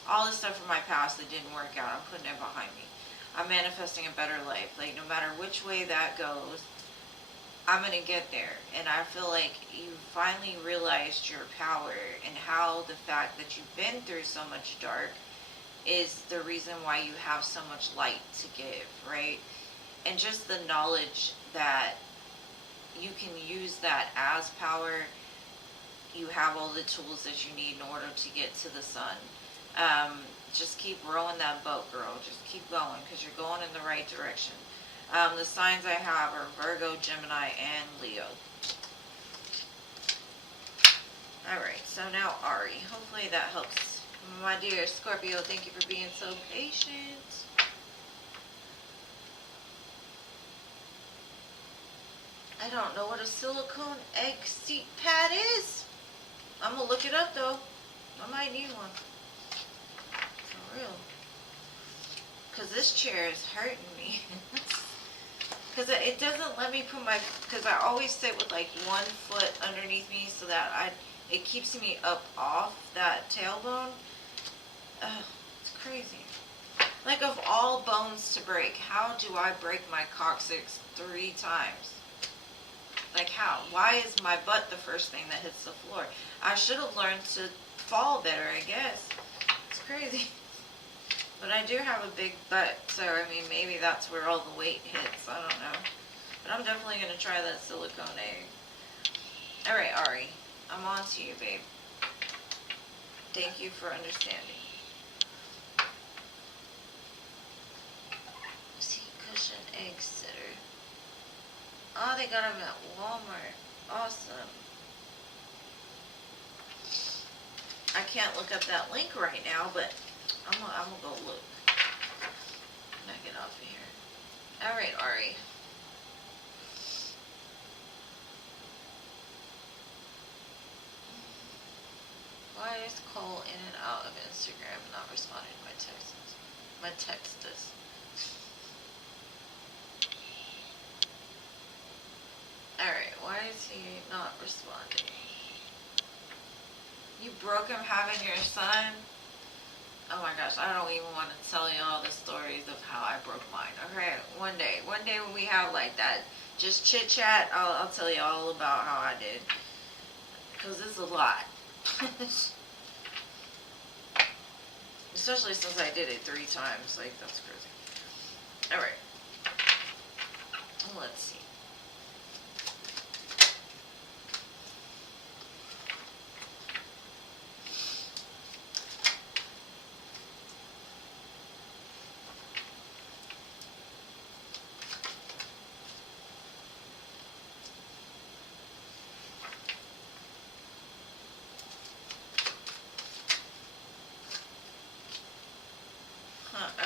all the stuff from my past that didn't work out, I'm putting it behind me. I'm manifesting a better life. Like no matter which way that goes, I'm going to get there. And I feel like you finally realized your power and how the fact that you've been through so much dark is the reason why you have so much light to give, right? And just the knowledge that you can use that as power. You have all the tools that you need in order to get to the sun. Just keep rowing that boat, girl. Just keep going because you're going in the right direction. The signs I have are Virgo, Gemini, and Leo. Alright, so now Ari. Hopefully that helps. My dear Scorpio, thank you for being so patient. I don't know what a silicone egg seat pad is. I'm going to look it up though. I might need one. For real. Because this chair is hurting me. Because it doesn't let me put my, because I always sit with like one foot underneath me so that it keeps me up off that tailbone. It's crazy. Like of all bones to break, how do I break my coccyx 3 times? Like how? Why is my butt the first thing that hits the floor? I should have learned to fall better, I guess. It's crazy. But I do have a big butt, so I mean, maybe that's where all the weight hits. I don't know. But I'm definitely going to try that silicone egg. Alright, Ari. I'm on to you, babe. Thank you for understanding. Seat cushion egg sitter. Oh, they got them at Walmart. Awesome. I can't look up that link right now, but I'm gonna go look. When I get off of here. Alright, Ari. Why is Cole in and out of Instagram not responding to my texts? My texts. Alright, why is he not responding? You broke him having your son? Oh my gosh, I don't even want to tell you all the stories of how I broke mine. Okay, one day when we have like that, just chit chat, I'll tell you all about how I did. Because it's a lot. Especially since I did it 3 times, like that's crazy. Alright. Let's see.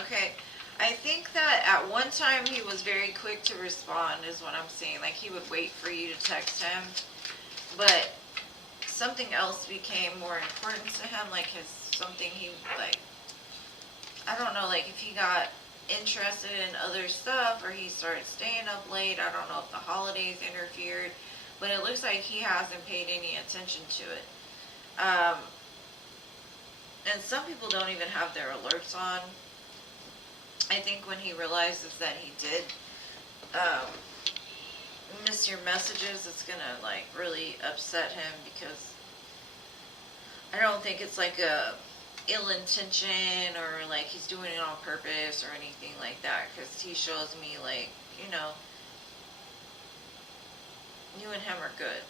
Okay, I think that at one time he was very quick to respond is what I'm saying. Like he would wait for you to text him, but something else became more important to him, like something he, like, I don't know, like if he got interested in other stuff or he started staying up late. I don't know if the holidays interfered, but it looks like he hasn't paid any attention to it. And some people don't even have their alerts on. I think when he realizes that he did miss your messages, it's gonna like really upset him, because I don't think it's like a ill intention or like he's doing it on purpose or anything like that, because he shows me like, you know, you and him are good,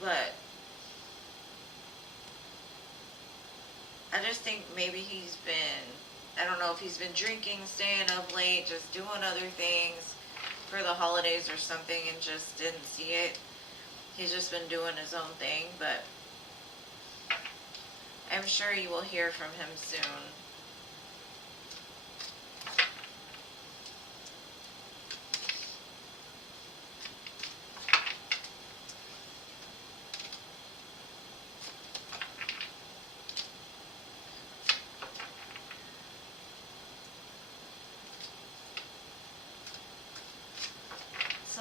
but I just think maybe he's been, I don't know if he's been drinking, staying up late, just doing other things for the holidays or something and just didn't see it. He's just been doing his own thing, but I'm sure you will hear from him soon.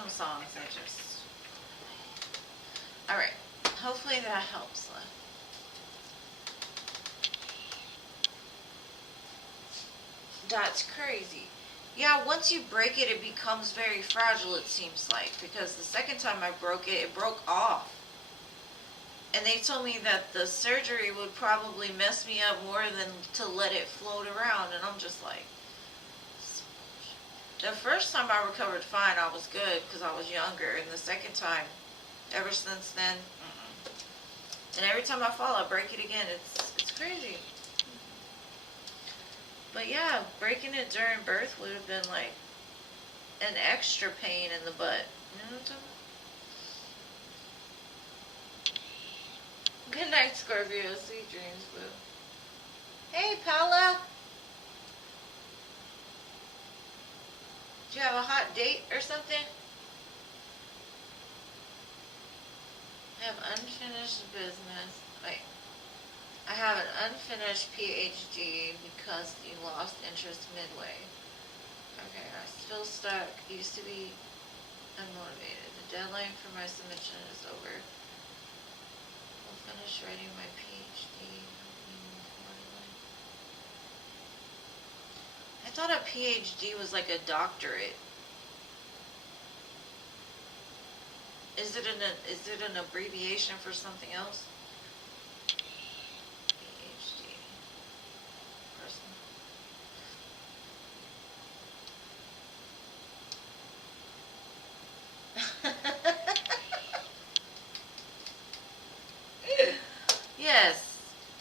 some songs I just... Alright, hopefully that helps. That's crazy. Yeah, once you break it, it becomes very fragile, it seems like. Because the second time I broke it, it broke off. And they told me that the surgery would probably mess me up more than to let it float around. And I'm just like... The first time I recovered fine, I was good because I was younger. And the second time, ever since then, and every time I fall, I break it again. It's crazy. But yeah, breaking it during birth would have been like an extra pain in the butt. You know what I'm talking about? Good night, Scorpio. Sweet dreams, boo. Hey, Paula. Do you have a hot date or something? I have unfinished business. Wait. I have an unfinished PhD because you lost interest midway. Okay, I'm still stuck. Used to be unmotivated. The deadline for my submission is over. I'll finish writing my PhD. I thought a PhD was like a doctorate. Is it an abbreviation for something else? PhD. Person. Yes.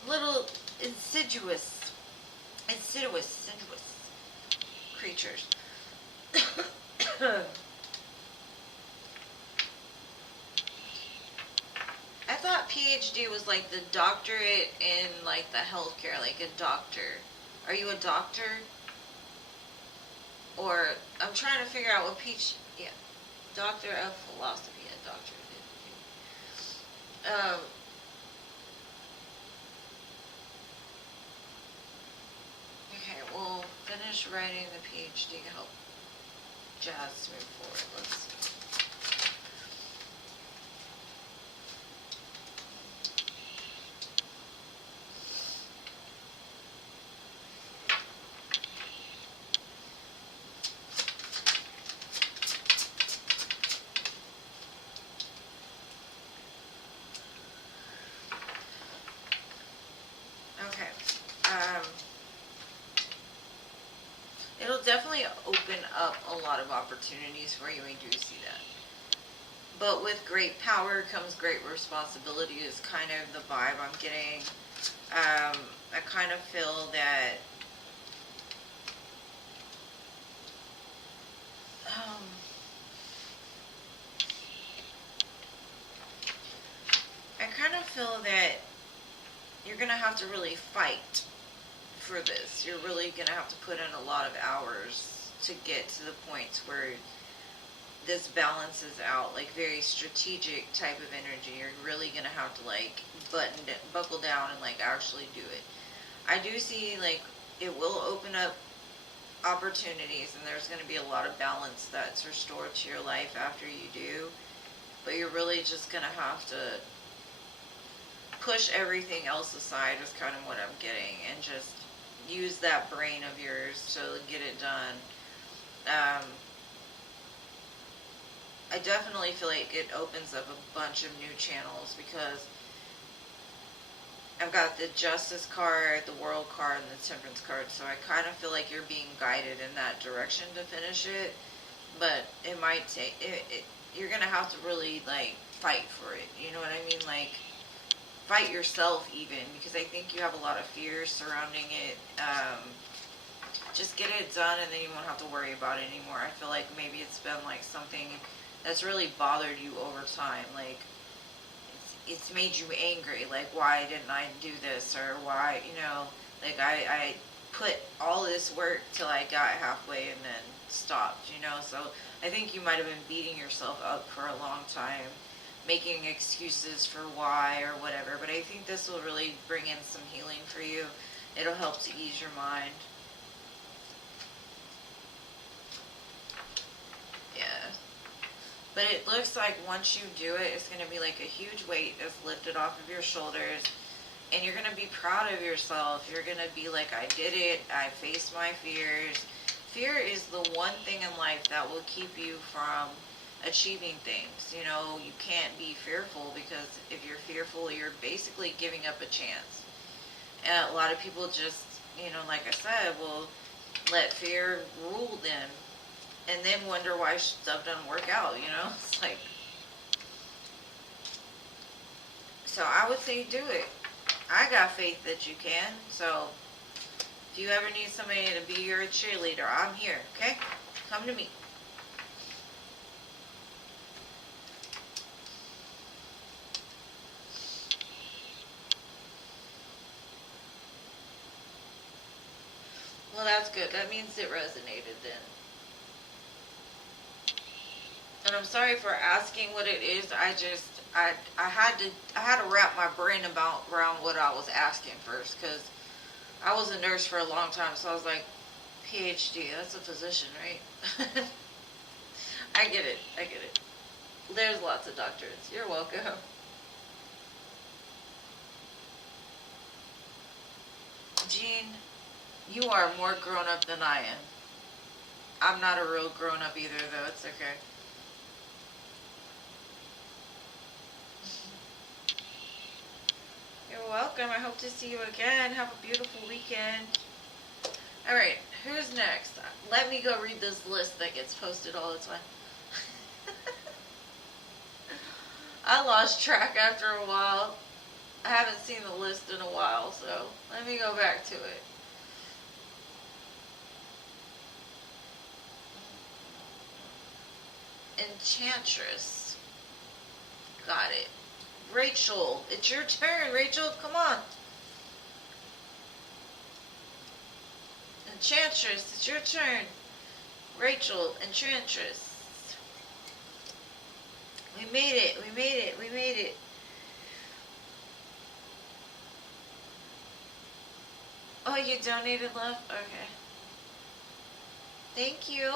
Little insidious creatures. I thought PhD was like the doctorate in like the healthcare, like a doctor. Are you a doctor? Or I'm trying to figure out what yeah, doctor of philosophy, a doctor. Okay, we'll finish writing the PhD to help Jazz move forward. Let's see. It'll definitely open up a lot of opportunities for you. I do see that. But with great power comes great responsibility is kind of the vibe I'm getting. I kind of feel that you're going to have to really fight for this. You're really going to have to put in a lot of hours to get to the points where this balances out, like very strategic type of energy. You're really going to have to like buckle down and like actually do it. I do see like it will open up opportunities and there's going to be a lot of balance that's restored to your life after you do. But you're really just going to have to push everything else aside is kind of what I'm getting, and just use that brain of yours to get it done. I definitely feel like it opens up a bunch of new channels because I've got the Justice card, the World card, and the Temperance card, so I kind of feel like you're being guided in that direction to finish it, but it might take, you're going to have to really, like, fight for it, you know what I mean, like, fight yourself even, because I think you have a lot of fears surrounding it. Just get it done and then you won't have to worry about it anymore. I feel like maybe it's been like something that's really bothered you over time, like it's made you angry, like why didn't I do this, or why, you know, like I put all this work till I got halfway and then stopped, you know. So I think you might have been beating yourself up for a long time, making excuses for why or whatever, but I think this will really bring in some healing for you. It'll help to ease your mind. Yeah. But it looks like once you do it, it's going to be like a huge weight is lifted off of your shoulders. And you're going to be proud of yourself. You're going to be like, I did it. I faced my fears. Fear is the one thing in life that will keep you from achieving things. You know, you can't be fearful, because if you're fearful, you're basically giving up a chance. And a lot of people just, you know, like I said, will let fear rule them and then wonder why stuff doesn't work out, you know? It's like, so I would say do it. I got faith that you can, so if you ever need somebody to be your cheerleader, I'm here, okay? Come to me. Well, that's good. That means it resonated then. And I'm sorry for asking what it is. I had to wrap my brain around what I was asking first, because I was a nurse for a long time, so I was like, PhD, that's a physician, right? I get it. There's lots of doctorates. You're welcome. Jean, you are more grown up than I am. I'm not a real grown up either, though. It's okay. You're welcome. I hope to see you again. Have a beautiful weekend. Alright, who's next? Let me go read this list that gets posted all the time. I lost track after a while. I haven't seen the list in a while, so let me go back to it. Enchantress. Got it. Rachel, it's your turn, Rachel. Come on. Enchantress, it's your turn. Rachel, Enchantress. We made it. Oh, you donated, love? Okay. Thank you,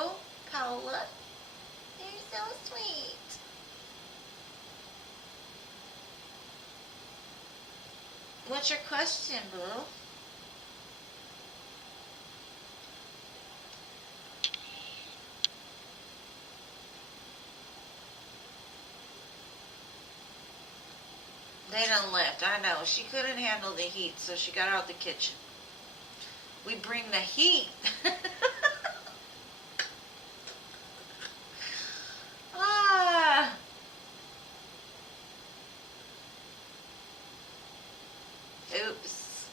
Paula. You're so sweet. What's your question, boo? They done left. I know. She couldn't handle the heat, so she got out the kitchen. We bring the heat. Ah. Oops.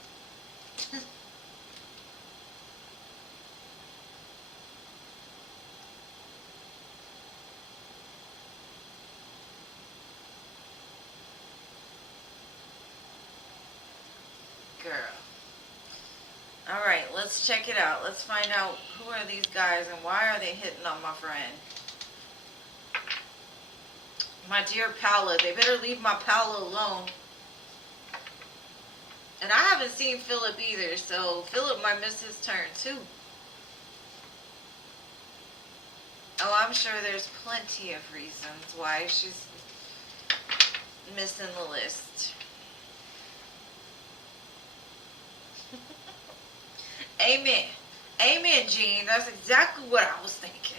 Girl. Alright, let's check it out. Let's find out who are these guys and why are they hitting on my friend. My dear Paula. They better leave my Paula alone. And I haven't seen Philip either, so Philip might miss his turn too. Oh, I'm sure there's plenty of reasons why she's missing the list. Amen. Amen, Jean. That's exactly what I was thinking.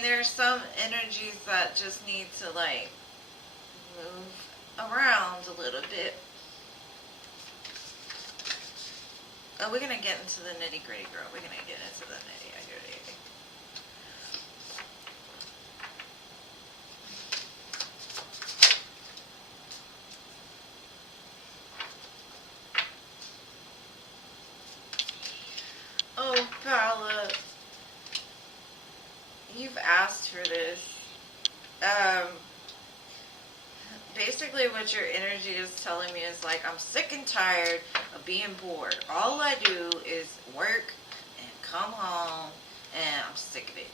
There are some energies that just need to, like, move around a little bit. Oh, we're going to get into the nitty-gritty, girl. We're going to get into the nitty-gritty. Oh, Paula. You've asked for this. Basically what your energy is telling me is like, I'm sick and tired of being bored. All I do is work and come home and I'm sick of it.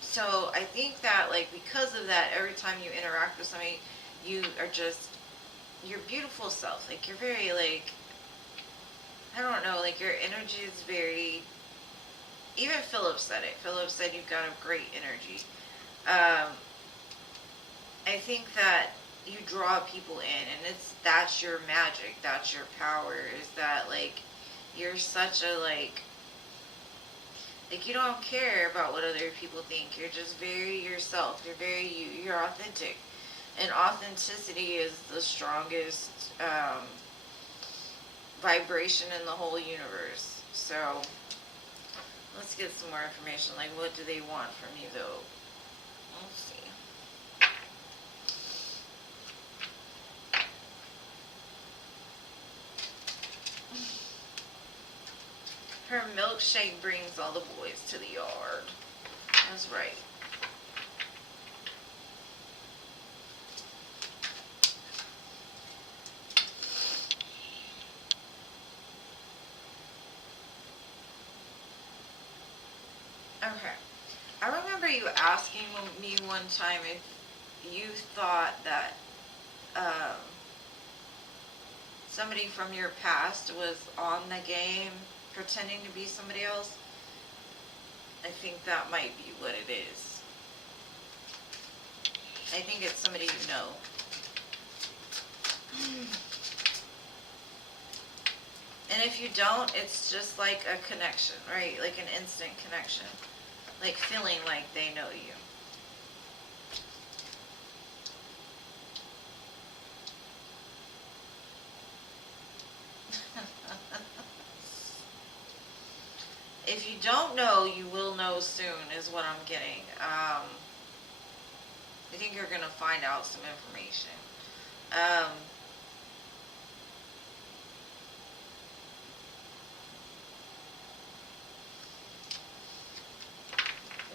So I think that, like, because of that, every time you interact with somebody, you are just your beautiful self. Like, you're very, like, I don't know, like, your energy is very, even Philip said it. Philip said you've got a great energy. I think that you draw people in, and that's your magic, that's your power, is that, like, you're such a, like, you don't care about what other people think. You're just very yourself. You're very you. You're authentic. And authenticity is the strongest vibration in the whole universe. So, let's get some more information. Like, what do they want from you, though? Let's see. Her milkshake brings all the boys to the yard. That's right. Okay. I remember you asking me one time if you thought that somebody from your past was on the game pretending to be somebody else. I think that might be what it is. I think it's somebody you know. And if you don't, it's just like a connection, right? Like an instant connection. Like feeling like they know you. If you don't know, you will know soon, is what I'm getting. I think you're going to find out some information.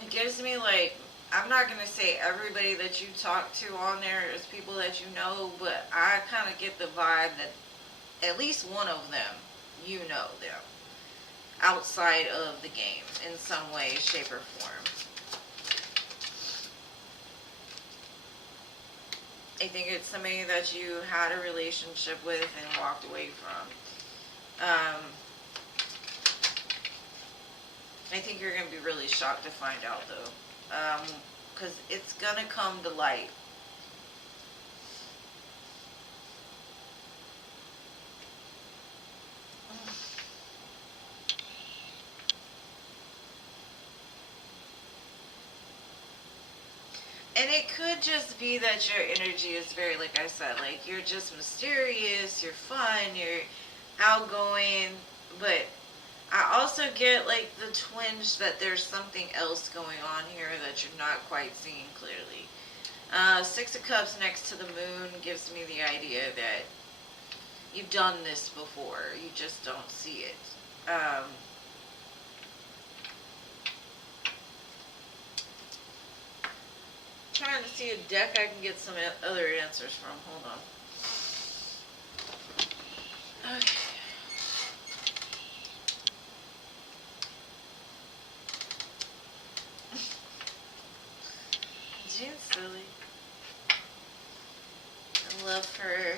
It gives me, like, I'm not going to say everybody that you talk to on there is people that you know, but I kind of get the vibe that at least one of them, you know them. Outside of the game in some way, shape, or form. I think it's somebody that you had a relationship with and walked away from. I think you're going to be really shocked to find out, though. Because it's going to come to light. And it could just be that your energy is very, like I said, like, you're just mysterious, you're fun, you're outgoing, but I also get, like, the twinge that there's something else going on here that you're not quite seeing clearly. Six of Cups next to the moon gives me the idea that you've done this before, you just don't see it. Trying to see a deck I can get some other answers from. Hold on. Okay. Jean's silly. I love her.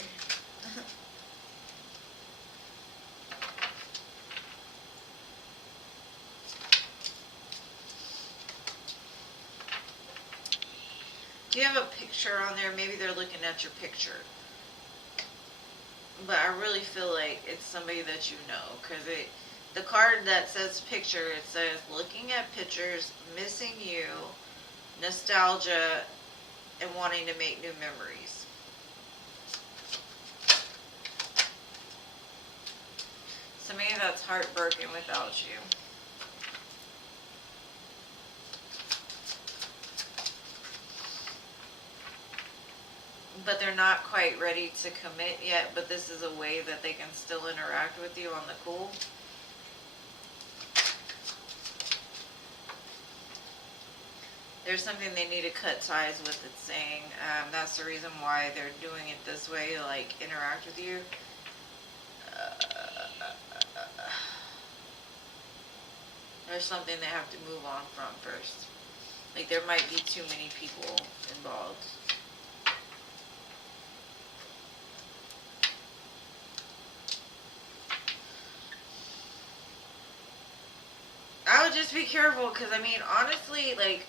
Do you have a picture on there? Maybe they're looking at your picture. But I really feel like it's somebody that you know. Because the card that says picture, it says looking at pictures, missing you, nostalgia, and wanting to make new memories. Somebody that's heartbroken without you. But they're not quite ready to commit yet, but this is a way that they can still interact with you on the cool. There's something they need to cut ties with, it's saying. That's the reason why they're doing it this way, to, like, interact with you. There's something they have to move on from first. Like, there might be too many people involved. just be careful, because, I mean, honestly, like,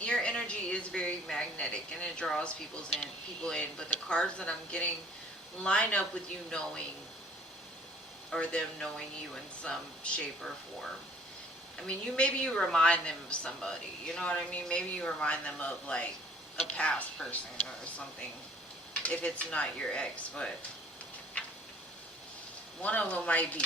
your energy is very magnetic, and it draws people in, but the cards that I'm getting line up with you knowing, or them knowing you in some shape or form. I mean, maybe you remind them of somebody, you know what I mean? Maybe you remind them of, like, a past person or something, if it's not your ex, but one of them might be.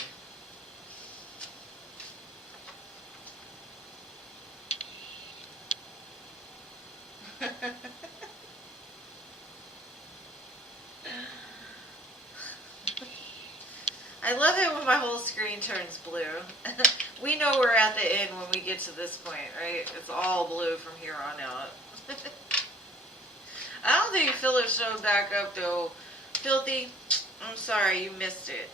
I love it when my whole screen turns blue. We know we're at the end when we get to this point, right? It's all blue from here on out. I don't think Philip showed back up though. Filthy, I'm sorry, you missed it.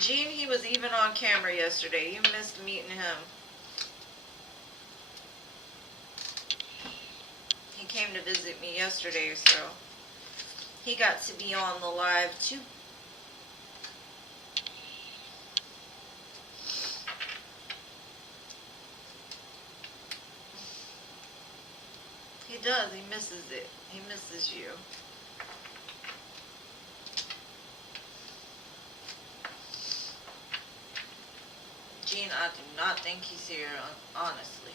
Gene, he was even on camera yesterday. You missed meeting him. He came to visit me yesterday, so he got to be on the live too. He does. He misses it. He misses you. Gene, I do not think he's here, honestly.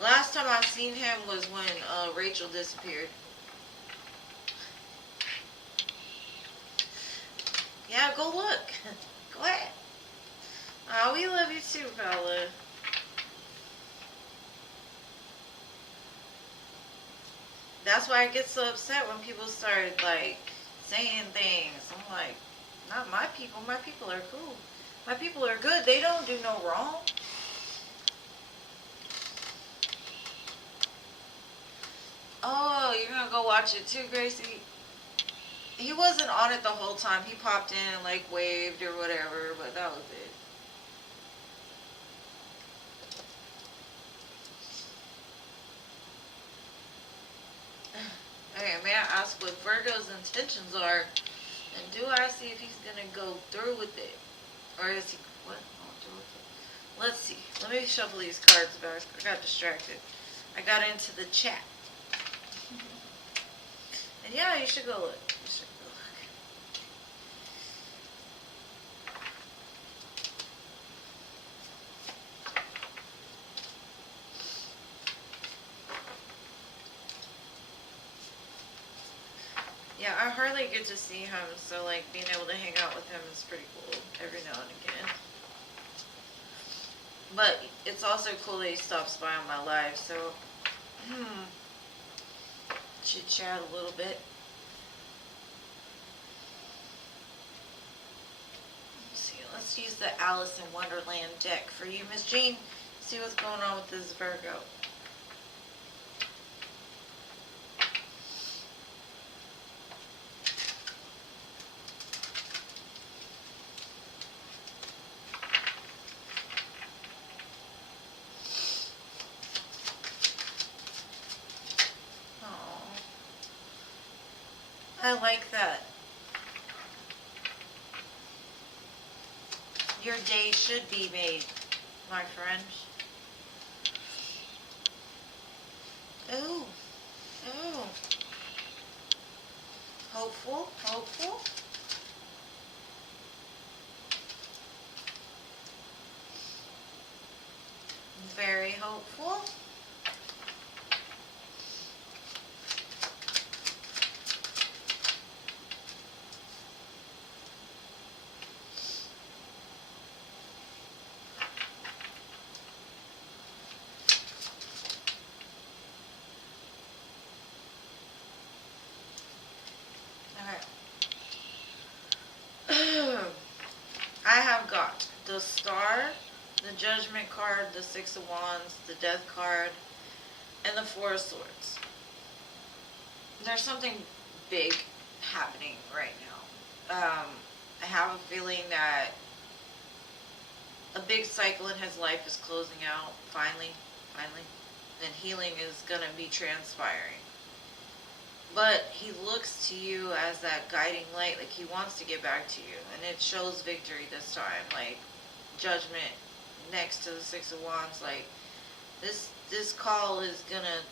Last time I seen him was when Rachel disappeared. Yeah, go look. Go ahead. Oh, we love you too, fella. That's why I get so upset when people start, like, saying things. I'm like, not my people. My people are cool. My people are good. They don't do no wrong. Oh, you're gonna go watch it too, Gracie? He wasn't on it the whole time. He popped in and, like, waved or whatever, but that was it. Okay, may I ask what Virgo's intentions are? And do I see if he's gonna go through with it? Or is he, what? Let's see. Let me shuffle these cards back. I got distracted. I got into the chat. And yeah, you should go look. You should go look. Yeah, I hardly get to see him, so, like, being able to hang out with him is pretty cool every now and again. But it's also cool that he stops by on my live, so chit chat a little bit. Let's see, let's use the Alice in Wonderland deck for you, Miss Jean. See what's going on with this Virgo. I like that. Your day should be made, my friend. Ooh. Ooh. Hopeful, hopeful. Very hopeful. I have got the Star, the Judgment card, the Six of Wands, the Death card, and the Four of Swords. There's something big happening right now. I have a feeling that a big cycle in his life is closing out, finally, and healing is going to be transpiring. But he looks to you as that guiding light, like he wants to get back to you, and it shows victory this time, like judgment next to the Six of Wands. Like this call is gonna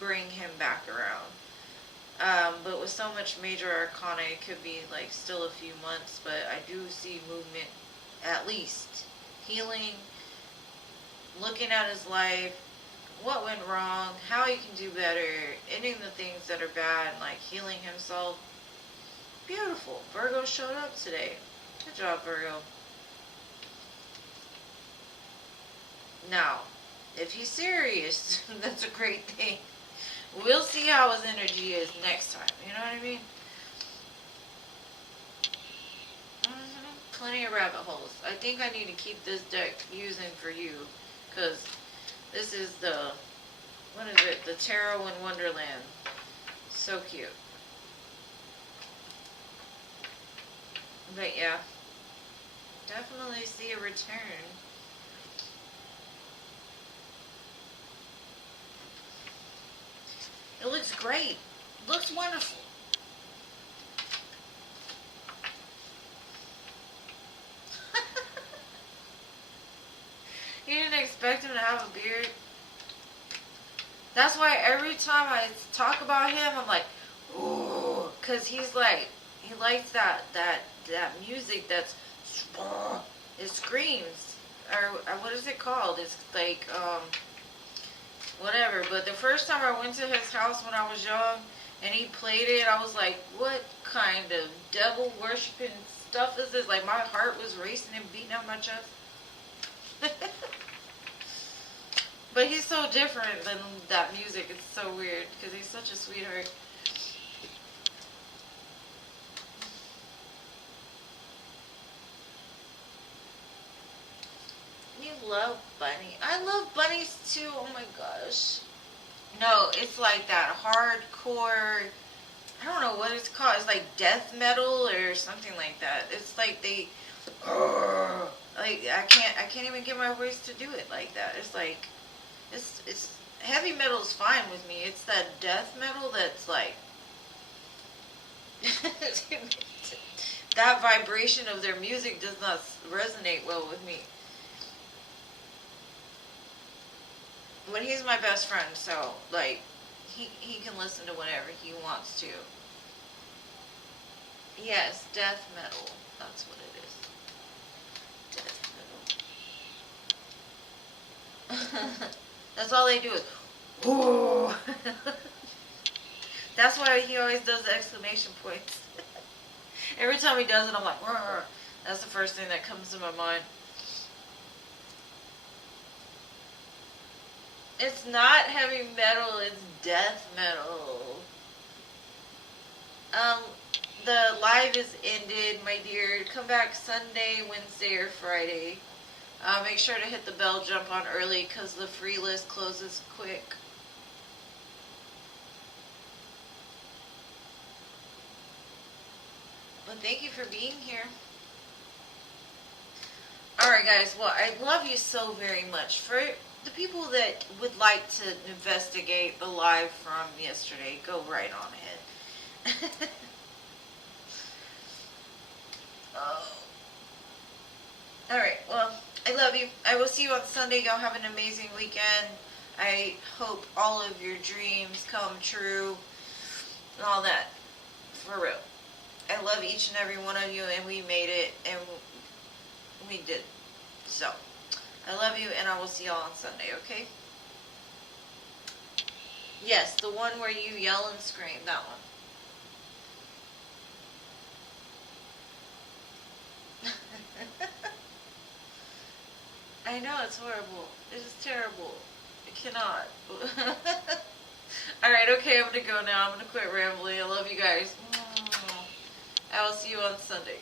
bring him back around. But with so much major arcana, it could be like still a few months, but I do see movement, at least healing, looking at his life, what went wrong, how he can do better, ending the things that are bad, like healing himself. Beautiful. Virgo showed up today. Good job, Virgo. Now, if he's serious, that's a great thing. We'll see how his energy is next time. You know what I mean? Plenty of rabbit holes. I think I need to keep this deck using for you, because this is the, what is it? The Tarot in Wonderland. So cute. But yeah, definitely see a return. It looks great. Looks wonderful. You didn't expect him to have a beard? That's why every time I talk about him, I'm like, ooh, because he's like, he likes that music that's, it screams, or what is it called? It's like, whatever. But the first time I went to his house when I was young, and he played it, I was like, what kind of devil worshipping stuff is this? Like, my heart was racing and beating out my chest. But he's so different than that music. It's so weird because he's such a sweetheart. You love bunny. I love bunnies too. Oh my gosh. No, it's like that hardcore. I don't know what it's called. It's like death metal or something like that. It's like they. Like I can't even get my voice to do it like that. It's like. It's heavy metal is fine with me. It's that death metal that's like that vibration of their music does not resonate well with me. But he's my best friend, so like he can listen to whatever he wants to. Yes, death metal. That's what it is. Death metal. That's all they do is, ooh. That's why he always does the exclamation points. Every time he does it, I'm like, rrr. That's the first thing that comes to my mind. It's not heavy metal, it's death metal. The live is ended, my dear. Come back Sunday, Wednesday, or Friday. Make sure to hit the bell, jump on early, because the free list closes quick. But thank you for being here. Alright guys, well I love you so very much. For the people that would like to investigate the live from yesterday, go right on ahead. Oh. Alright, well, I love you. I will see you on Sunday. Y'all have an amazing weekend. I hope all of your dreams come true and all that. For real. I love each and every one of you, and we made it, and we did. So, I love you, and I will see y'all on Sunday, okay? Yes, the one where you yell and scream, that one. I know, it's horrible. It is terrible. I cannot. Alright, okay, I'm gonna go now. I'm gonna quit rambling. I love you guys. I will see you on Sunday.